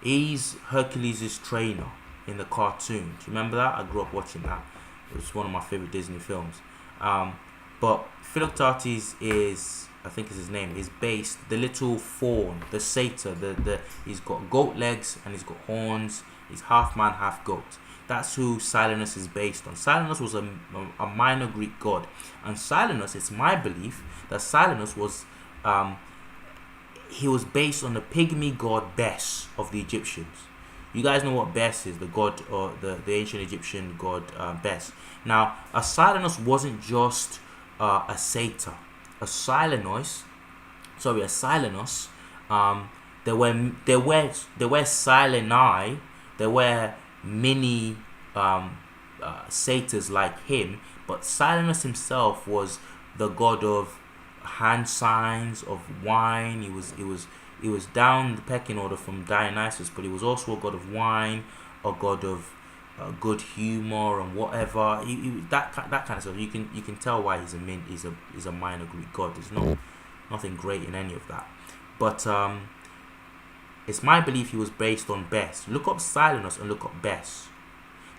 he's Hercules' trainer in the cartoon. Do you remember that? I grew up watching that. It was one of my favorite Disney films. But Philoctetes is, I think is his name, is based, the little fawn, the satyr, he's got goat legs and he's got horns. He's half man, half goat. That's who Silenus is based on. Silenus was a minor Greek god, and Silenus, it's my belief that Silenus was he was based on the pygmy god Bes of the Egyptians. You guys know what Bes is, the god, or the ancient Egyptian god Bes. Now, a Silenus wasn't just a satyr. A Silenus, there were Sileni, there were many satyrs like him, but Silenus himself was the god of hand signs, of wine. He was down the pecking order from Dionysus, but he was also a god of wine, a god of good humor and whatever. That kind of stuff. You can tell why he's a minor Greek god. There's nothing great in any of that, but it's my belief he was based on Bes. Look up Silenus and look up Bes.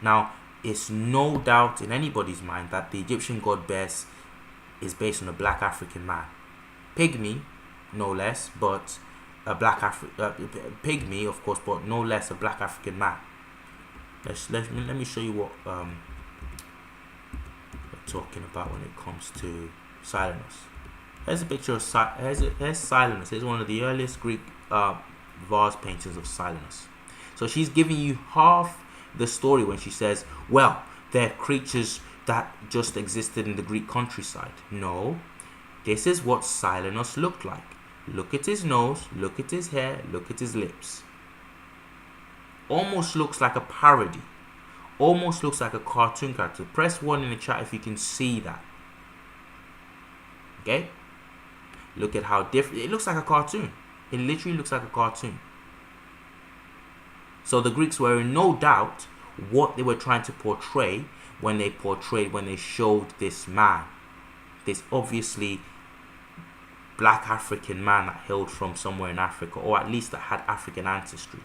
Now, it's no doubt in anybody's mind that the Egyptian god Bes is based on a black African man. Pygmy, no less, but a black pygmy, of course, but no less a black African man. Let me show you what we're talking about when it comes to Silenus. Here's a picture of here's Silenus. Here's one of the earliest Greek vase paintings of Silenus. So she's giving you half the story when she says, well, they're creatures that just existed in the Greek countryside. No, this is what Silenus looked like. Look at his nose, look at his hair, look at his lips. Almost looks like a parody. Almost looks like a cartoon character. Press 1 in the chat if you can see that. Okay? Look at how different. It looks like a cartoon. It literally looks like a cartoon. So the Greeks were in no doubt what they were trying to portray when they showed this man. This obviously black African man that hailed from somewhere in Africa, or at least that had African ancestry.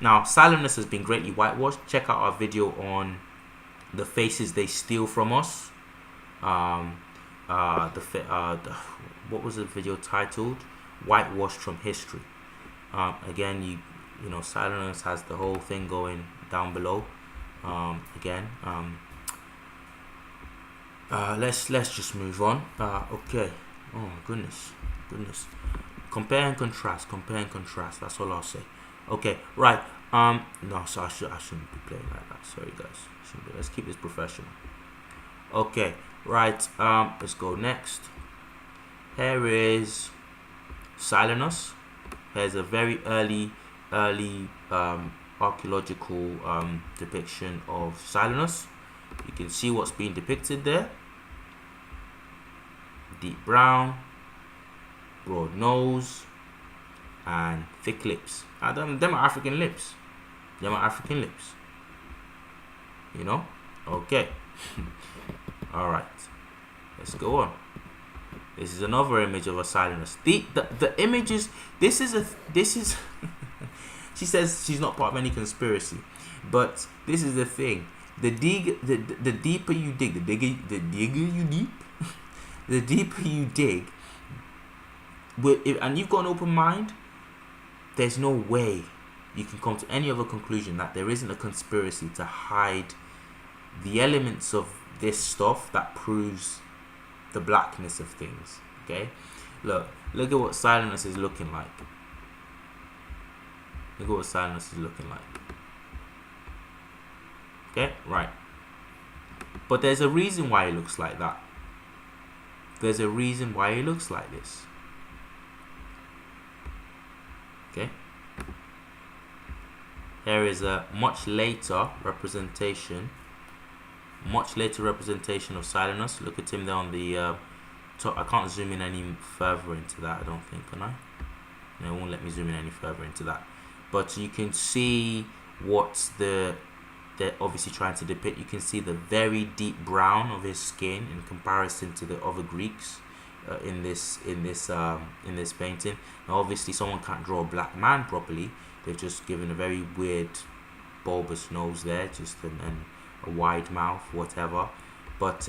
Now, Silenus has been greatly whitewashed. Check out our video on the faces they steal from us. What was the video titled? Whitewashed from history. Again, you know, Silenus has the whole thing going down below. Let's just move on. Okay. Oh my goodness. Compare and contrast. That's all I'll say. Okay, right. No, so I shouldn't be playing like that. Sorry, guys. Let's keep this professional. Okay, right. Let's go next. Here is Silenus. Here's a very early archaeological depiction of Silenus. You can see what's being depicted there. Deep brown, broad nose, and thick lips. Them are African lips. You know? Okay. Alright. Let's go on. This is another image of a Silenus. The images, this is she says she's not part of any conspiracy, but this is the thing. The deeper you dig, the deeper you dig, and you've got an open mind, there's no way you can come to any other conclusion that there isn't a conspiracy to hide the elements of this stuff that proves the blackness of things. Okay, look at what Silenus is looking like. Okay, right. But there's a reason why he looks like that. There's a reason why he looks like this. Okay. Here is a much later representation of Silenus. Look at him there on the top. I can't zoom in any further into that, I don't think, can I? and it won't let me zoom in any further into that. But you can see what they're obviously trying to depict. You can see the very deep brown of his skin in comparison to the other Greeks in this painting. Now, obviously, someone can't draw a black man properly. They've just given a very weird bulbous nose there, just and a wide mouth, whatever. But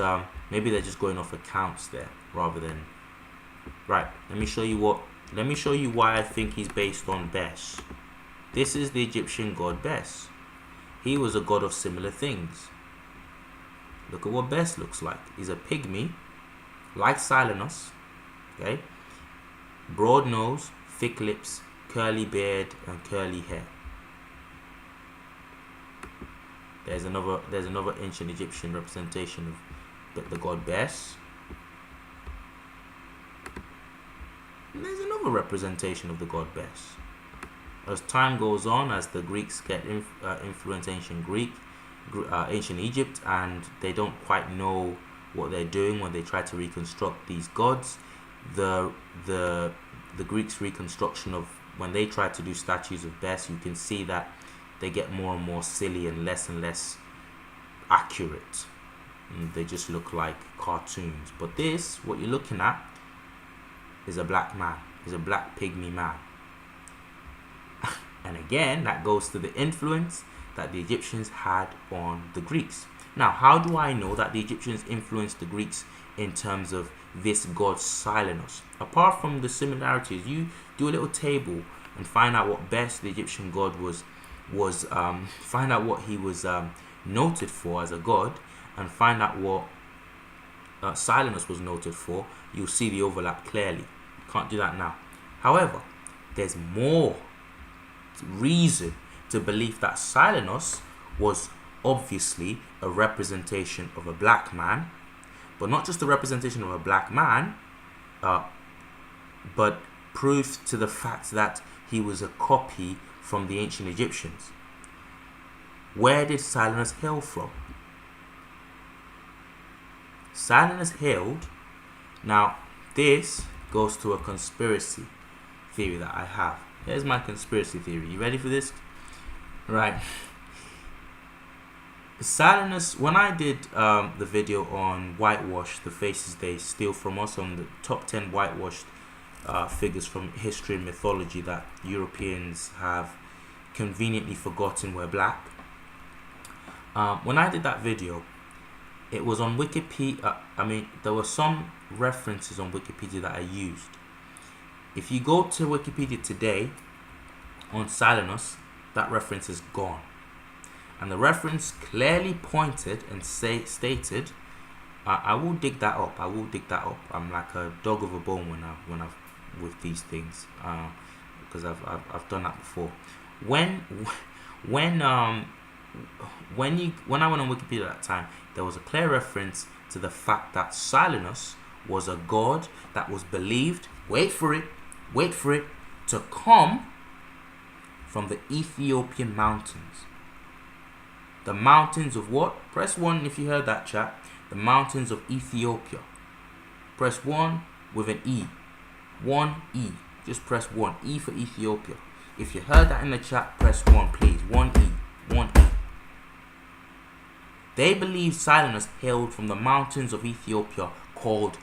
maybe they're just going off accounts there rather than. Right. Let me show you why I think he's based on Bes. This is the Egyptian god Bes. He was a god of similar things. Look at what Bes looks like. He's a pygmy, like Silenus. Okay. Broad nose, thick lips, curly beard, and curly hair. There's another ancient Egyptian representation of the god Bes. And there's another representation of the god Bes. As time goes on, as the Greeks get influence ancient Egypt, and they don't quite know what they're doing when they try to reconstruct these gods, the Greeks' reconstruction of when they try to do statues of Bes, you can see that they get more and more silly and less accurate. And they just look like cartoons. But this, what you're looking at, is a black man. Is a black pygmy man. And again, that goes to the influence that the Egyptians had on the Greeks. Now, how do I know that the Egyptians influenced the Greeks in terms of this god Silenus? Apart from the similarities, you do a little table and find out what Bes, the Egyptian god, find out what he was noted for as a god, and find out what Silenus was noted for. You'll see the overlap clearly. Can't do that now. However, there's more reason to believe that Silenus was obviously a representation of a black man, but not just a representation of a black man, but proof to the fact that he was a copy from the ancient Egyptians. Where did Silenus hail from? Silenus hailed. Now, this goes to a conspiracy theory that I have. Here's my conspiracy theory. You ready for this? Right. Silenus, when I did the video on whitewash, the faces they steal from us, on the top 10 whitewashed figures from history and mythology that Europeans have conveniently forgotten were black. When I did that video, it was on Wikipedia. There were some references on Wikipedia that I used. If you go to Wikipedia today on Silenus, that reference is gone. And the reference clearly pointed and stated, I will dig that up. I'm like a dog of a bone when I've with these things, because I've done that before. When I went on Wikipedia at that time, there was a clear reference to the fact that Silenus was a god that was believed, wait for it, to come from the Ethiopian mountains. The mountains of what? Press 1 if you heard that, chat. The mountains of Ethiopia. Press 1 with an E. 1 E. Just press 1. E for Ethiopia. If you heard that in the chat, press 1, please. 1 E. 1 E. They believe Silenus hailed from the mountains of Ethiopia, called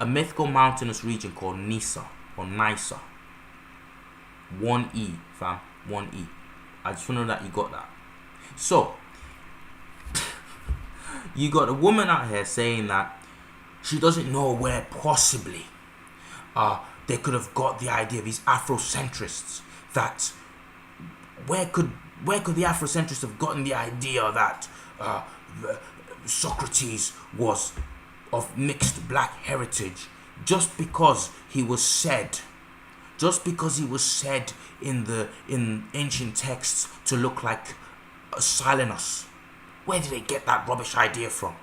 a mythical mountainous region called Nisa or Nisa. 1 E, fam. 1 E. I just want to know that you got that. So, you got a woman out here saying that she doesn't know where possibly they could have got the idea, these Afrocentrists, that where could the Afrocentrists have gotten the idea that Socrates was of mixed black heritage just because he was said in ancient texts to look like Silenus. Where did they get that rubbish idea from?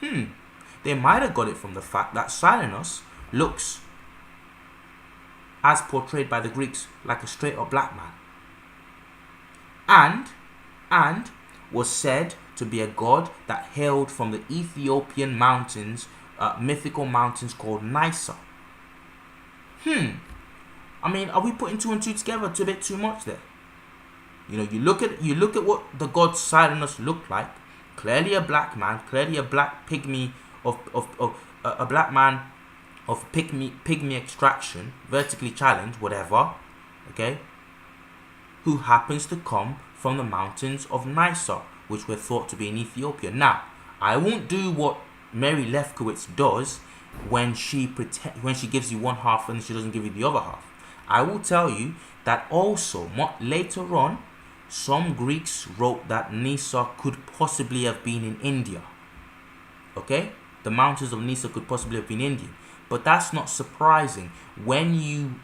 They might have got it from the fact that Silenus looks, as portrayed by the Greeks, like a straight up black man, and was said to be a god that hailed from the Ethiopian mountains, mythical mountains called Nisa. I mean, are we putting 2 and 2 together? It's a bit too much there. You know, you look at what the god Silenus looked like. Clearly a black man, clearly a black pygmy of a black man of pygmy extraction, vertically challenged, whatever. Okay, who happens to come from the mountains of Nysa, which were thought to be in Ethiopia. Now, I won't do what Mary Lefkowiz does when she gives you one half and she doesn't give you the other half. I will tell you that also later on, some Greeks wrote that Nysa could possibly have been in India. Okay, the mountains of Nysa could possibly have been Indian, but that's not surprising when you.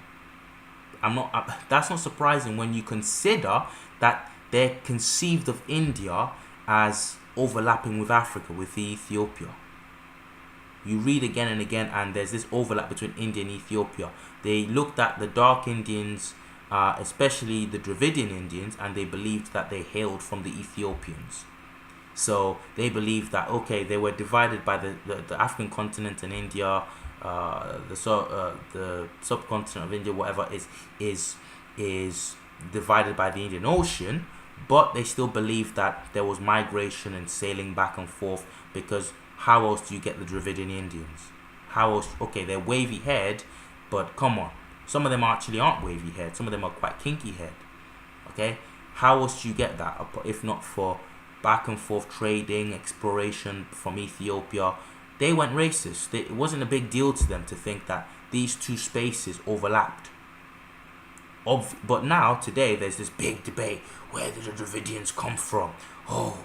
That's not surprising when you consider that they're conceived of India as overlapping with Africa, with Ethiopia. You read again and again, and there's this overlap between India and Ethiopia. They looked at the dark Indians, especially the Dravidian Indians, and they believed that they hailed from the Ethiopians. So they believed that, okay, they were divided by the African continent and India, the subcontinent of India, whatever, is divided by the Indian Ocean, but they still believed that there was migration and sailing back and forth, because how else do you get the Dravidian Indians? How else? Okay, they're wavy haired, but come on, some of them actually aren't wavy haired. Some of them are quite kinky haired. Okay, how else do you get that if not for back and forth trading, exploration from Ethiopia? They went racist. It wasn't a big deal to them to think that these two spaces overlapped. But now, today, there's this big debate. Where did the Dravidians come from? Oh,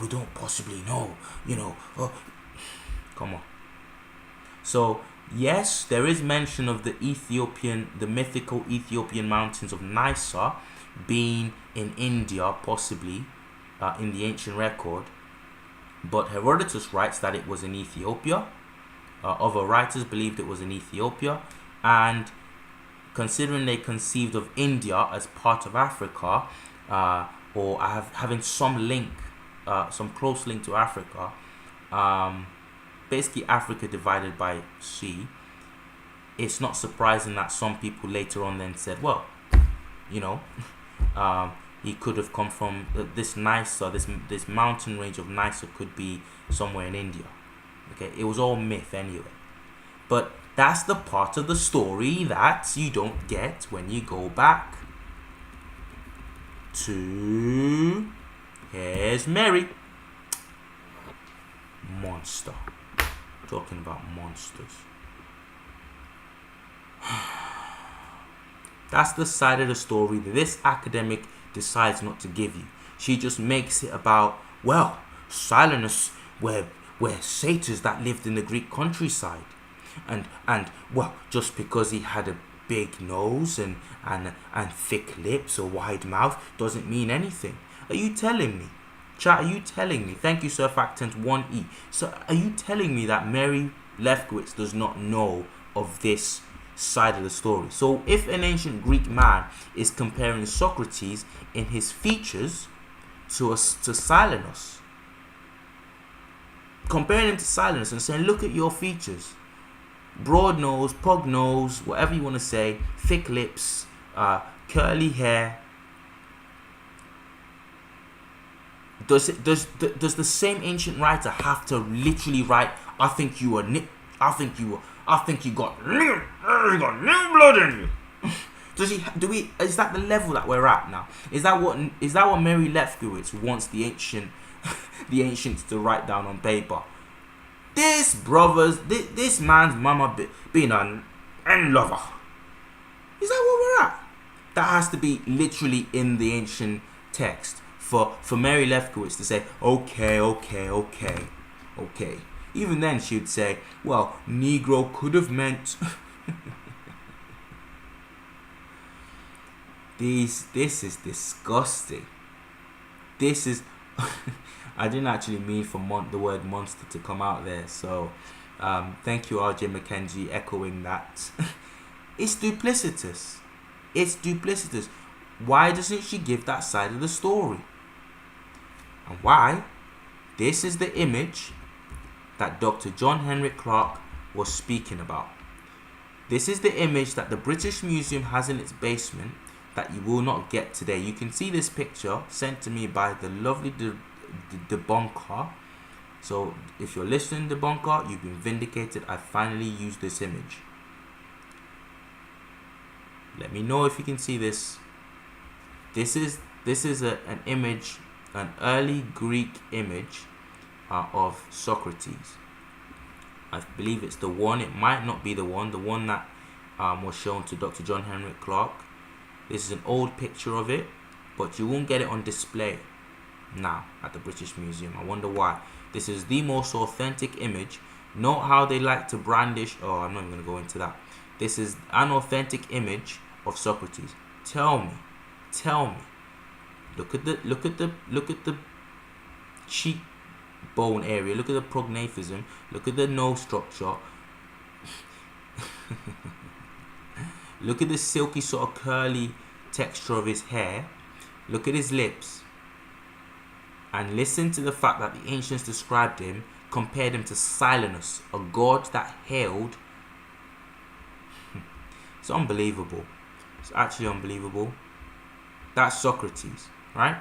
we don't possibly know. You know, come on. So, yes, there is mention of the mythical Ethiopian mountains of Nysa being in India, possibly, in the ancient record. But Herodotus writes that it was in Ethiopia. Other writers believed it was in Ethiopia. And considering they conceived of India as part of Africa, or having some link, some close link to Africa, basically Africa divided by sea, it's not surprising that some people later on then said, well, you know, he could have come from this Nysa, this mountain range of Nysa could be somewhere in India. Okay, it was all myth anyway. But that's the part of the story that you don't get when you go back to Here's Mary. Monster. Talking about monsters. That's the side of the story that this academic decides not to give you. She just makes it about, well, Silenus were satyrs that lived in the Greek countryside. And well, just because he had a big nose and thick lips or wide mouth doesn't mean anything. Are you telling me? Chat, are you telling me? Thank you, Surfactant 1E. So are you telling me that Mary Lefkowiz does not know of this side of the story? So if an ancient Greek man is comparing Socrates in his features to Silenus, comparing him to Silenus and saying, look at your features, broad nose, pug nose, whatever you want to say, thick lips, curly hair, does the same ancient writer have to literally write, I think you got new blood in you? Is that the level that we're at now? Is that what Mary Lefkowiz wants the ancients to write down on paper? This man's mama being an end lover. Is that what we're at? That has to be literally in the ancient text for Mary Lefkowiz to say, okay. Even then she'd say, well, Negro could have meant. This is disgusting. This is. I didn't actually mean for the word monster to come out there. So, thank you, RJ McKenzie, echoing that. It's duplicitous. Why doesn't she give that side of the story? And why? This is the image that Dr. John Henrik-Clarke was speaking about. This is the image that the British Museum has in its basement that you will not get today. You can see this picture sent to me by the lovely debunker. So if you're listening, debunker, you've been vindicated. I finally used this image. Let me know if you can see this. This is an image, an early Greek image of Socrates. I believe it's the one. It might not be the one that was shown to Dr. John Henrik-Clarke. This is an old picture of it, but you won't get it on display now at the British Museum. I wonder why. This is the most authentic image. Note how they like to brandish. Oh, I'm not even going to go into that. This is an authentic image of Socrates. Tell me. Look at the cheekbone area. Look at the prognathism. Look at the nose structure. Look at the silky sort of curly texture of his hair. Look at his lips. And listen to the fact that the ancients described him, compared him to Silenus, a god that hailed. It's unbelievable. It's actually unbelievable. That's Socrates, right?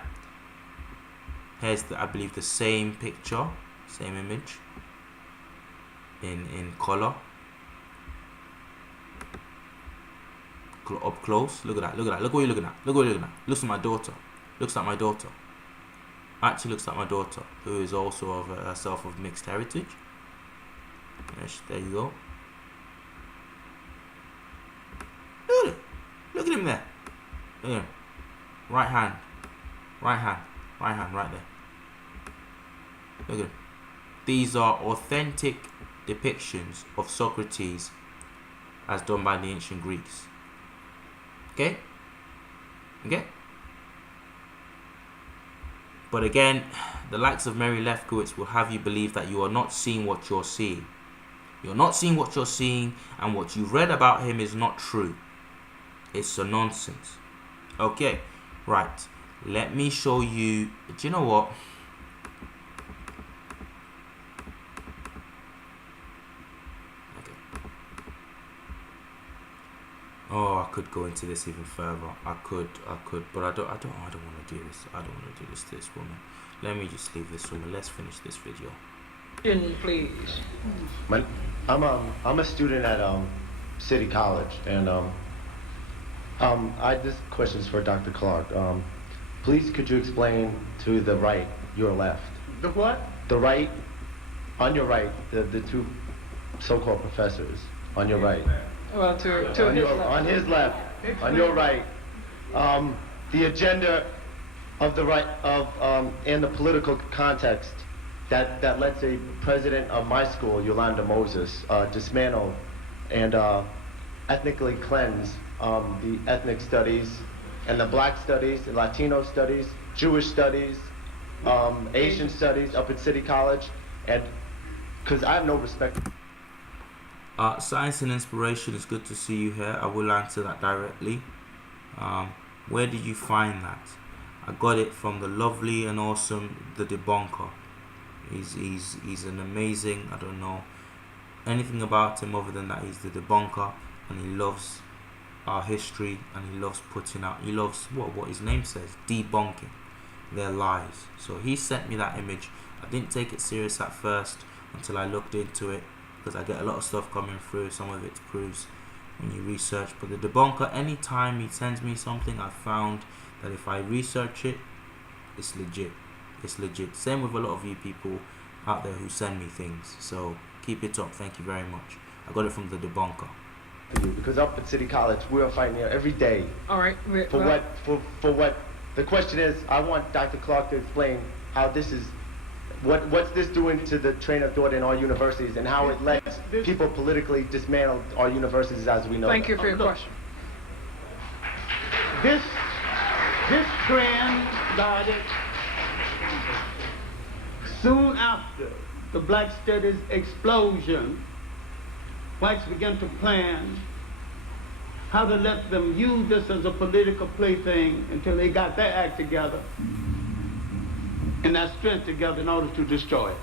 Here's I believe the same picture, same image in color. Up close. Look at that. Look what you're looking at. Looks like my daughter. Actually looks like my daughter, who is also of herself of mixed heritage. Yes, there you go. Look at him there. Look at him. Right hand right there. Look at him. These are authentic depictions of Socrates as done by the ancient Greeks. Okay? But again, the likes of Mary Lefkowiz will have you believe that you are not seeing what you're seeing. You're not seeing what you're seeing, and what you've read about him is not true. It's a nonsense. Okay, right. Let me show you. Do you know what? Okay. Oh, I could go into this even further. I could, but I don't want to do this. I don't want to do this to this woman. Let me just leave this woman. Let's finish this video. Please. I'm a student at City College, and this question is for Dr. Clarke. Please, could you explain to the right, your left? The what? The right, on your right, the two so-called professors on your right. Well, on his left, on your right, the agenda of the right in the political context that lets a president of my school, Yolanda Moses, dismantle and ethnically cleanse the ethnic studies and the black studies, the Latino studies, Jewish studies, Asian studies up at City College, and because I have no respect. Science and Inspiration, it's good to see you here. I will answer that directly. Where did you find that? I got it from the lovely and awesome The Debunker. He's an amazing, I don't know anything about him other than that he's the debunker, and he loves our history, and he loves he loves what his name says, debunking their lies. So he sent me that image. I didn't take it serious at first until I looked into it, because I get a lot of stuff coming through. Some of it proves when you research, but the debunker, anytime he sends me something, I found that if I research it, it's legit. Same with a lot of you people out there who send me things. So keep it up. Thank you very much. I got it from the debunker. Because up at City College, we are fighting here every day. All right. For what? The question is, I want Dr. Clarke to explain how this is, what's this doing to the train of thought in our universities, and how it lets people politically dismantle our universities as we know. Thank you for your question. This trend started soon after the Black Studies explosion. Whites began to plan how to let them use this as a political plaything until they got their act together and their strength together in order to destroy it.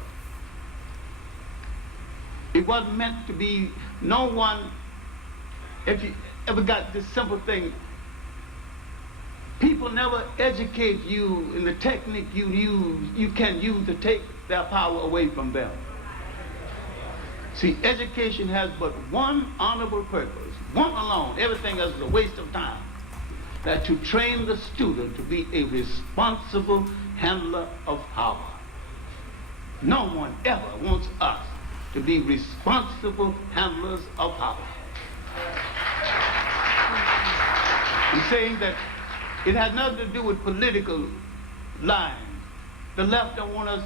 It wasn't meant to be, no one if you ever got this simple thing, people never educate you in the technique you can use to take their power away from them. See, education has but one honorable purpose, one alone. Everything else is a waste of time. That to train the student to be a responsible handler of power. No one ever wants us to be responsible handlers of power. He's saying that it has nothing to do with political lines. The left don't want us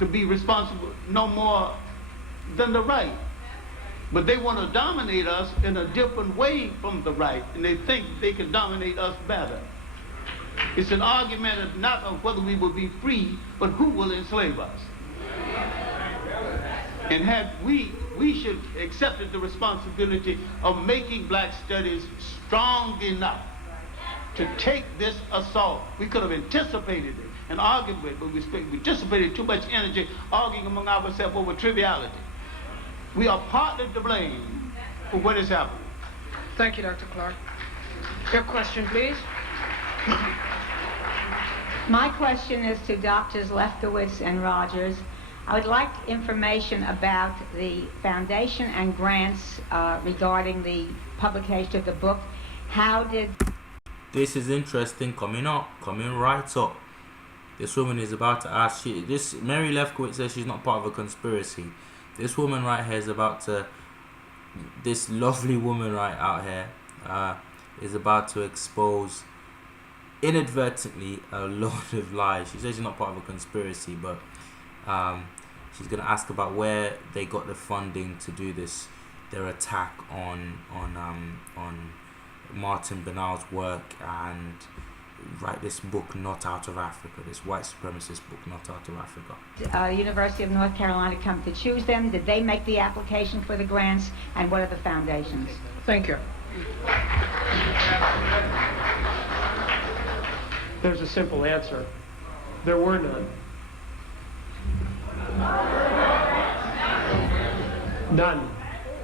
to be responsible no more than the right. But they want to dominate us in a different way from the right, and they think they can dominate us better. It's an argument of not of whether we will be free, but who will enslave us. And had we should accepted the responsibility of making black studies strong enough to take this assault. We could have anticipated it and argued with it, but we dissipated too much energy arguing among ourselves over triviality. We are partly to blame for what is happening. Thank you, Dr. Clarke. Your question, please. My question is to Drs. Lefkowiz and Rogers. I would like information about the foundation and grants regarding the publication of the book. How did... This is interesting, coming right up. This woman is about to ask, Mary Lefkowiz says she's not part of a conspiracy. This woman right here is about to, this lovely woman right out here is about to expose inadvertently a lot of lies. She says she's not part of a conspiracy, but she's going to ask about where they got the funding to do this, their attack on Martin Bernal's work and write this book, Not Out of Africa, this white supremacist book, Not Out of Africa. University of North Carolina come to choose them? Did they make the application for the grants? And what are the foundations? Thank you. There's a simple answer. There were none. None.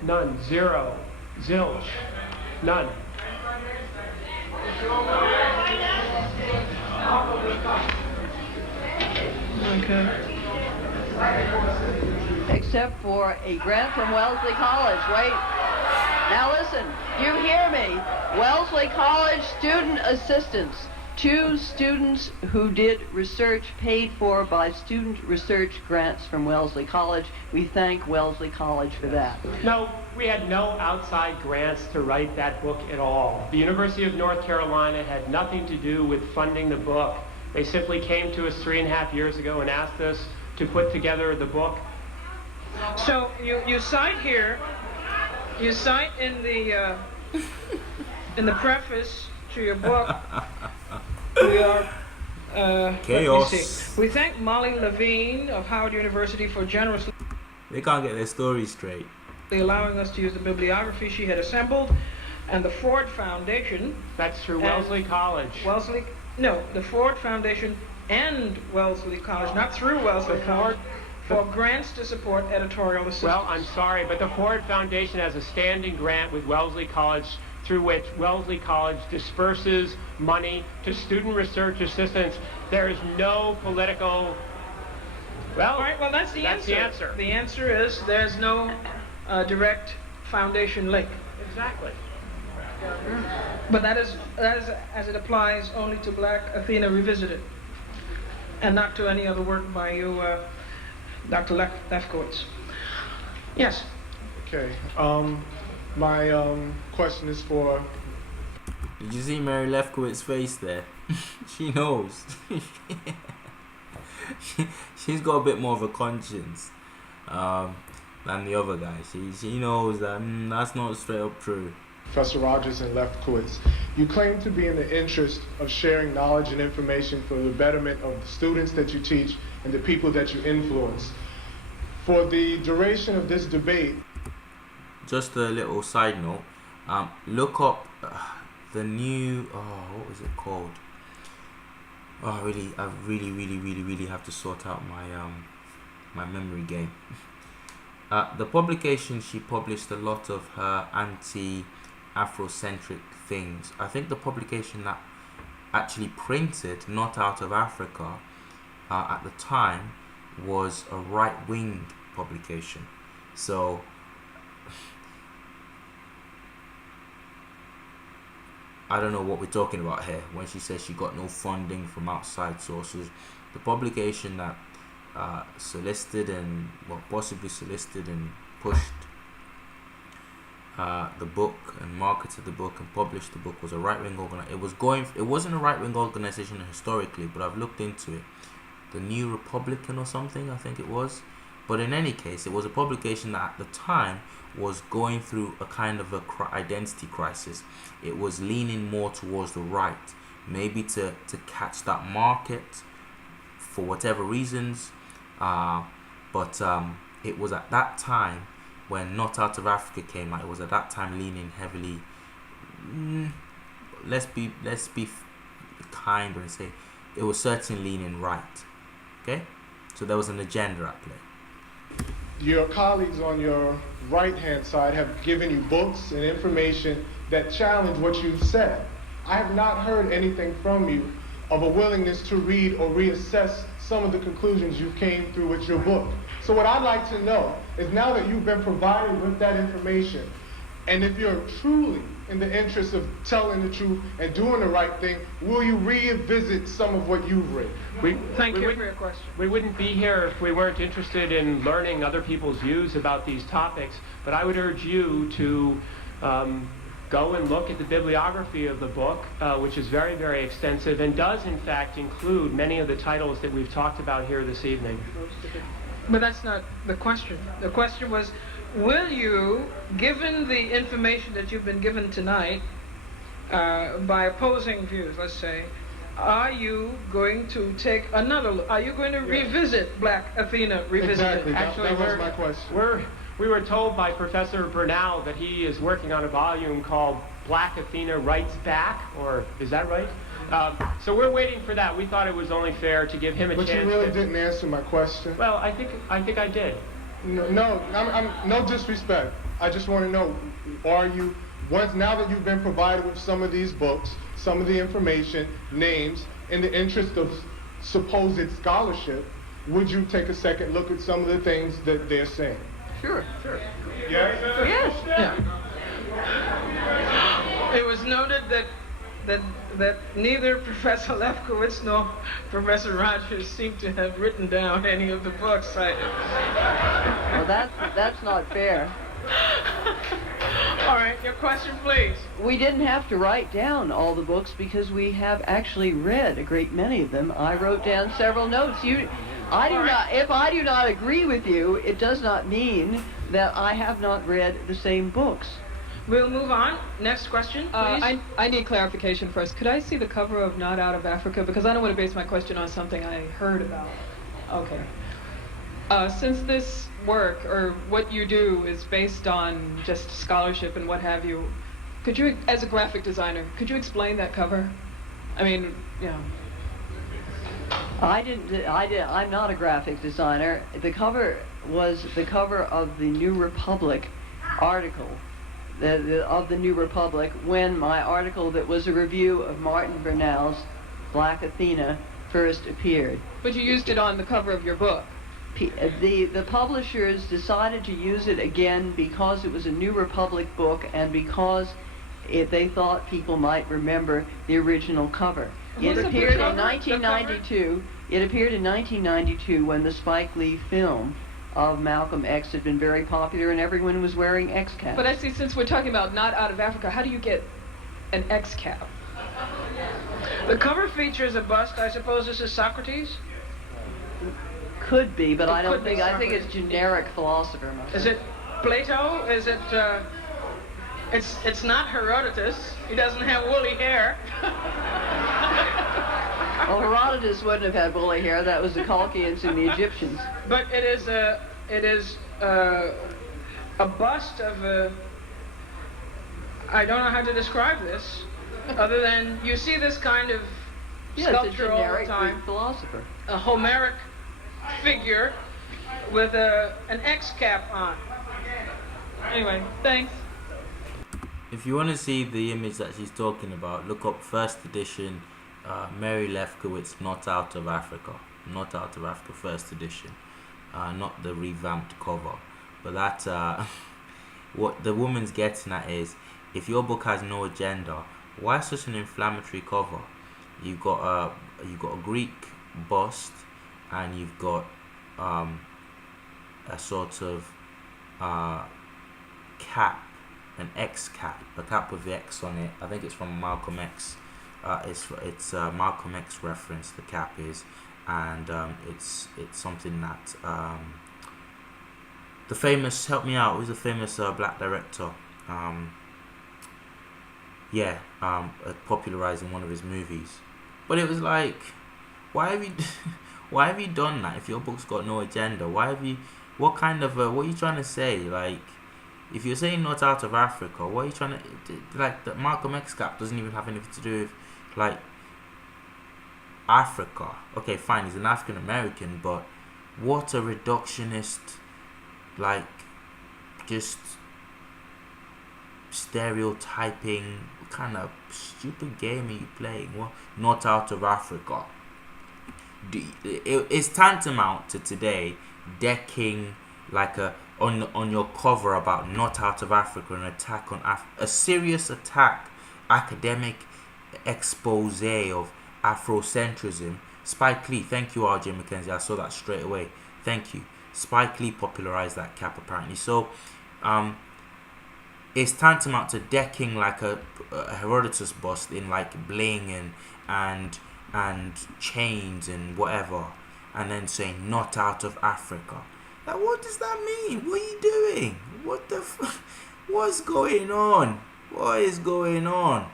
None. Zero. Zilch. None. Okay. Except for a grant from Wellesley College. Wait. Now listen, you hear me. Wellesley College student assistants. 2 students who did research paid for by student research grants from Wellesley College. We thank Wellesley College for that. No, we had no outside grants to write that book at all. The University of North Carolina had nothing to do with funding the book. They simply came to us 3.5 years ago and asked us to put together the book. So you cite here, you cite in the preface to your book, we are chaos. Let me see. We thank Molly Levine of Howard University for generously They can't get their story straight. allowing us to use the bibliography she had assembled, and the Ford Foundation. That's through Wellesley College. The Ford Foundation and Wellesley College, not through Wellesley College, for grants to support editorial assistance. Well, I'm sorry, but the Ford Foundation has a standing grant with Wellesley College through which Wellesley College disperses money to student research assistants. There is no political... Well, all right, well, that's the answer. The answer is there's no direct foundation link. Exactly. But that is as it applies only to Black Athena Revisited, and not to any other work by you, Dr. Lefkowiz. Yes. Okay. My question is for... Did you see Mary Lefkowitz's face there? She knows. She's got a bit more of a conscience than the other guy. She knows that that's not straight up true. Professor Rogers and Lefkowiz, you claim to be in the interest of sharing knowledge and information for the betterment of the students that you teach and the people that you influence. For the duration of this debate... Just a little side note, look up the new, what was it called? I really have to sort out my memory game. The publication, she published a lot of her Afrocentric things. I think the publication that actually printed Not Out of Africa at the time was a right-wing publication. So I don't know what we're talking about here when she says she got no funding from outside sources. The publication that solicited and, well, possibly solicited and pushed the book and marketed the book and published the book was a right-wing organization. It wasn't a right-wing organization historically, but I've looked into it. The New Republican or something, I think it was. But in any case, it was a publication that at the time was going through a kind of identity crisis. It was leaning more towards the right, maybe to catch that market for whatever reasons. But it was at that time when Not Out of Africa came out. It was at that time leaning heavily. Let's be kinder and say it was certainly leaning right. Okay, so there was an agenda at play. Your colleagues on your right-hand side have given you books and information that challenge what you've said. I have not heard anything from you of a willingness to read or reassess some of the conclusions you came through with your book. So what I'd like to know is, now that you've been provided with that information, and if you're truly in the interest of telling the truth and doing the right thing, will you revisit some of what you've read? Thank you for your question. We wouldn't be here if we weren't interested in learning other people's views about these topics, but I would urge you to go and look at the bibliography of the book, which is very, very extensive and does in fact include many of the titles that we've talked about here this evening. But that's not the question. The question was, will you, given the information that you've been given tonight by opposing views, let's say, are you going to take another look? Are you going to revisit Black Athena Revisited? Exactly. That was my question. We were told by Professor Bernal that he is working on a volume called Black Athena Writes Back, or is that right? So we're waiting for that. We thought it was only fair to give him a chance. But you really didn't answer my question. Well, I think I did. No, I'm no disrespect. I just want to know, are you, now that you've been provided with some of these books, some of the information, names, in the interest of supposed scholarship, would you take a second look at some of the things that they're saying? Sure. Yes? Yes. Yeah. It was noted that neither Professor Lefkowiz nor Professor Rogers seem to have written down any of the books cited. Well, that's not fair. All right, your question, please. We didn't have to write down all the books because we have actually read a great many of them. I wrote down several notes. If I do not agree with you, it does not mean that I have not read the same books. We'll move on. Next question, please. I need clarification first. Could I see the cover of Not Out of Africa? Because I don't want to base my question on something I heard about. Okay. Since this work, or what you do, is based on just scholarship and what have you, could you, as a graphic designer, could you explain that cover? I mean, yeah. I'm not a graphic designer. The cover was the cover of the New Republic article. Of the New Republic, when my article that was a review of Martin Bernal's Black Athena first appeared. But you used it on the cover of your book. The publishers decided to use it again because it was a New Republic book and because they thought people might remember the original cover. It appeared in 1992. It appeared in 1992 when the Spike Lee film of Malcolm X had been very popular and everyone was wearing X caps. But I see, since we're talking about Not Out of Africa, how do you get an X cap? The cover features a bust. I suppose this is Socrates? Could be, but I don't think. I think it's generic philosopher. Is it Plato? Is it? It's not Herodotus. He doesn't have woolly hair. Well, Herodotus wouldn't have had woolly hair. That was the Colchians and the Egyptians. But it is a bust of a. I don't know how to describe this, other than you see this kind of sculpture all the time. Greek philosopher. A Homeric figure with an X cap on. Anyway, thanks. If you want to see the image that she's talking about, look up first edition, Mary Lefkowiz, Not Out of Africa. Not Out of Africa, first edition. Not the revamped cover. But that, what the woman's getting at is, if your book has no agenda, why such an inflammatory cover? You've got a Greek bust, and you've got a sort of cap, an X cap, a cap with the X on it. I think it's from Malcolm X. It's Malcolm X reference. The cap is, and it's something that the famous, help me out, who's the famous black director? Popularized in one of his movies. But it was like, why have you done that? If your book's got no agenda, what are you trying to say? Like, if you're saying Not Out of Africa, what are you trying to, like, the Malcolm X cap doesn't even have anything to do with, like, Africa. Okay, fine, he's an African American, but what a reductionist, like, just stereotyping, what kind of stupid game are you playing? What? Not Out of Africa. It's tantamount to today decking like on your cover about Not Out of Africa, an attack on a serious attack, academic expose of Afrocentrism. Spike Lee, thank you, RJ Mackenzie. I saw that straight away. Thank you. Spike Lee popularized that cap apparently. So, it's tantamount to decking like a Herodotus bust in like bling and chains and whatever, and then saying Not Out of Africa. Like, what does that mean? What are you doing? What the what's going on? What is going on?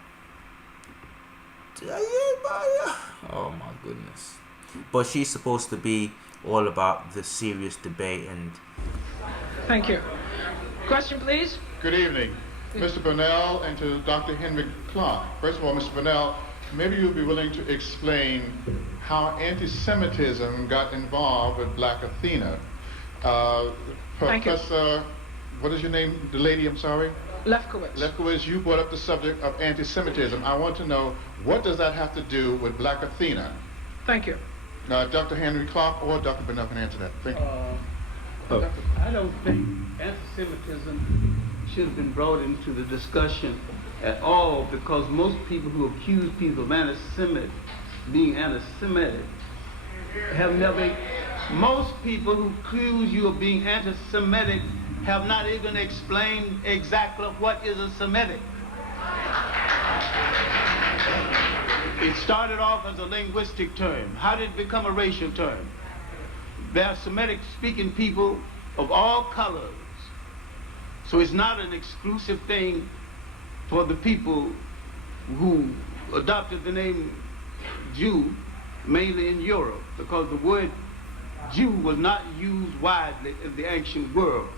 Oh my goodness. But she's supposed to be all about the serious debate and... Thank you. Question, please. Good evening, Mr. Bernal, and to Dr. Henrik-Clarke. First of all, Mr. Bernal, maybe you'll be willing to explain how anti-Semitism got involved with Black Athena. Professor, what is your name? The lady, I'm sorry? Lefkowiz. Lefkowiz, you brought up the subject of anti-Semitism. I want to know, what does that have to do with Black Athena? Thank you. Dr. Henrik-Clarke or Dr. Bernal can answer that. Thank you. I don't think anti-Semitism should have been brought into the discussion at all, because most people who accuse people of being anti-Semitic have never, most people who accuse you of being anti-Semitic have not even explained exactly what is a Semitic. It started off as a linguistic term. How did it become a racial term? There are Semitic speaking people of all colors. So it's not an exclusive thing for the people who adopted the name Jew, mainly in Europe, because the word Jew was not used widely in the ancient world.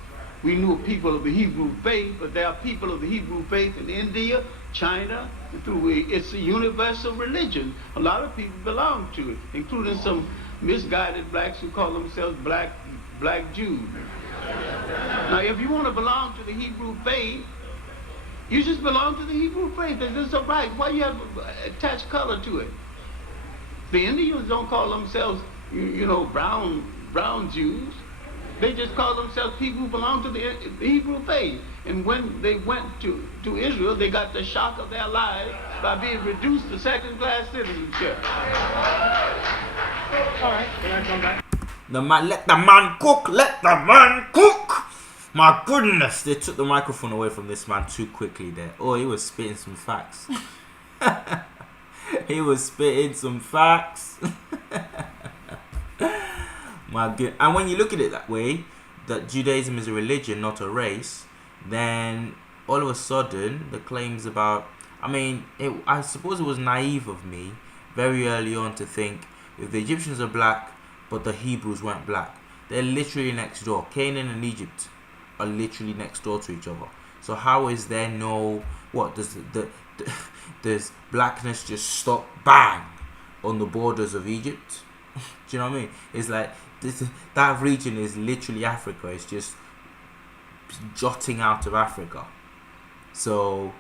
We knew people of the Hebrew faith, but there are people of the Hebrew faith in India, China, it's a universal religion. A lot of people belong to it, including some misguided blacks who call themselves black Jews. Now, if you want to belong to the Hebrew faith, you just belong to the Hebrew faith. That's all right. Why you have attached color to it? The Indians don't call themselves, brown Jews. They just call themselves people who belong to the Hebrew faith. And when they went to Israel, they got the shock of their lives by being reduced to second-class citizenship. All right, can I come back? Let the man cook. Let the man cook. My goodness, they took the microphone away from this man too quickly there. Oh, he was spitting some facts. He was spitting some facts. My good. And when you look at it that way, that Judaism is a religion, not a race, then all of a sudden the claims about, I suppose it was naive of me very early on to think if the Egyptians are black but the Hebrews weren't black, they're literally next door. Canaan and Egypt are literally next door to each other. So how is there no, what does does blackness just stop bang on the borders of Egypt? Do you know what I mean? It's like that region is literally Africa. It's just jutting out of Africa. So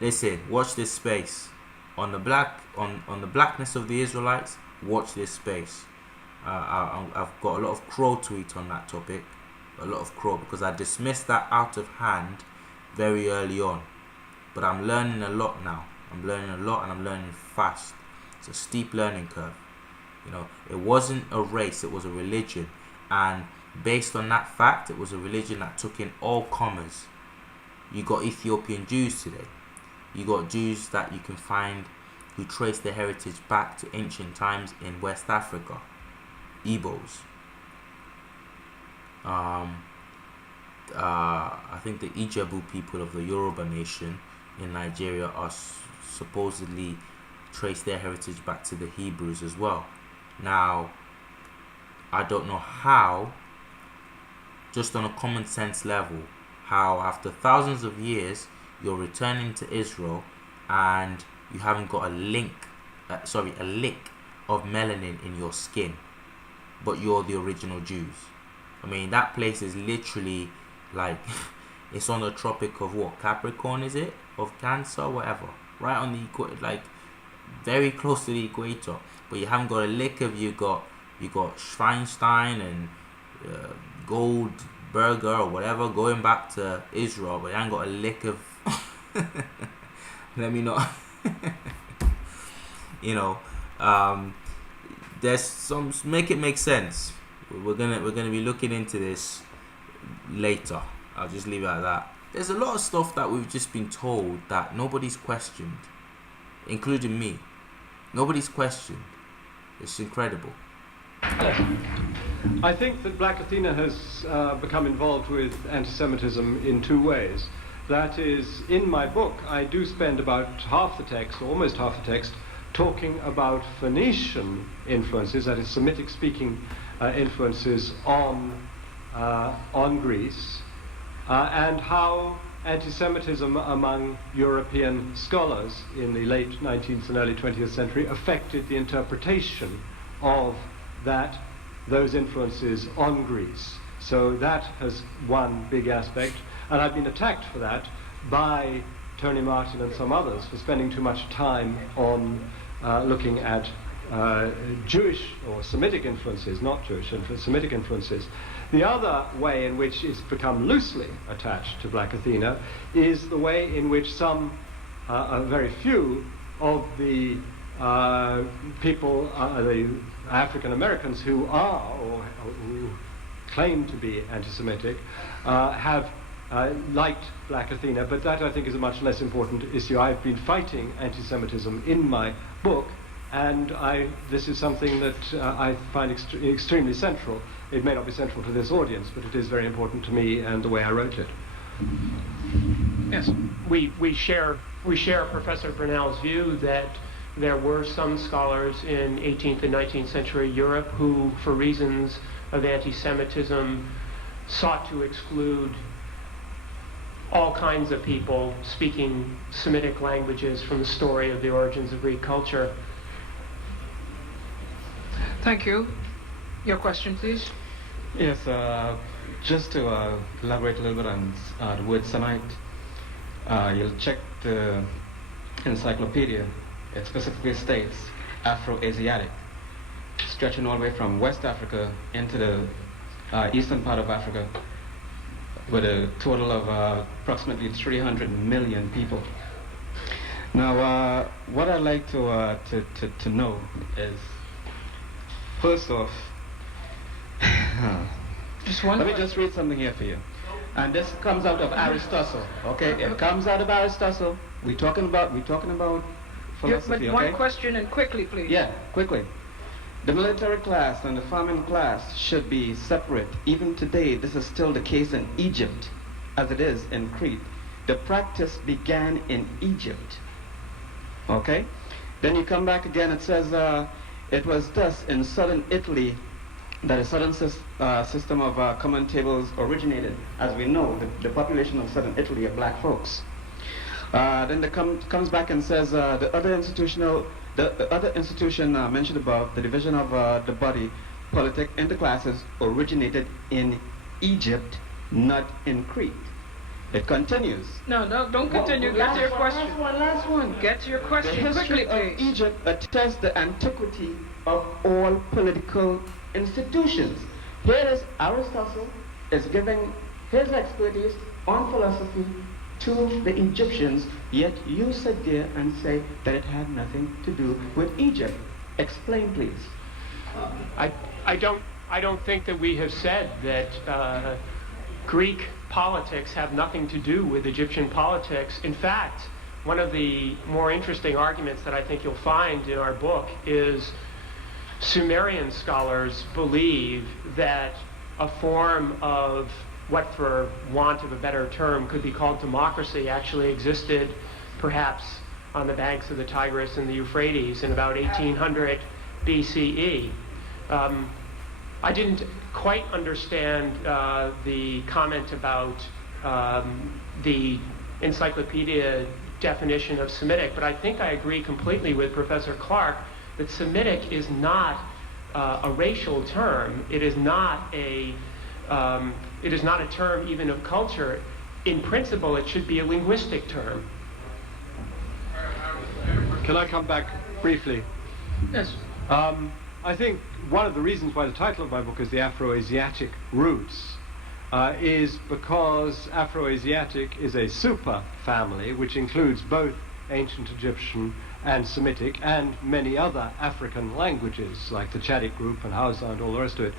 Listen, watch this space. On the blackness of the Israelites, watch this space. I've got a lot of crow tweet on that topic. A lot of crow, because I dismissed that out of hand very early on. But I'm learning a lot now. I'm learning a lot, and I'm learning fast. It's a steep learning curve. You know, it wasn't a race, it was a religion. And based on that fact, it was a religion that took in all comers. You got Ethiopian Jews today. You got Jews that you can find who trace their heritage back to ancient times in West Africa. Igbos. I think the Ijebu people of the Yoruba nation in Nigeria are supposedly trace their heritage back to the Hebrews as well. Now, I don't know how, just on a common sense level, how after thousands of years you're returning to Israel and you haven't got a lick of melanin in your skin, but you're the original Jews. I mean, that place is literally like it's on the tropic of what, Capricorn, is it, of Cancer, whatever, right on the equator, like very close to the equator, but you haven't got a lick of you got Schweinstein and Goldberger or whatever going back to Israel, but you haven't got a lick of let me know. You know, there's some, make it make sense. We're gonna be looking into this later. I'll just leave it at that. There's a lot of stuff that we've just been told that nobody's questioned, including me. Nobody's questioned. It's incredible. I think that Black Athena has become involved with anti-Semitism in two ways. That is, in my book, I do spend about half the text, or almost half the text, talking about Phoenician influences, that is, Semitic-speaking influences on Greece, and how anti-Semitism among European scholars in the late 19th and early 20th century affected the interpretation of those influences on Greece. So that has one big aspect, and I've been attacked for that by Tony Martin and some others for spending too much time on looking at Jewish or Semitic influences, not Jewish influences, Semitic influences. The other way in which it's become loosely attached to Black Athena is the way in which some, very few, of the people, the African Americans who are or who claim to be anti-Semitic, have liked Black Athena, but that I think is a much less important issue. I've been fighting anti-Semitism in my book, and this is something that I find extremely central. It may not be central to this audience, but it is very important to me and the way I wrote it. Yes, we share Professor Bernal's view that there were some scholars in 18th and 19th century Europe who, for reasons of anti-Semitism, sought to exclude all kinds of people speaking Semitic languages from the story of the origins of Greek culture. Thank you. Your question, please. Yes, just to elaborate a little bit on the word Semite, you'll check the encyclopedia. It specifically states Afro-Asiatic, stretching all the way from West Africa into the eastern part of Africa, with a total of approximately 300 million people. Now, what I'd like to know is, first off, let me just read something here for you. And this comes out of Aristotle, okay? It comes out of Aristotle. We're talking about philosophy, but one question, and quickly, please. Yeah, quickly. The military class and the farming class should be separate. Even today, this is still the case in Egypt, as it is in Crete. The practice began in Egypt, okay? Then you come back again, it says, it was thus in southern Italy that a southern system of common tables originated. As we know, the population of southern Italy are black folks. Then it comes back and says the other institution mentioned above, the division of the body politic into classes, originated in Egypt, not in Crete. It continues. No, don't continue. Get to your question. Last one. Get to your The question history quickly, of please. Egypt attests the antiquity of all political institutions. Here is Aristotle is giving his expertise on philosophy to the Egyptians, yet you sit there and say that it had nothing to do with Egypt. Explain, please. I don't think that we have said that Greek politics have nothing to do with Egyptian politics. In fact, one of the more interesting arguments that I think you'll find in our book is Sumerian scholars believe that a form of what, for want of a better term, could be called democracy actually existed perhaps on the banks of the Tigris and the Euphrates in about 1800 BCE. I didn't quite understand the comment about the encyclopedia definition of Semitic, but I think I agree completely with Professor Clarke that Semitic is not a racial term. It is not a term even of culture. In principle, it should be a linguistic term. Can I come back briefly? Yes. I think one of the reasons why the title of my book is The Afro-Asiatic Roots is because Afro-Asiatic is a super family which includes both ancient Egyptian and Semitic and many other African languages like the Chadic group and Hausa and all the rest of it.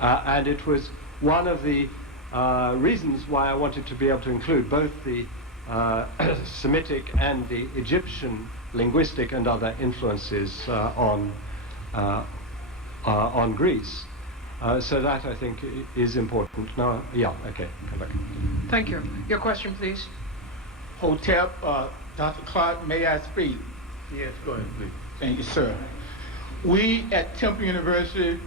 And it was one of the reasons why I wanted to be able to include both the Semitic and the Egyptian linguistic and other influences on Greece. So that, I think, is important. Now, yeah, okay, come back. Thank you. Your question, please. Hotep, Dr. Clarke, may I speak? Yes, go ahead, please. Thank you, sir. We at Temple University,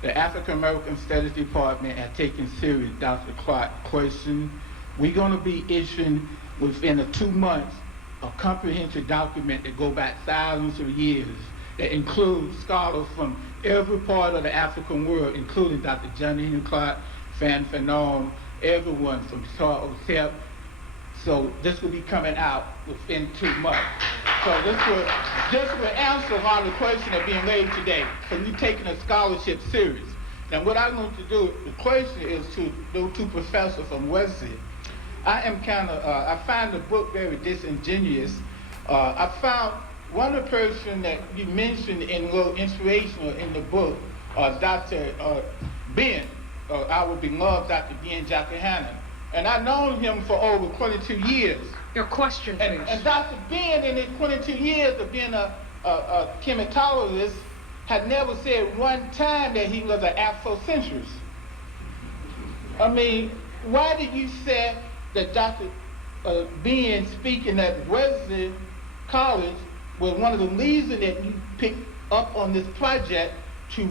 the African American Studies Department, have taken serious Dr. Clarke's question. We're going to be issuing within 2 months a comprehensive document that go back thousands of years that includes scholars from every part of the African world, including Dr. John Henrik-Clarke, Fan Fanon, everyone from Hotep. So this will be coming out within 2 months. So this will answer a lot of the questions that are being raised today. So we're taking a scholarship serious. Now what I'm going to do, the question is to those two professors from Wesley. I find the book very disingenuous. I found one of the person that you mentioned in a little inspirational in the book, Dr. Ben, our beloved Dr. Ben Jakahanan. And I've known him for over 22 years. Your question, please. And Dr. Ben, in his 22 years of being a chematologist, had never said one time that he was an Afrocentrist. I mean, why did you say that Dr. Ben, speaking at Wesley College, was one of the reasons that you picked up on this project to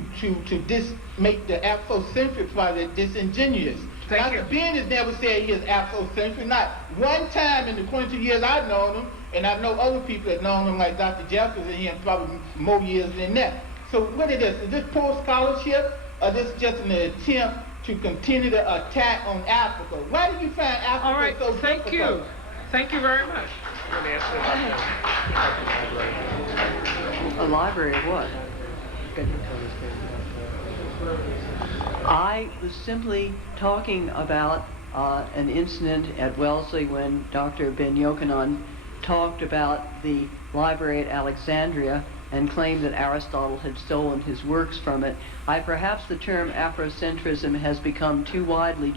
make the Afrocentric project disingenuous? Dr. Ben has never said he is Afrocentric, not one time in the 22 years I've known him, and I know other people that known him like Dr. Jeffers and him probably more years than that. So what is this? Is this poor scholarship, or this just an attempt to continue the attack on Africa? Why do you find Africa All right, so thank difficult? you. Thank you very much. A library of what? I was simply talking about an incident at Wellesley when Dr. Ben Yochanan talked about the library at Alexandria and claimed that Aristotle had stolen his works from it. Perhaps the term Afrocentrism has become too widely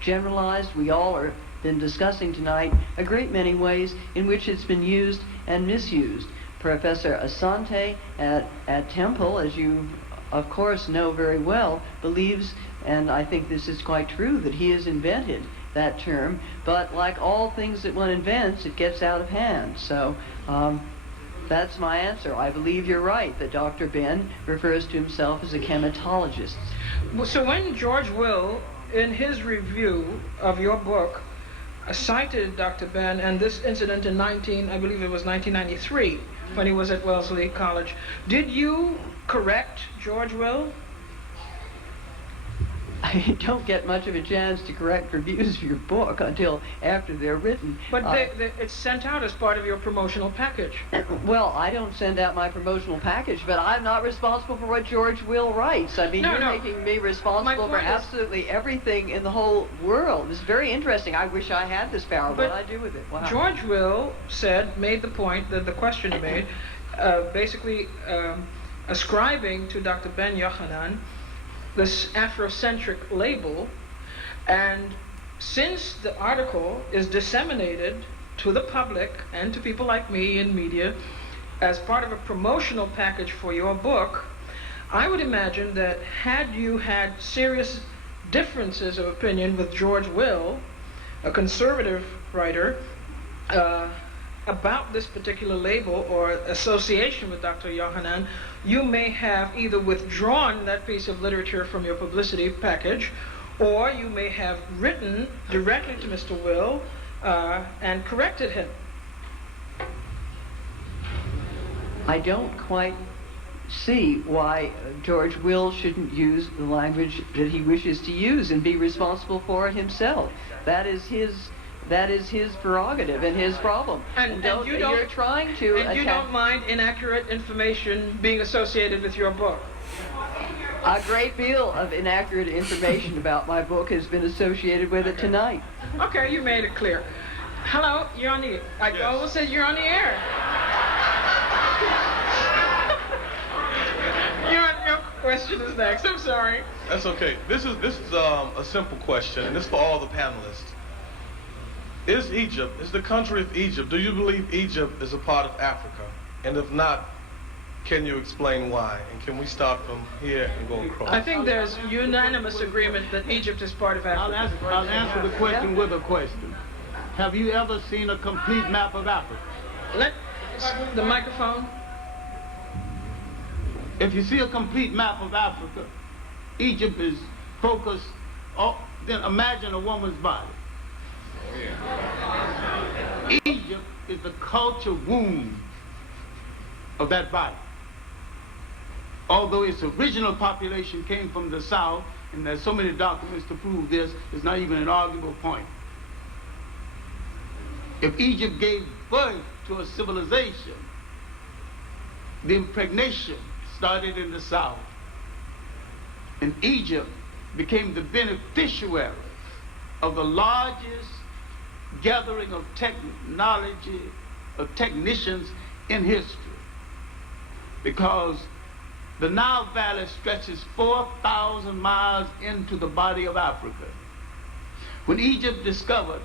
generalized. We all are been discussing tonight a great many ways in which it's been used and misused. Professor Asante at Temple, as you of course know very well, believes, and I think this is quite true, that he has invented that term, but like all things that one invents, it gets out of hand. So that's my answer. I believe you're right that Dr. Ben refers to himself as a chematologist. So when George Will, in his review of your book, cited Dr. Ben and this incident in I believe it was 1993, when he was at Wellesley College, did you correct George Will? I don't get much of a chance to correct reviews of your book until after they're written. But it's sent out as part of your promotional package. Well, I don't send out my promotional package, but I'm not responsible for what George Will writes. I mean, you're making me responsible for absolutely everything in the whole world. It's very interesting. I wish I had this power. What do I do with it? Wow. George Will made the point that the question made, basically ascribing to Dr. Ben Yochanan this Afrocentric label, and since the article is disseminated to the public and to people like me in media as part of a promotional package for your book, I would imagine that had you had serious differences of opinion with George Will, a conservative writer, about this particular label or association with Dr. Yochanan, you may have either withdrawn that piece of literature from your publicity package, or you may have written directly to Mr. Will and corrected him. I don't quite see why George Will shouldn't use the language that he wishes to use and be responsible for it himself. That is his prerogative and his problem. And you're trying to and you don't mind inaccurate information being associated with your book? A great deal of inaccurate information about my book has been associated with it tonight. Okay, you made it clear. Hello, you're on the air. I almost said you're on the air. Your question is next. I'm sorry. That's okay. This is a simple question, and this is for all the panelists. Is the country of Egypt, do you believe Egypt is a part of Africa? And if not, can you explain why? And can we start from here and go across? I think there's unanimous agreement that Egypt is part of Africa. I'll answer the question with a question. Have you ever seen a complete map of Africa? The microphone. If you see a complete map of Africa, Egypt is focused, then imagine a woman's body. Egypt is the culture womb of that body. Although its original population came from the south, and there's so many documents to prove this, it's not even an arguable point. If Egypt gave birth to a civilization, the impregnation started in the south. And Egypt became the beneficiary of the largest gathering of technology, of technicians in history. Because the Nile Valley stretches 4,000 miles into the body of Africa. When Egypt discovered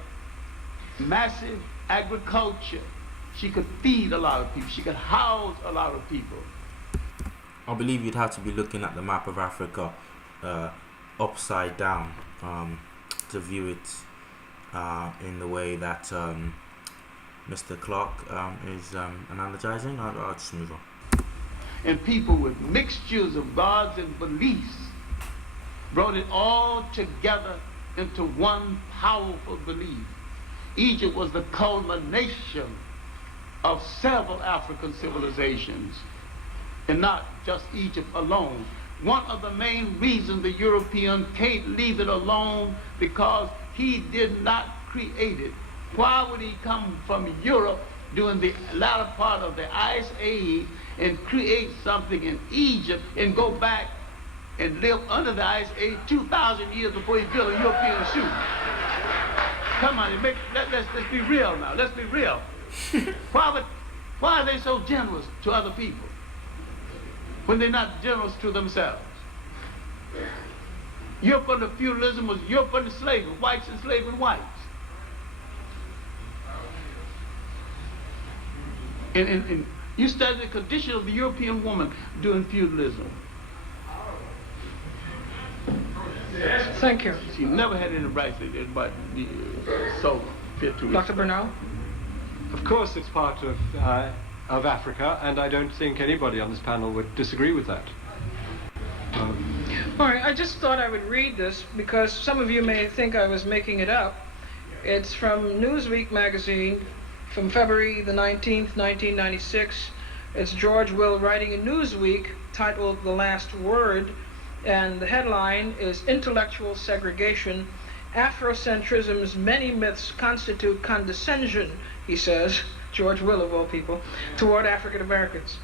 massive agriculture, she could feed a lot of people, she could house a lot of people. I believe you'd have to be looking at the map of Africa upside down to view it in the way that Mr. Clarke is analogizing. I'll just move on. And people with mixtures of gods and beliefs brought it all together into one powerful belief. Egypt was the culmination of several African civilizations, and not just Egypt alone. One of the main reasons the European can't leave it alone, because he did not create it. Why would he come from Europe during the latter part of the Ice Age and create something in Egypt and go back and live under the Ice Age 2,000 years before he built a European shoe? Come on, let's be real now. Let's be real. Why are they so generous to other people when they're not generous to themselves? Europe under feudalism was Europe under slavery, whites enslaving whites. And you study the condition of the European woman during feudalism. Thank you. She never had any rights, but so fit to. Dr. Bernal? Of course it's part of Africa, and I don't think anybody on this panel would disagree with that. All right, I just thought I would read this because some of you may think I was making it up. It's from Newsweek magazine from February the 19th, 1996. It's George Will writing in Newsweek titled The Last Word. And the headline is Intellectual Segregation, Afrocentrism's Many Myths Constitute Condescension, he says, George Will of all people, toward African Americans.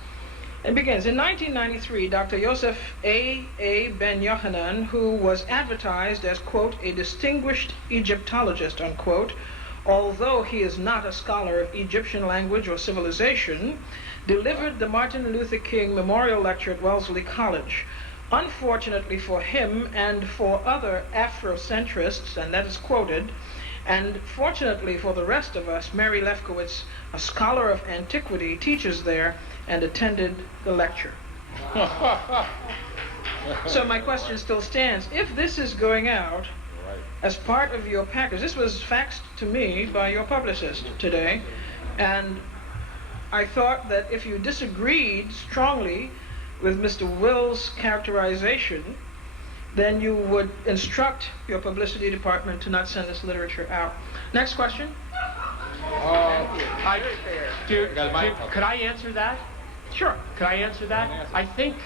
It begins, in 1993, Dr. Yosef A. Ben Yohanan, who was advertised as, quote, a distinguished Egyptologist, unquote, although he is not a scholar of Egyptian language or civilization, delivered the Martin Luther King Memorial Lecture at Wellesley College. Unfortunately for him and for other Afrocentrists, and that is quoted, and fortunately for the rest of us, Mary Lefkowiz, a scholar of antiquity, teaches there and attended the lecture. So my question still stands. If this is going out as part of your package, this was faxed to me by your publicist today, and I thought that if you disagreed strongly with Mr. Will's characterization, then you would instruct your publicity department to not send this literature out. Next question. Could I answer that? Sure. Could I answer that? I think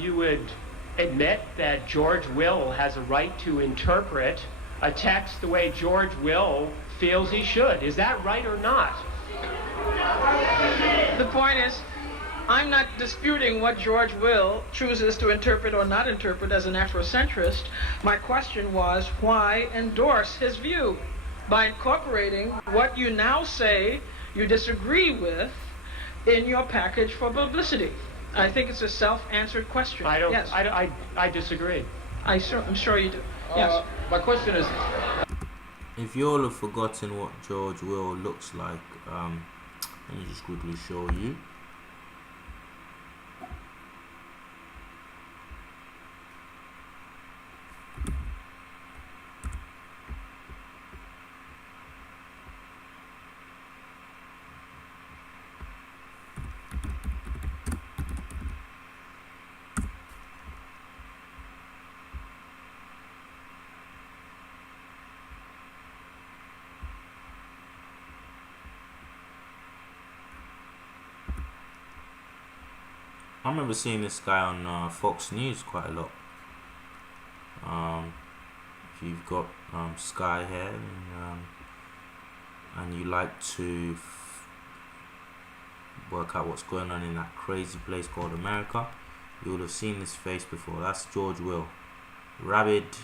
you would admit that George Will has a right to interpret a text the way George Will feels he should. Is that right or not? The point is, I'm not disputing what George Will chooses to interpret or not interpret as an Afrocentrist. My question was, why endorse his view by incorporating what you now say you disagree with in your package for publicity? I think it's a self-answered question. I don't. Yes. I disagree. I'm sure you do. Yes. My question is, if you all have forgotten what George Will looks like, let me just quickly show you. I remember seeing this guy on Fox News quite a lot. If you've got Sky here and you like to work out what's going on in that crazy place called America, you would have seen this face before. That's George Will. Rabid.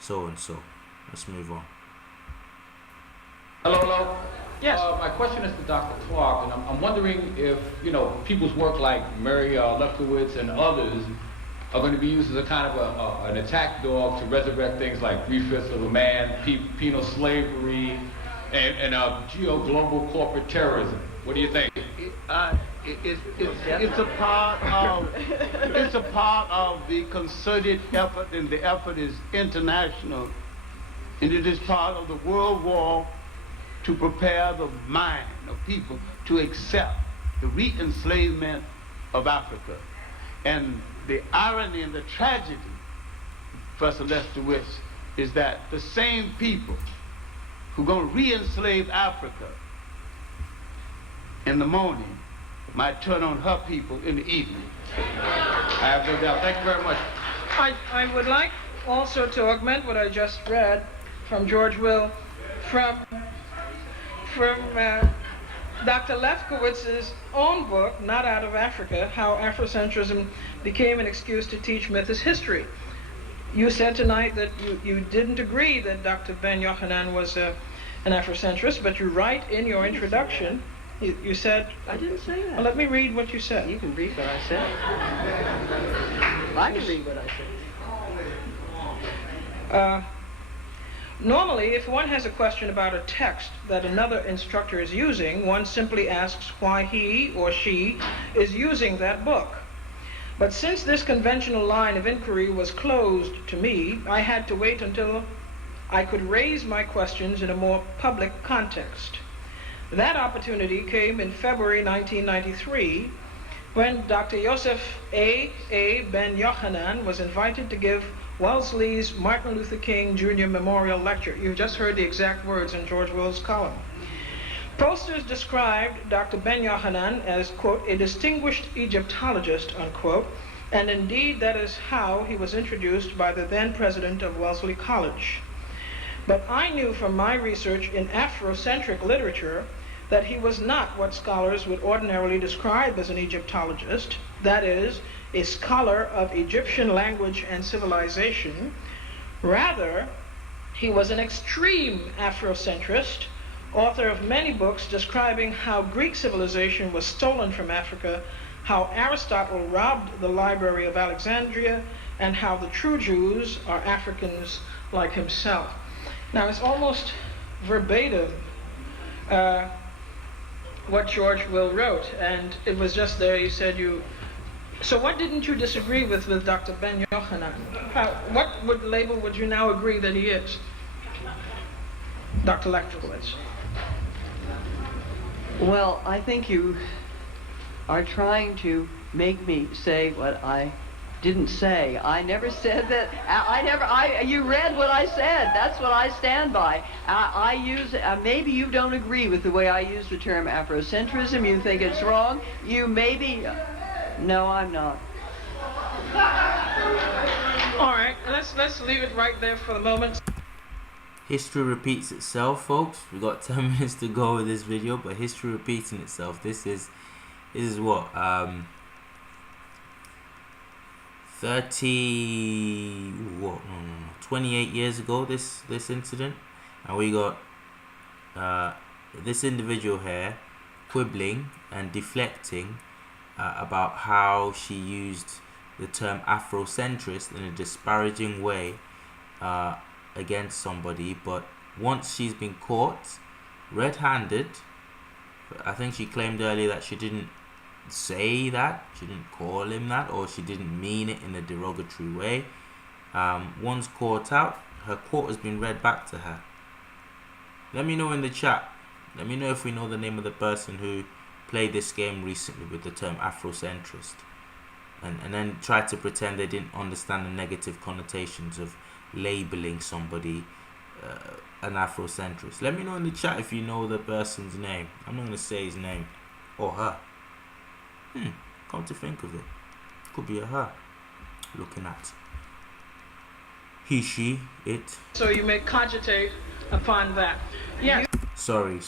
So and so. Let's move on. hello. Yes. My question is to Dr. Clarke, and I'm wondering if, people's work like Mary Lefkowiz and others are going to be used as a kind of an attack dog to resurrect things like 3/5 of a man, penal slavery, and global corporate terrorism. What do you think? It's a part of the concerted effort, and the effort is international, and it is part of the world war to prepare the mind of people to accept the re-enslavement of Africa. And the irony and the tragedy, Professor Lefkowiz, is that the same people who are going to re-enslave Africa in the morning might turn on her people in the evening. I have no doubt. Thank you very much. I would like also to augment what I just read from George Will, from Dr. Lefkowitz's own book, Not Out of Africa, How Afrocentrism Became an Excuse to Teach Myth as History. You said tonight that you didn't agree that Dr. Ben Yohanan was an Afrocentrist, but you write in your introduction, you said... I didn't say that. Well, let me read what you said. You can read what I said. I can read what I said. Normally, if one has a question about a text that another instructor is using, one simply asks why he or she is using that book. But since this conventional line of inquiry was closed to me, I had to wait until I could raise my questions in a more public context. That opportunity came in February 1993, when Dr. Yosef A. Ben Yohanan was invited to give Wellesley's Martin Luther King Jr. Memorial Lecture. You just heard the exact words in George Will's column. Posters described Dr. Ben Yohanan as, quote, a distinguished Egyptologist, unquote, and indeed that is how he was introduced by the then president of Wellesley College. But I knew from my research in Afrocentric literature that he was not what scholars would ordinarily describe as an Egyptologist, that is, a scholar of Egyptian language and civilization. Rather, he was an extreme Afrocentrist, author of many books describing how Greek civilization was stolen from Africa, how Aristotle robbed the Library of Alexandria, and how the true Jews are Africans like himself. Now, it's almost verbatim what George Will wrote, and it was just there, you said you... So what didn't you disagree with Dr. Ben Yohanan? What label would you now agree that he is? Dr. Lefkowiz. Well, I think you are trying to make me say what I didn't say. I never said that. You read what I said. That's what I stand by. I use, maybe you don't agree with the way I use the term Afrocentrism. You think it's wrong. You maybe, no, I'm not. All right, let's leave it right there for the moment. History repeats itself, folks. We've got 10 minutes to go with this video, but history repeating itself. This is what 28 years ago, this incident, and we got this individual here quibbling and deflecting about how she used the term Afrocentrist in a disparaging way against somebody, but once she's been caught red-handed, I think she claimed earlier that she didn't say that, she didn't call him that, or she didn't mean it in a derogatory way. Once caught out, her quote has been read back to her. Let me know in the chat, let me know if we know the name of the person who played this game recently with the term Afrocentrist and then tried to pretend they didn't understand the negative connotations of labeling somebody an Afrocentrist. Let me know in the chat if you know the person's name. I'm not going to say his name or her. Come to think of it, could be a her. Looking at he, she, it. So you may cogitate upon that. Yeah. Sorry.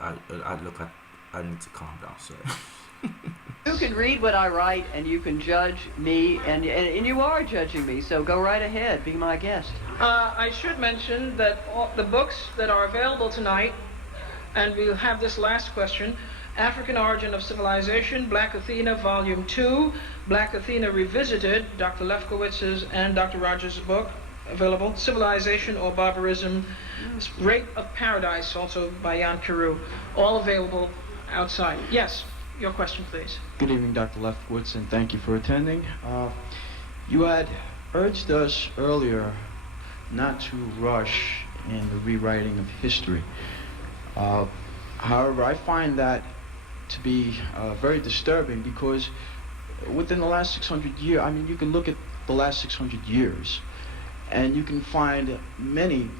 I need to calm down. Sorry. You can read what I write, and you can judge me, and you are judging me. So go right ahead, be my guest. I should mention that all the books that are available tonight, and we'll have this last question: African Origin of Civilization, Black Athena, Volume 2, Black Athena Revisited, Dr. Lefkowiz's and Dr. Rogers' book, available. Civilization or Barbarism, Rape of Paradise, also by Jan Carew, all available outside. Yes, your question, please. Good evening, Dr. Lefkowitz, and thank you for attending. You had urged us earlier not to rush in the rewriting of history. However, I find that to be very disturbing, because within the last 600 years, I mean, you can look at the last 600 years and you can find many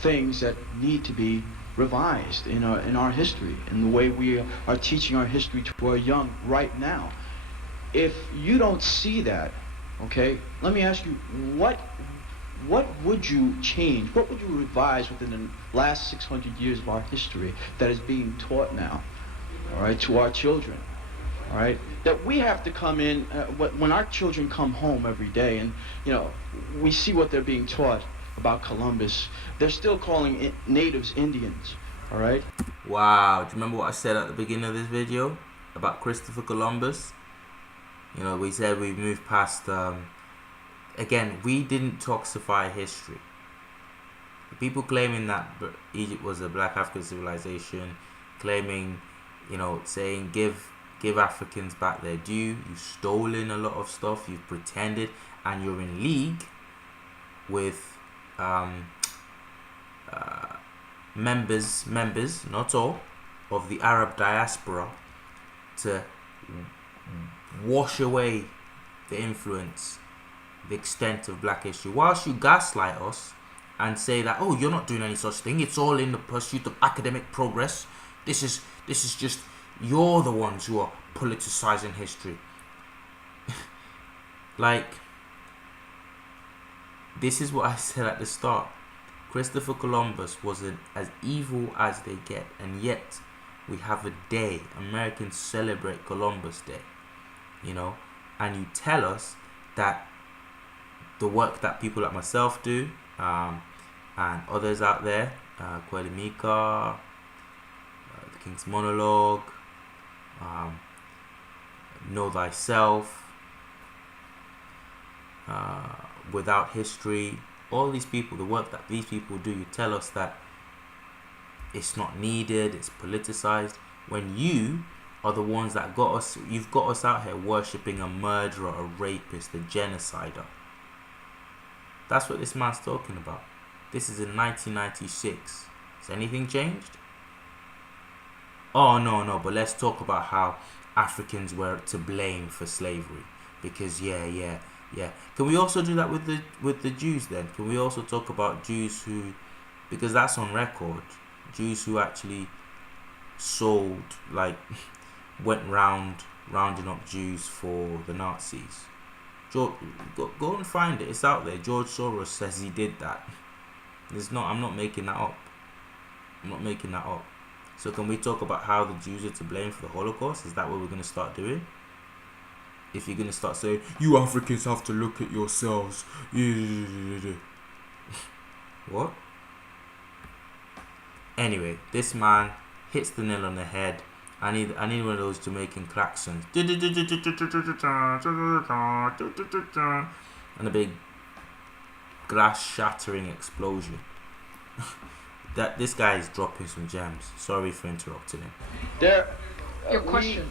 things that need to be revised in our history, in the way we are teaching our history to our young right now. If you don't see that, okay, let me ask you, what would you change? What would you revise within the last 600 years of our history that is being taught now, all right, to our children, all right? That we have to come in, when our children come home every day and, you know, we see what they're being taught about Columbus, they're still calling natives Indians, all right? Wow, do you remember what I said at the beginning of this video about Christopher Columbus? You know, we said we've moved past, again, we didn't toxify history. People claiming that Egypt was a black African civilization, claiming, you know, saying give Africans back their due. You've stolen a lot of stuff, you've pretended, and you're in league with members, not all, of the Arab diaspora to wash away the influence, the extent of black history. Whilst you gaslight us and say that, oh, you're not doing any such thing. It's all in the pursuit of academic progress. This is just, you're the ones who are politicizing history. Like, this is what I said at the start. Christopher Columbus wasn't as evil as they get, and yet we have a day. Americans celebrate Columbus Day, you know, and you tell us that the work that people like myself do, and others out there, Kweli Mika, The King's Monologue, Know Thyself, Without History, all these people, the work that these people do, you tell us that it's not needed, it's politicized, when you are the ones that got us, you've got us out here worshipping a murderer, a rapist, a genocider. That's what this man's talking about. This is in 1996. Has anything changed? Oh, no, but let's talk about how Africans were to blame for slavery. Because, yeah. Can we also do that with the Jews then? Can we also talk about Jews who, because that's on record, Jews who actually sold, like, went rounding up Jews for the Nazis? Go and find it. It's out there. George Soros says he did that. I'm not making that up. So can we talk about how the Jews are to blame for the Holocaust? Is that what we're going to start doing? If you're going to start saying, you Africans have to look at yourselves. What? Anyway, this man hits the nail on the head. I need one of those Jamaican klaxons. And a big glass shattering explosion. This guy is dropping some gems. Sorry for interrupting him. Your question.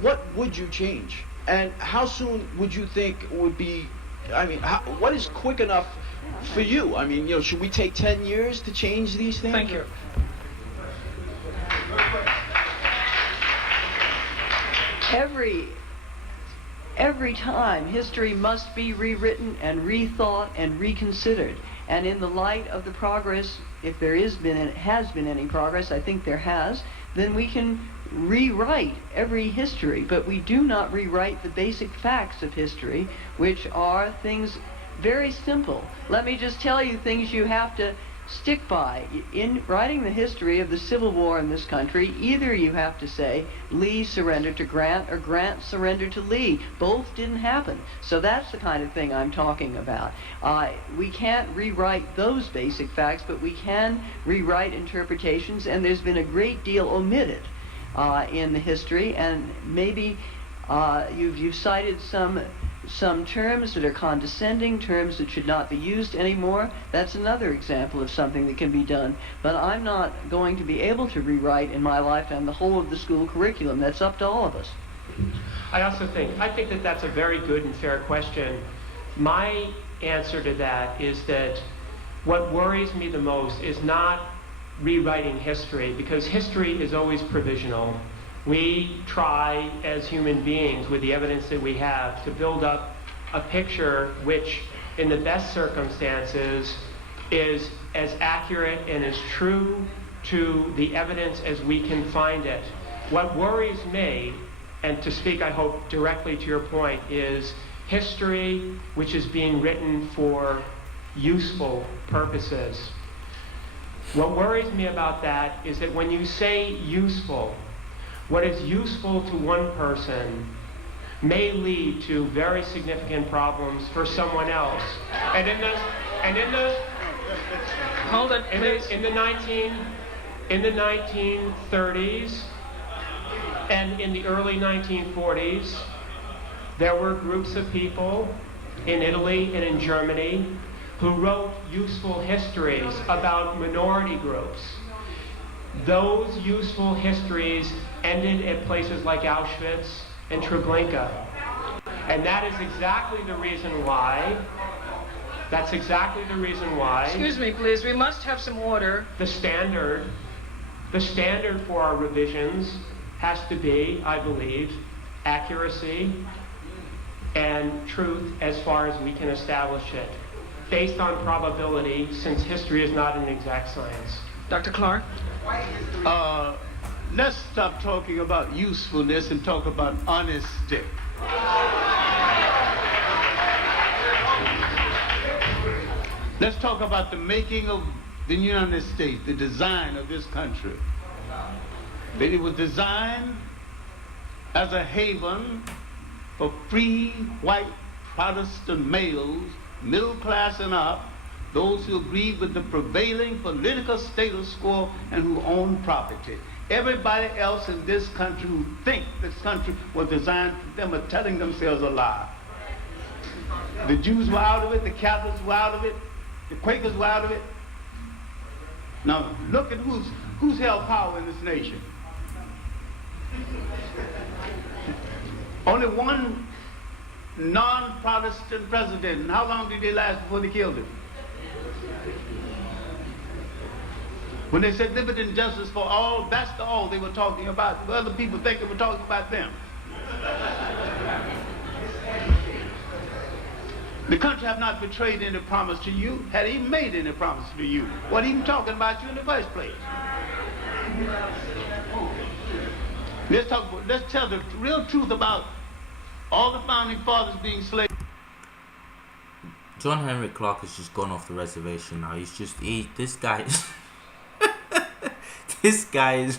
What would you change? And how soon would you think would be, what is quick enough for you? I mean, should we take 10 years to change these things? Thank you. Every time history must be rewritten and rethought and reconsidered. And in the light of the progress, if there has been any progress, I think there has, then we can rewrite every history. But we do not rewrite the basic facts of history, which are things very simple. Let me just tell you things you have to stick by. In writing the history of the Civil War in this country, either you have to say Lee surrendered to Grant or Grant surrendered to Lee. Both didn't happen. So that's the kind of thing I'm talking about. We can't rewrite those basic facts, but we can rewrite interpretations, and there's been a great deal omitted in the history, and maybe you've cited some terms that are condescending, terms that should not be used anymore. That's another example of something that can be done. But I'm not going to be able to rewrite in my lifetime the whole of the school curriculum. That's up to all of us. I think that that's a very good and fair question. My answer to that is that what worries me the most is not rewriting history, because history is always provisional. We try, as human beings, with the evidence that we have, to build up a picture which, in the best circumstances, is as accurate and as true to the evidence as we can find it. What worries me, and to speak, I hope, directly to your point, is history which is being written for useful purposes. What worries me about that is that when you say useful, what is useful to one person may lead to very significant problems for someone else. And in the 1930s and in the early 1940s, there were groups of people in Italy and in Germany who wrote useful histories about minority groups. Those useful histories ended at places like Auschwitz and Treblinka. And that is exactly the reason why. Excuse me, please. We must have some order. The standard for our revisions has to be, I believe, accuracy and truth as far as we can establish it. based on probability, since history is not an exact science. Dr. Clarke? Let's stop talking about usefulness and talk about honesty. Let's talk about the making of the United States, the design of this country. That it was designed as a haven for free white Protestant males, middle class and up, those who agreed with the prevailing political status quo and who own property. Everybody else in this country who think this country was designed for them are telling themselves a lie. The Jews were out of it, the Catholics were out of it, the Quakers were out of it. Now look at who's held power in this nation. Only one non-Protestant president. And how long did they last before they killed him? When they said liberty and justice for all, that's the all they were talking about. The other people think they were talking about them. The country have not betrayed any promise to you, had even made any promise to you. What even talking about you in the first place? Let's tell the real truth about all the founding fathers being slaves. John Henrik-Clarke has just gone off the reservation now. This guy is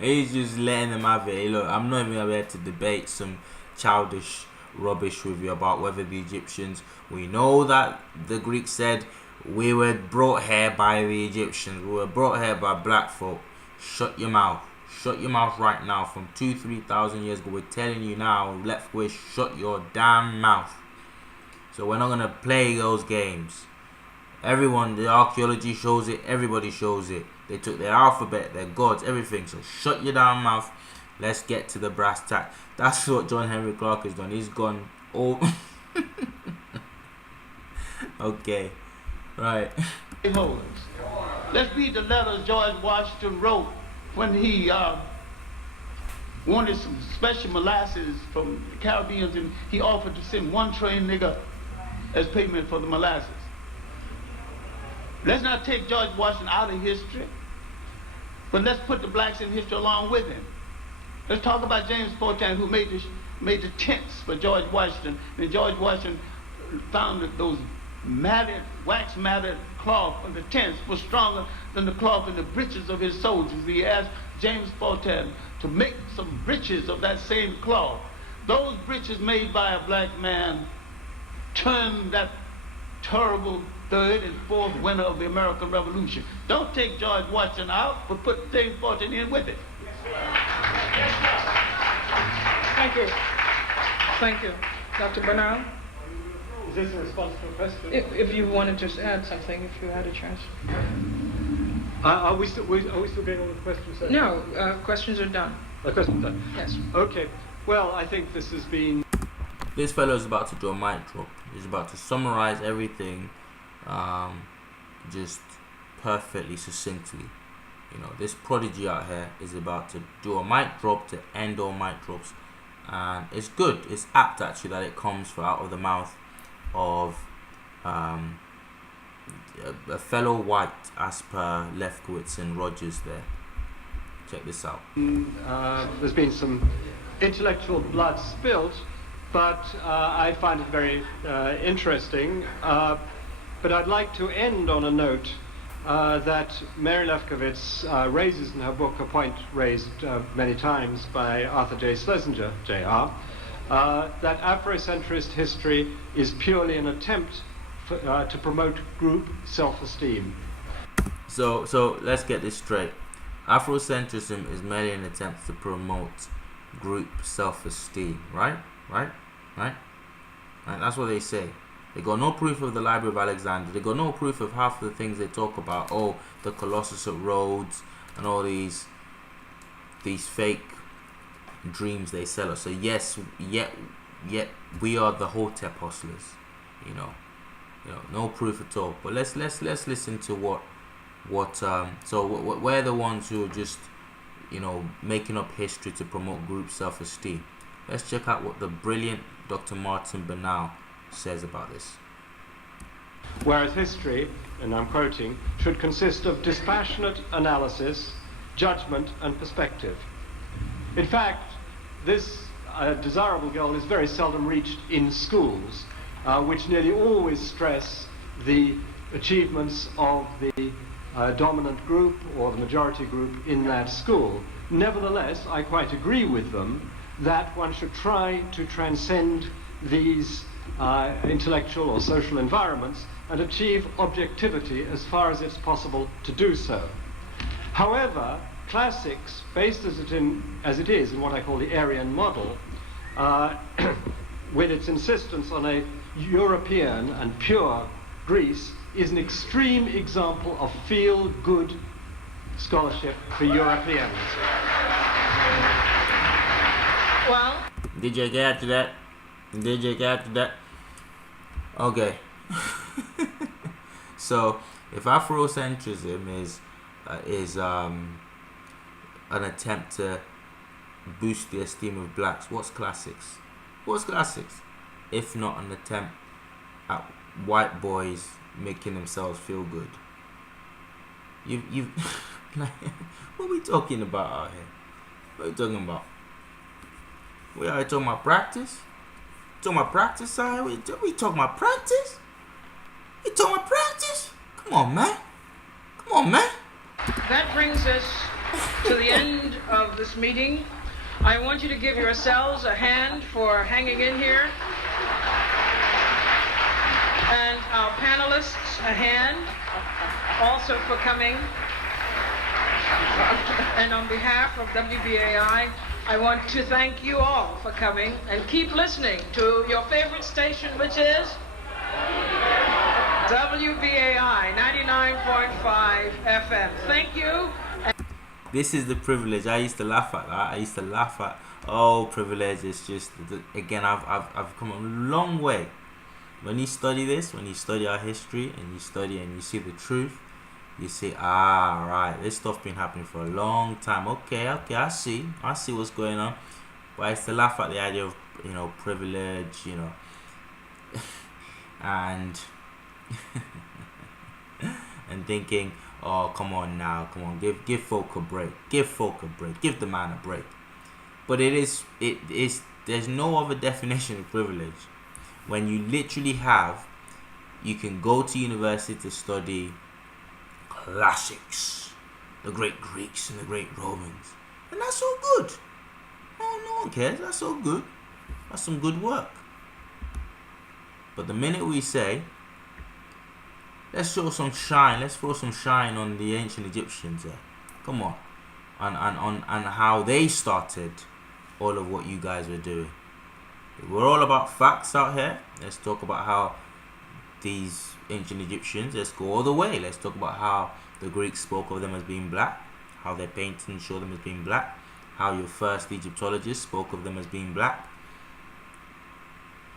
he's just letting them have it. Hey, look, I'm not even here to debate some childish rubbish with you about whether the Egyptians, we know that the Greeks said we were brought here by the Egyptians, we were brought here by black folk. Shut your mouth right now. From 2,000-3,000 years ago, we're telling you now, Lefkowiz, shut your damn mouth. So we're not gonna play those games. Everyone, the archaeology shows it, everybody shows it. They took their alphabet, their gods, everything. So shut your damn mouth. Let's get to the brass tack. That's what John Henrik-Clarke has done. He's gone all... Okay. Right. Let's read the letters George Washington wrote when he wanted some special molasses from the Caribbean, and he offered to send one trained nigger as payment for the molasses. Let's not take George Washington out of history, but let's put the blacks in history along with him. Let's talk about James Fortan, who made the tents for George Washington. And George Washington found that those wax matted cloth on the tents was stronger than the cloth in the breeches of his soldiers. He asked James Fortan to make some breeches of that same cloth. Those breeches made by a black man turned that terrible third and fourth winner of the American Revolution. Don't take George Washington out, but put James Fortan in with it. Thank you. Thank you. Dr. Bernal? Is this a response to a question? If you want to just add something, if you had a chance. Are we still going on with questions? No, questions are done. The questions done? Yes. Okay. Well, I think this has been... This fellow is about to do a mic drop. He's about to summarize everything just perfectly, succinctly. You know, this prodigy out here is about to do a mic drop to end all mic drops. And it's good. It's apt, actually, that it comes out of the mouth of a fellow white, as per Lefkowiz and Rogers there. Check this out. There's been some intellectual blood spilt, but I find it very interesting. But I'd like to end on a note that Mary Lefkowiz raises in her book, a point raised many times by Arthur J. Schlesinger, Jr., that Afrocentrist history is purely an attempt to promote group self-esteem. So let's get this straight. Afrocentrism is merely an attempt to promote group self-esteem, right? That's what they say. They got no proof of the Library of Alexandria. They got no proof of half the things they talk about. Oh, the Colossus at Rhodes and all these fake dreams they sell us. So yes, yet we are the Hotep hustlers. You know, no proof at all. But let's listen to what we're the ones who are just, making up history to promote group self-esteem. Let's check out what the brilliant Dr. Martin Bernal says about this. whereas history, and I'm quoting, should consist of dispassionate analysis, judgment, and perspective. In fact, this desirable goal is very seldom reached in schools, which nearly always stress the achievements of the dominant group or the majority group in that school. Nevertheless, I quite agree with them that one should try to transcend these intellectual or social environments and achieve objectivity as far as it's possible to do so. However, classics, based as it is in what I call the Aryan model, with its insistence on a European and pure Greece, is an extreme example of feel-good scholarship for Europeans. Well, did you get to that? Did you get to that? Okay. So, if Afrocentrism is an attempt to boost the esteem of blacks, what's classics? What's classics? If not an attempt at white boys making themselves feel good. You like, what are we talking about out here? What are we talking about? We are talking about practice? Talking about practice, side? We talking about practice? We talking about practice? Come on, man. Come on, man. that brings us to the end of this meeting. I want you to give yourselves a hand for hanging in here. And our panelists a hand also for coming. And on behalf of WBAI, I want to thank you all for coming and keep listening to your favorite station, which is WBAI 99.5 FM. Thank you. This is the privilege. I used to laugh at that. I used to laugh at, oh, privilege. It's just, again, I've come a long way. When you study this, when you study our history, and you study and you see the truth, you say, right, this stuff been happening for a long time. Okay, I see what's going on. But I used to laugh at the idea of, privilege, and and thinking, oh, come on, give folk a break, give the man a break. But there's no other definition of privilege when you literally you can go to university to study classics, the great Greeks and the great Romans, and that's all good. No one cares. That's all good. That's some good work. But the minute we say, let's show some shine, let's throw some shine on the ancient Egyptians there. Come on. And how they started all of what you guys were doing. We're all about facts out here. Let's talk about how these ancient Egyptians, let's go all the way. Let's talk about how the Greeks spoke of them as being black, how their paintings show them as being black, how your first Egyptologists spoke of them as being black.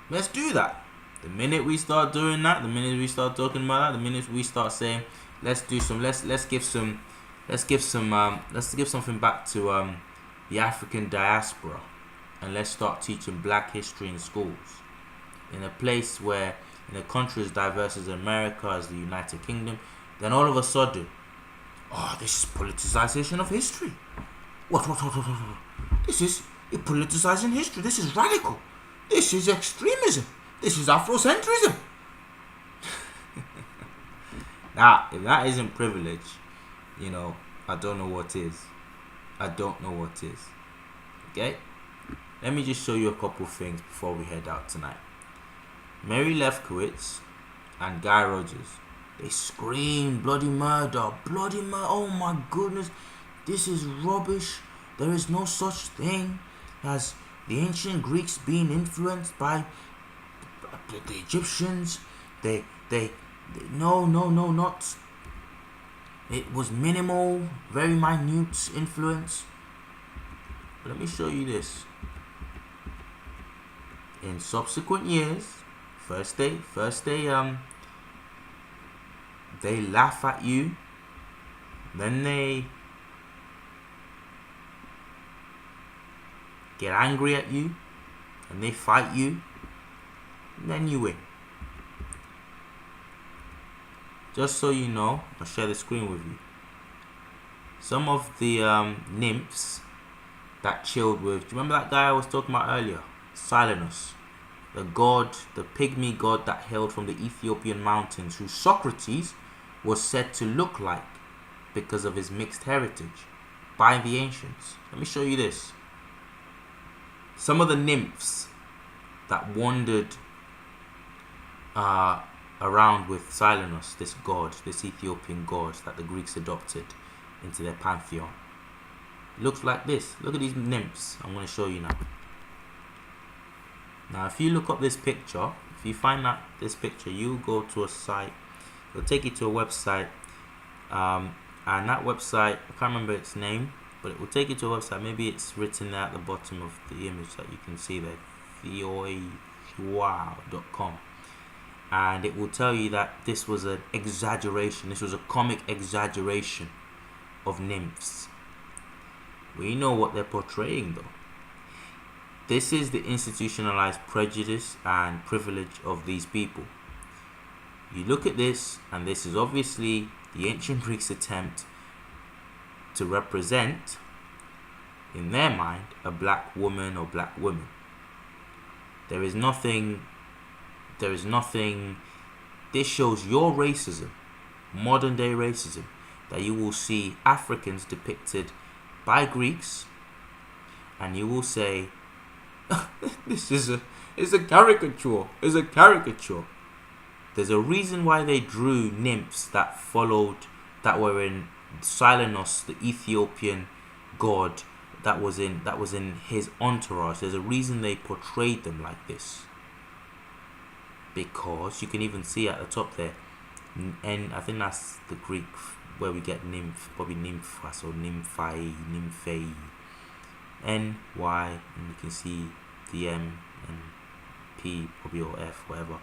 Let's do that. The minute we start doing that, the minute we start talking about that, the minute we start saying, let's give something back to the African diaspora, and let's start teaching black history in schools. In a place where, in a country as diverse as America, as the United Kingdom, then all of a sudden, this is politicization of history. What? This is politicizing history. This is radical. This is extremism. This is Afrocentrism. Now, if that isn't privilege, I don't know what is. Okay? Let me just show you a couple of things before we head out tonight. Mary Lefkowiz and Guy Rogers, they scream bloody murder, oh my goodness, this is rubbish. There is no such thing as the ancient Greeks being influenced by the Egyptians. No, not. It was minimal, very minute influence. But let me show you this. In subsequent years, first they laugh at you, then they get angry at you, and they fight you, and then you win. just so you know, I'll share the screen with you. Some of the nymphs that chilled with, do you remember that guy I was talking about earlier? Silenus, the god, the pygmy god that hailed from the Ethiopian mountains, who Socrates was said to look like because of his mixed heritage by the ancients. Let me show you this. Some of the nymphs that wandered around with Silenus, this god, this Ethiopian god that the Greeks adopted into their pantheon. It looks like this. Look at these nymphs. I'm going to show you now. Now, if you look up this picture, if you find that this picture, you go to a site. It'll take you to a website, and that website, I can't remember its name, but it will take you to a website. Maybe it's written there at the bottom of the image that you can see there, theoiwow.com. And it will tell you that this was an exaggeration. This was a comic exaggeration of nymphs. We know what they're portraying, though. This is the institutionalized prejudice and privilege of these people. You look at this, and this is obviously the ancient Greeks' attempt to represent, in their mind, a black woman or black women. There is nothing. This shows your racism, modern day racism, that you will see Africans depicted by Greeks, and you will say, this is a caricature. It's a caricature. There's a reason why they drew nymphs that were in Silenus, the Ethiopian god that was in his entourage. There's a reason they portrayed them like this. Because you can even see at the top there, and I think that's the Greek where we get nymph, probably nymphas or nymphae, nymphae, N-Y, and you can see the M and P, probably, or F, whatever,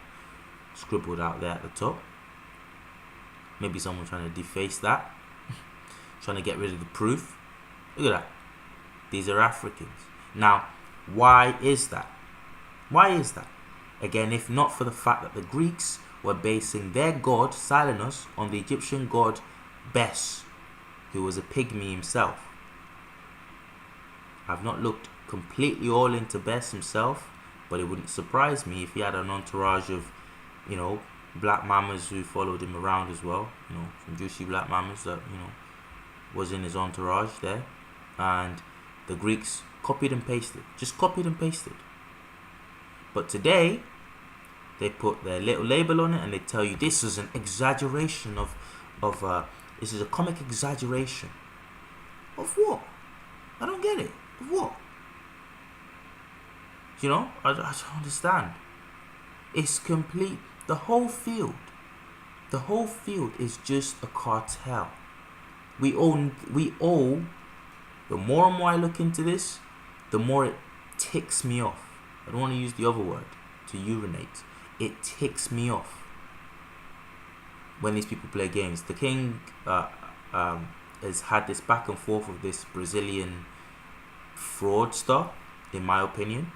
scribbled out there at the top. Maybe someone trying to deface that, trying to get rid of the proof. Look at that. These are Africans. Now, why is that? Why is that? Again, if not for the fact that the Greeks were basing their god, Silenus, on the Egyptian god Bes, who was a pygmy himself. I've not looked completely all into Bes himself, but it wouldn't surprise me if he had an entourage of, black mamas who followed him around as well, some juicy black mamas that, was in his entourage there. And the Greeks copied and pasted, just copied and pasted. But today, they put their little label on it and they tell you this is an exaggeration this is a comic exaggeration. Of what? I don't get it. Of what? I don't understand. It's complete. The whole field is just a cartel. We all, the more and more I look into this, the more it ticks me off. I don't want to use the other word, to urinate. It ticks me off when these people play games. The king has had this back and forth with this Brazilian fraudster, in my opinion.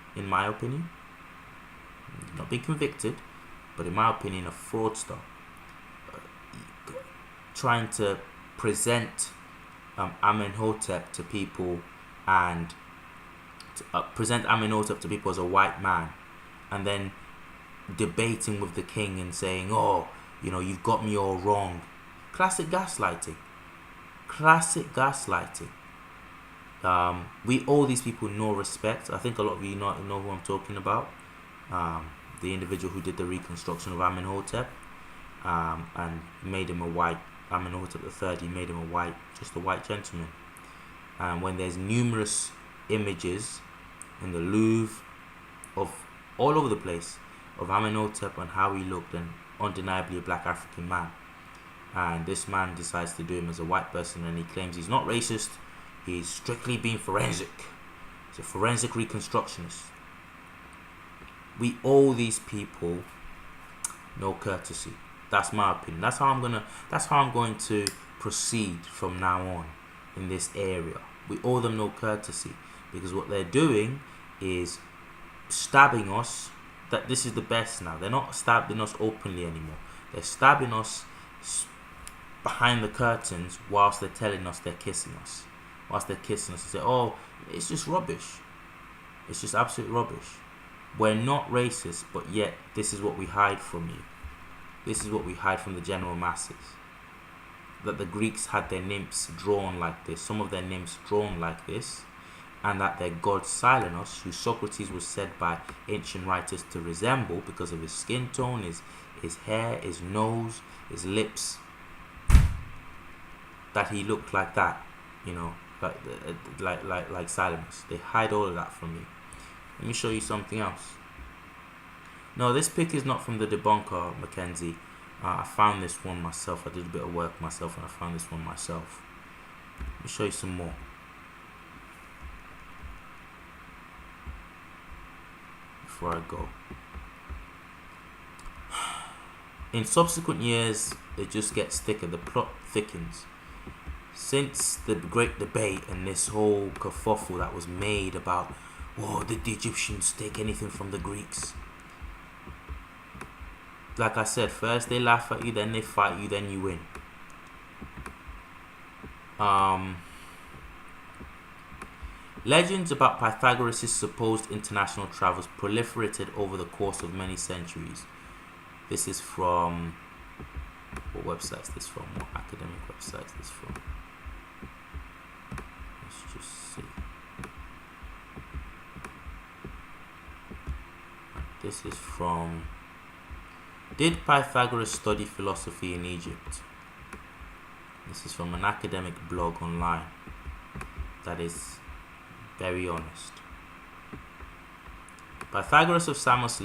Not been convicted, but in my opinion, a fraudster. Trying to present Amenhotep to people and present Amenhotep to people as a white man, and then debating with the king and saying, you've got me all wrong. Classic gaslighting. We owe these people no respect. I think a lot of you know who I'm talking about. The individual who did the reconstruction of Amenhotep and made him a white, Amenhotep III, he made him just a white gentleman. And when there's numerous images in the Louvre of all over the place of Amenhotep and how he looked, and undeniably a black African man, and this man decides to do him as a white person, and he claims he's not racist, he's strictly being forensic. He's a forensic reconstructionist. We owe these people no courtesy. That's my opinion. That's how I'm going to proceed from now on in this area. We owe them no courtesy, because what they're doing is stabbing us. That this is the best now. They're not stabbing us openly anymore. They're stabbing us behind the curtains whilst they're telling us they're kissing us. Whilst they're kissing us, they say, oh, it's just rubbish. It's just absolute rubbish. We're not racist, but yet this is what we hide from you. This is what we hide from the general masses. That the Greeks had their nymphs drawn like this, some of their nymphs drawn like this, and that their god Silenus, who Socrates was said by ancient writers to resemble because of his skin tone, his hair, his nose, his lips, that he looked like that, you know, like Silenus. They hide all of that from you. Let me show you something else. No, this pic is not from the debunker, Mackenzie. I found this one myself. I did a bit of work myself and I found this one myself. Let me show you some more. Before I go. In subsequent years, it just gets thicker. The plot thickens. Since the great debate and this whole kerfuffle that was made about, oh, did the Egyptians take anything from the Greeks? Like I said, first they laugh at you, then they fight you, then you win. Legends about Pythagoras' supposed international travels proliferated over the course of many centuries. This is from... what website is this from? What academic website is this from? Let's just see. This is from... Did Pythagoras study philosophy in Egypt? This is from an academic blog online that is very honest. Pythagoras of Samos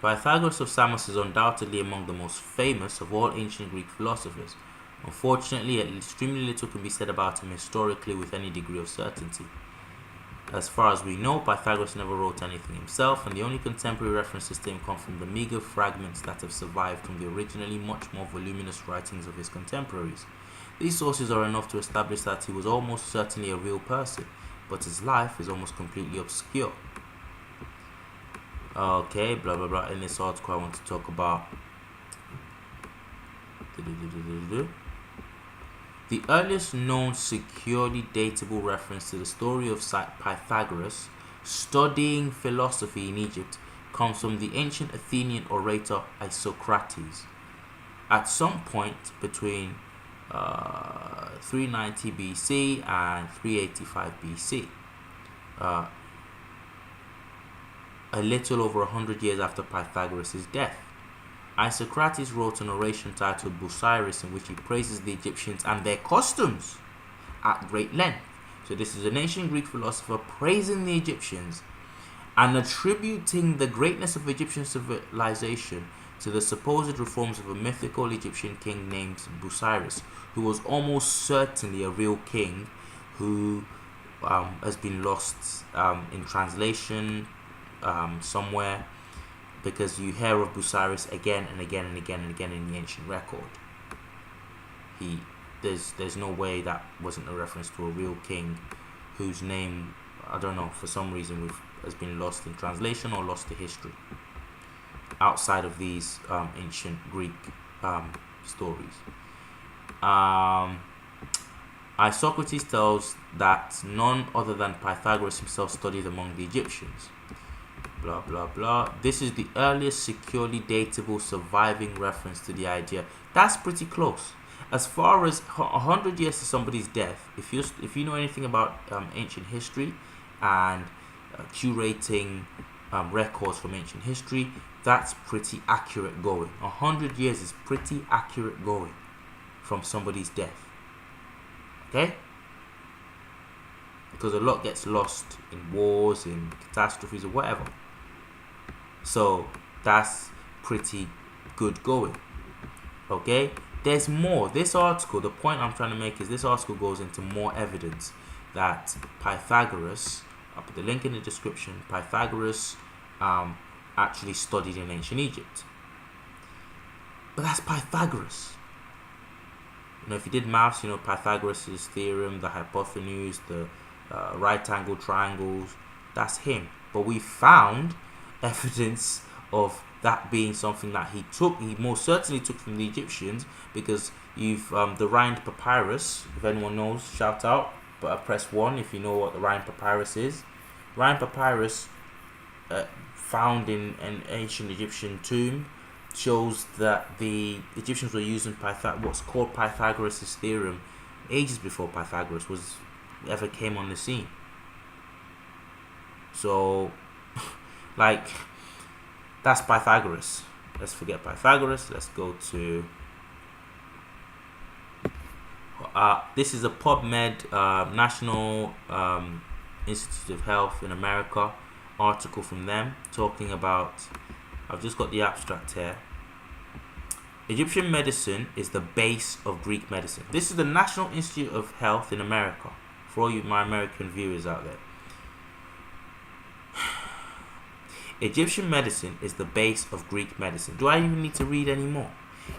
Pythagoras of Samos is undoubtedly among the most famous of all ancient Greek philosophers. Unfortunately, extremely little can be said about him historically with any degree of certainty. As far as we know, Pythagoras never wrote anything himself, and the only contemporary references to him come from the meager fragments that have survived from the originally much more voluminous writings of his contemporaries. These sources are enough to establish that he was almost certainly a real person, but his life is almost completely obscure. Okay, blah blah blah. In this article I want to talk about the earliest known securely datable reference to the story of Pythagoras studying philosophy in Egypt comes from the ancient Athenian orator Isocrates. At some point between 390 BC and 385 BC, a little over 100 years after Pythagoras' death, Isocrates wrote an oration titled Busiris, in which he praises the Egyptians and their customs at great length. So this is an ancient Greek philosopher praising the Egyptians and attributing the greatness of Egyptian civilization to the supposed reforms of a mythical Egyptian king named Busiris, who was almost certainly a real king who has been lost in translation somewhere, because you hear of Busiris again and again and again and again in the ancient record. There's no way that wasn't a reference to a real king whose name, I don't know, for some reason has been lost in translation or lost to history outside of these ancient Greek stories. Isocrates tells that none other than Pythagoras himself studied among the Egyptians. Blah blah blah. This is the earliest securely datable surviving reference to the idea. That's pretty close. As far as 100 years to somebody's death, if you know anything about ancient history and curating records from ancient history, that's pretty accurate going. 100 years is pretty accurate going from somebody's death. Okay? Because a lot gets lost in wars, in catastrophes, or whatever. So that's pretty good going. Okay? There's more. This article, the point I'm trying to make is this article goes into more evidence that Pythagoras, I'll put the link in the description, Pythagoras actually studied in ancient Egypt. But that's Pythagoras. You know, if you did maths, you know, Pythagoras' theorem, the hypotenuse, the right angle triangles, that's him. but we found evidence of that being something that he most certainly took from the Egyptians, because you've the Rhind Papyrus, if anyone knows, shout out, but press 1 if you know what the Rhind Papyrus is. Rhind Papyrus, found in an ancient Egyptian tomb, shows that the Egyptians were using what's called Pythagoras' theorem ages before Pythagoras ever came on the scene. So, like, that's Pythagoras. Let's forget Pythagoras. Let's go to this is a PubMed, National Institute of Health in America article from them, talking about, I've just got the abstract here. Egyptian medicine is the base of Greek medicine. This is the National Institute of Health in America, for all you my American viewers out there. Egyptian medicine is the base of Greek medicine. Do I even need to read any more?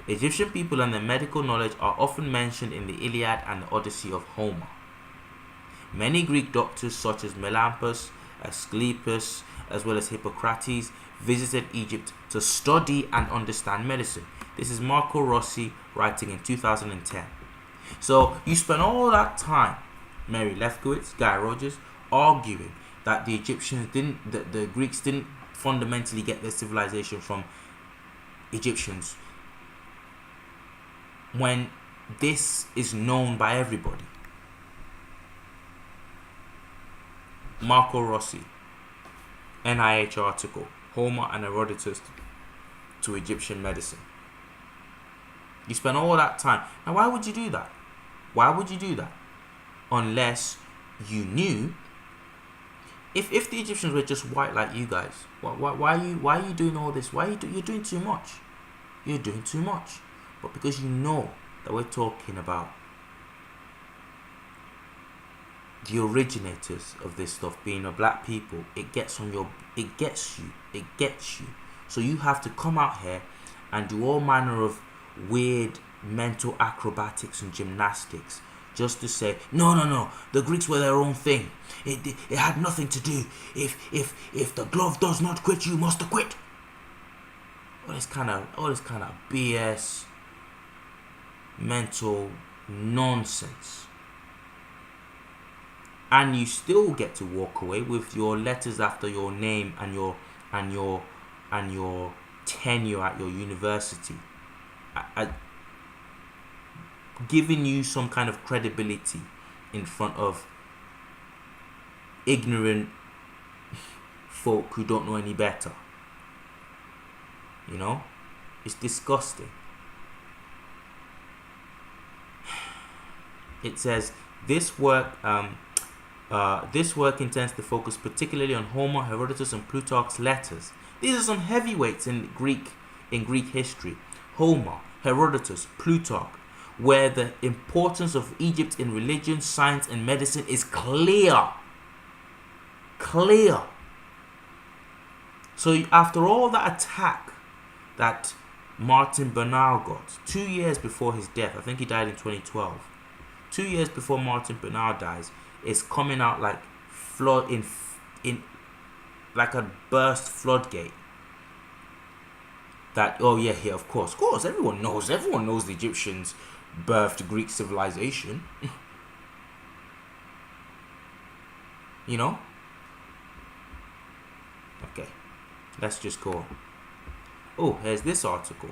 Egyptian people and their medical knowledge are often mentioned in the Iliad and the Odyssey of Homer. Many Greek doctors such as Melampus, Asclepius, as well as Hippocrates visited Egypt to study and understand medicine. This is Marco Rossi writing in 2010. So you spend all that time, Mary Lefkowitz, Guy Rogers, arguing that the Egyptians the Greeks didn't fundamentally get their civilization from Egyptians, when this is known by everybody. Marco Rossi, NIH article, Homer and Herodotus to Egyptian medicine. You spend all that time. Now why would you do that? Why would you do that? Unless you knew, if the Egyptians were just white like you guys, why are you doing all this? You're doing too much. You're doing too much. But because you know that we're talking about the originators of this stuff being a black people, it gets you. So you have to come out here and do all manner of weird mental acrobatics and gymnastics just to say, no, the Greeks were their own thing. It had nothing to do. If the glove does not quit, you must quit. All this kind of BS mental nonsense. And you still get to walk away with your letters after your name and your tenure at your university, giving you some kind of credibility in front of ignorant folk who don't know any better. You know, it's disgusting. It says this work intends to focus particularly on Homer, Herodotus, and Plutarch's letters. These are some heavyweights in Greek history. Homer, Herodotus, Plutarch, where the importance of Egypt in religion, science, and medicine is clear. Clear. So after all that attack that Martin Bernal got 2 years before his death, I think he died in 2012. 2 years before Martin Bernal dies, it's coming out like flood in like a burst floodgate. That of course everyone knows the Egyptians birthed Greek civilization. You know? Okay, let's just go on. Oh, here's this article.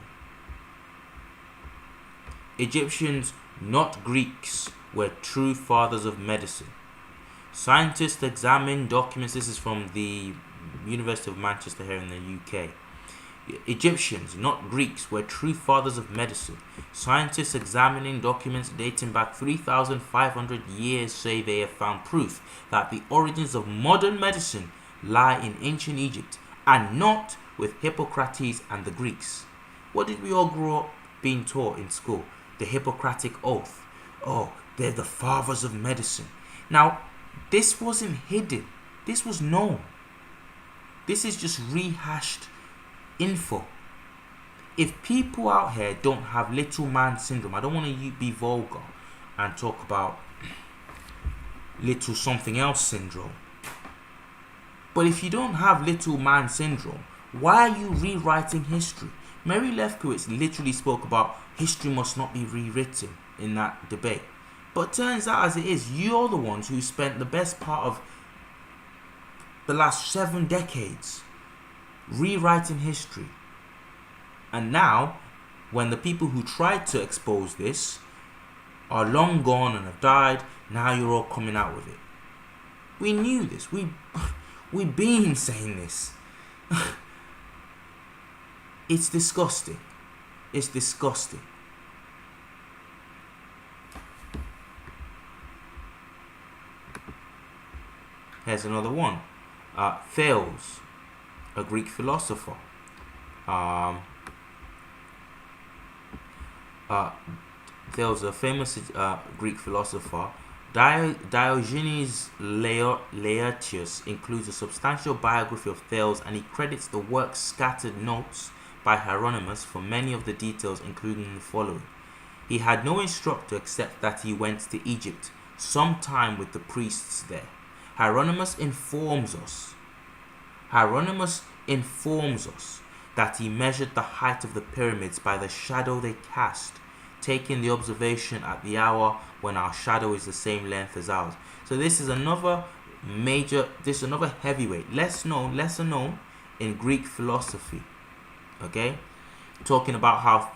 Egyptians, not Greeks, were true fathers of medicine. Scientists examine documents. This is from the University of Manchester here in the UK. Egyptians, not Greeks, were true fathers of medicine. Scientists examining documents dating back 3,500 years say they have found proof that the origins of modern medicine lie in ancient Egypt and not with Hippocrates and the Greeks. What did we all grow up being taught in school? The Hippocratic Oath. Oh, they're the fathers of medicine. Now, this wasn't hidden. This was known. This is just rehashed info. If people out here don't have little man syndrome, I don't want to be vulgar and talk about little something else syndrome, But if you don't have little man syndrome, why are you rewriting history? Mary Lefkowiz literally spoke about history must not be rewritten in that debate. But turns out, as it is, you're the ones who spent the best part of the last 7 decades rewriting history. And now, when the people who tried to expose this are long gone and have died, now you're all coming out with it. We knew this. We've been saying this. It's disgusting. It's disgusting. Here's another one. Thales, a Greek philosopher. Thales, a famous Greek philosopher. Diogenes Laertius includes a substantial biography of Thales, and he credits the work's scattered notes by Hieronymus for many of the details, including the following. He had no instructor except that he went to Egypt, sometime with the priests there. Hieronymus informs us that he measured the height of the pyramids by the shadow they cast, taking the observation at the hour when our shadow is the same length as ours. So this is another heavyweight, lesser known in Greek philosophy. Okay, talking about how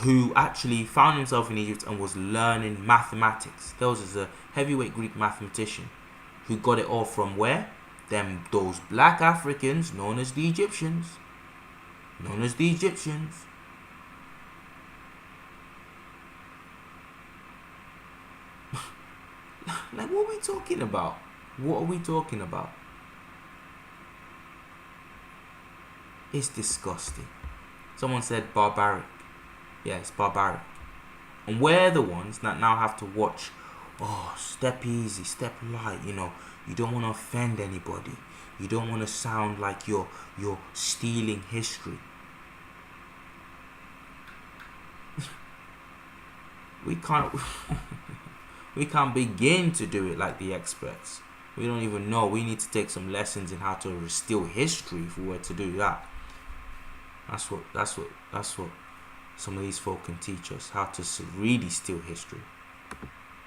who actually found himself in Egypt and was learning mathematics. Those is a heavyweight Greek mathematician who got it all from where? Those black Africans known as the Egyptians. Like, what are we talking about? It's disgusting. Someone said barbaric. Yeah, it's barbaric. And we're the ones that now have to watch, step easy, step light, you don't want to offend anybody. You don't want to sound like you're stealing history. We can't begin to do it like the experts. We don't even know. We need to take some lessons in how to steal history if we were to do that. That's what some of these folk can teach us, how to really steal history.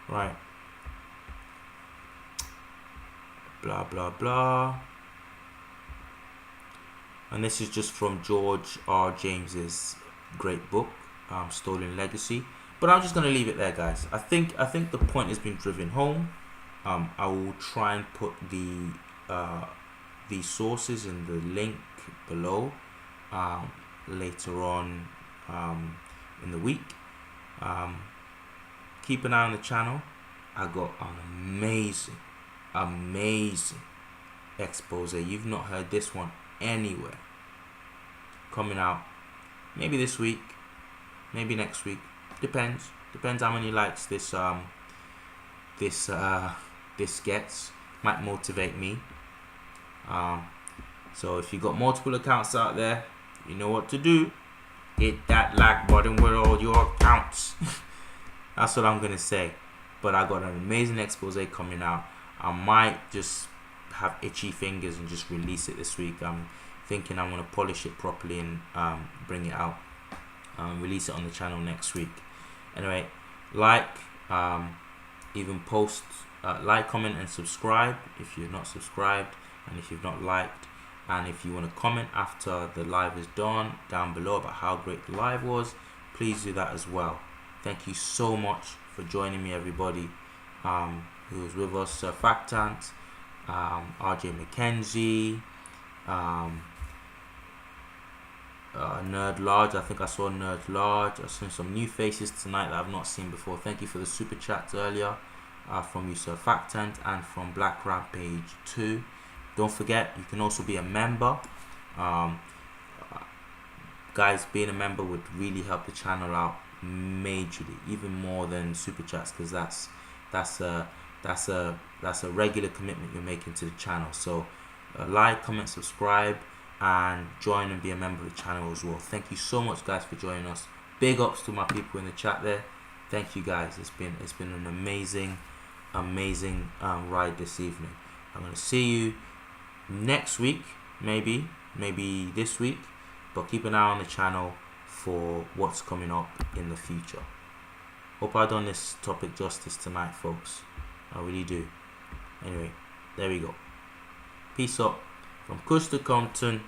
Right. Blah, blah, blah. And this is just from George R. James's great book, Stolen Legacy. But I'm just going to leave it there, guys. I think the point has been driven home. I will try and put the sources in the link below later on in the week. Keep an eye on the channel. I got an amazing expose. You've not heard this one anywhere. Coming out maybe this week, maybe next week. Depends how many likes this gets. Might motivate me. So if you got multiple accounts out there, you know what to do. Hit that like button with all your accounts. That's what I'm gonna say. But I got an amazing expose coming out. I might just have itchy fingers and just release it this week. I'm thinking I'm gonna polish it properly and bring it out. Release it on the channel next week. Anyway, even post, like, comment, and subscribe if you've not subscribed, and if you've not liked. And if you want to comment after the live is done down below about how great the live was, please do that as well. Thank you so much for joining me, everybody who was with us. Surfactant, RJ McKenzie, Nerd Large. I think I saw Nerd Large. I've seen some new faces tonight that I've not seen before. Thank you for the super chats earlier from you, Surfactant, and from Black Rampage 2. Don't forget, you can also be a member. Guys, being a member would really help the channel out majorly, even more than super chats, because that's a regular commitment you're making to the channel. So like, comment, subscribe, and join and be a member of the channel as well. Thank you so much, guys, for joining us. Big ups to my people in the chat there. Thank you, guys. It's been an amazing ride this evening. I'm going to see you next week, maybe this week, but keep an eye on the channel for what's coming up in the future. Hope I've done this topic justice tonight, folks. I really do. Anyway, there we go. Peace up from Kush to Compton.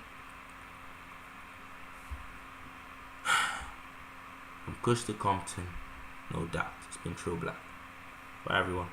From Kush to Compton, no doubt. It's been True Black. Bye, everyone.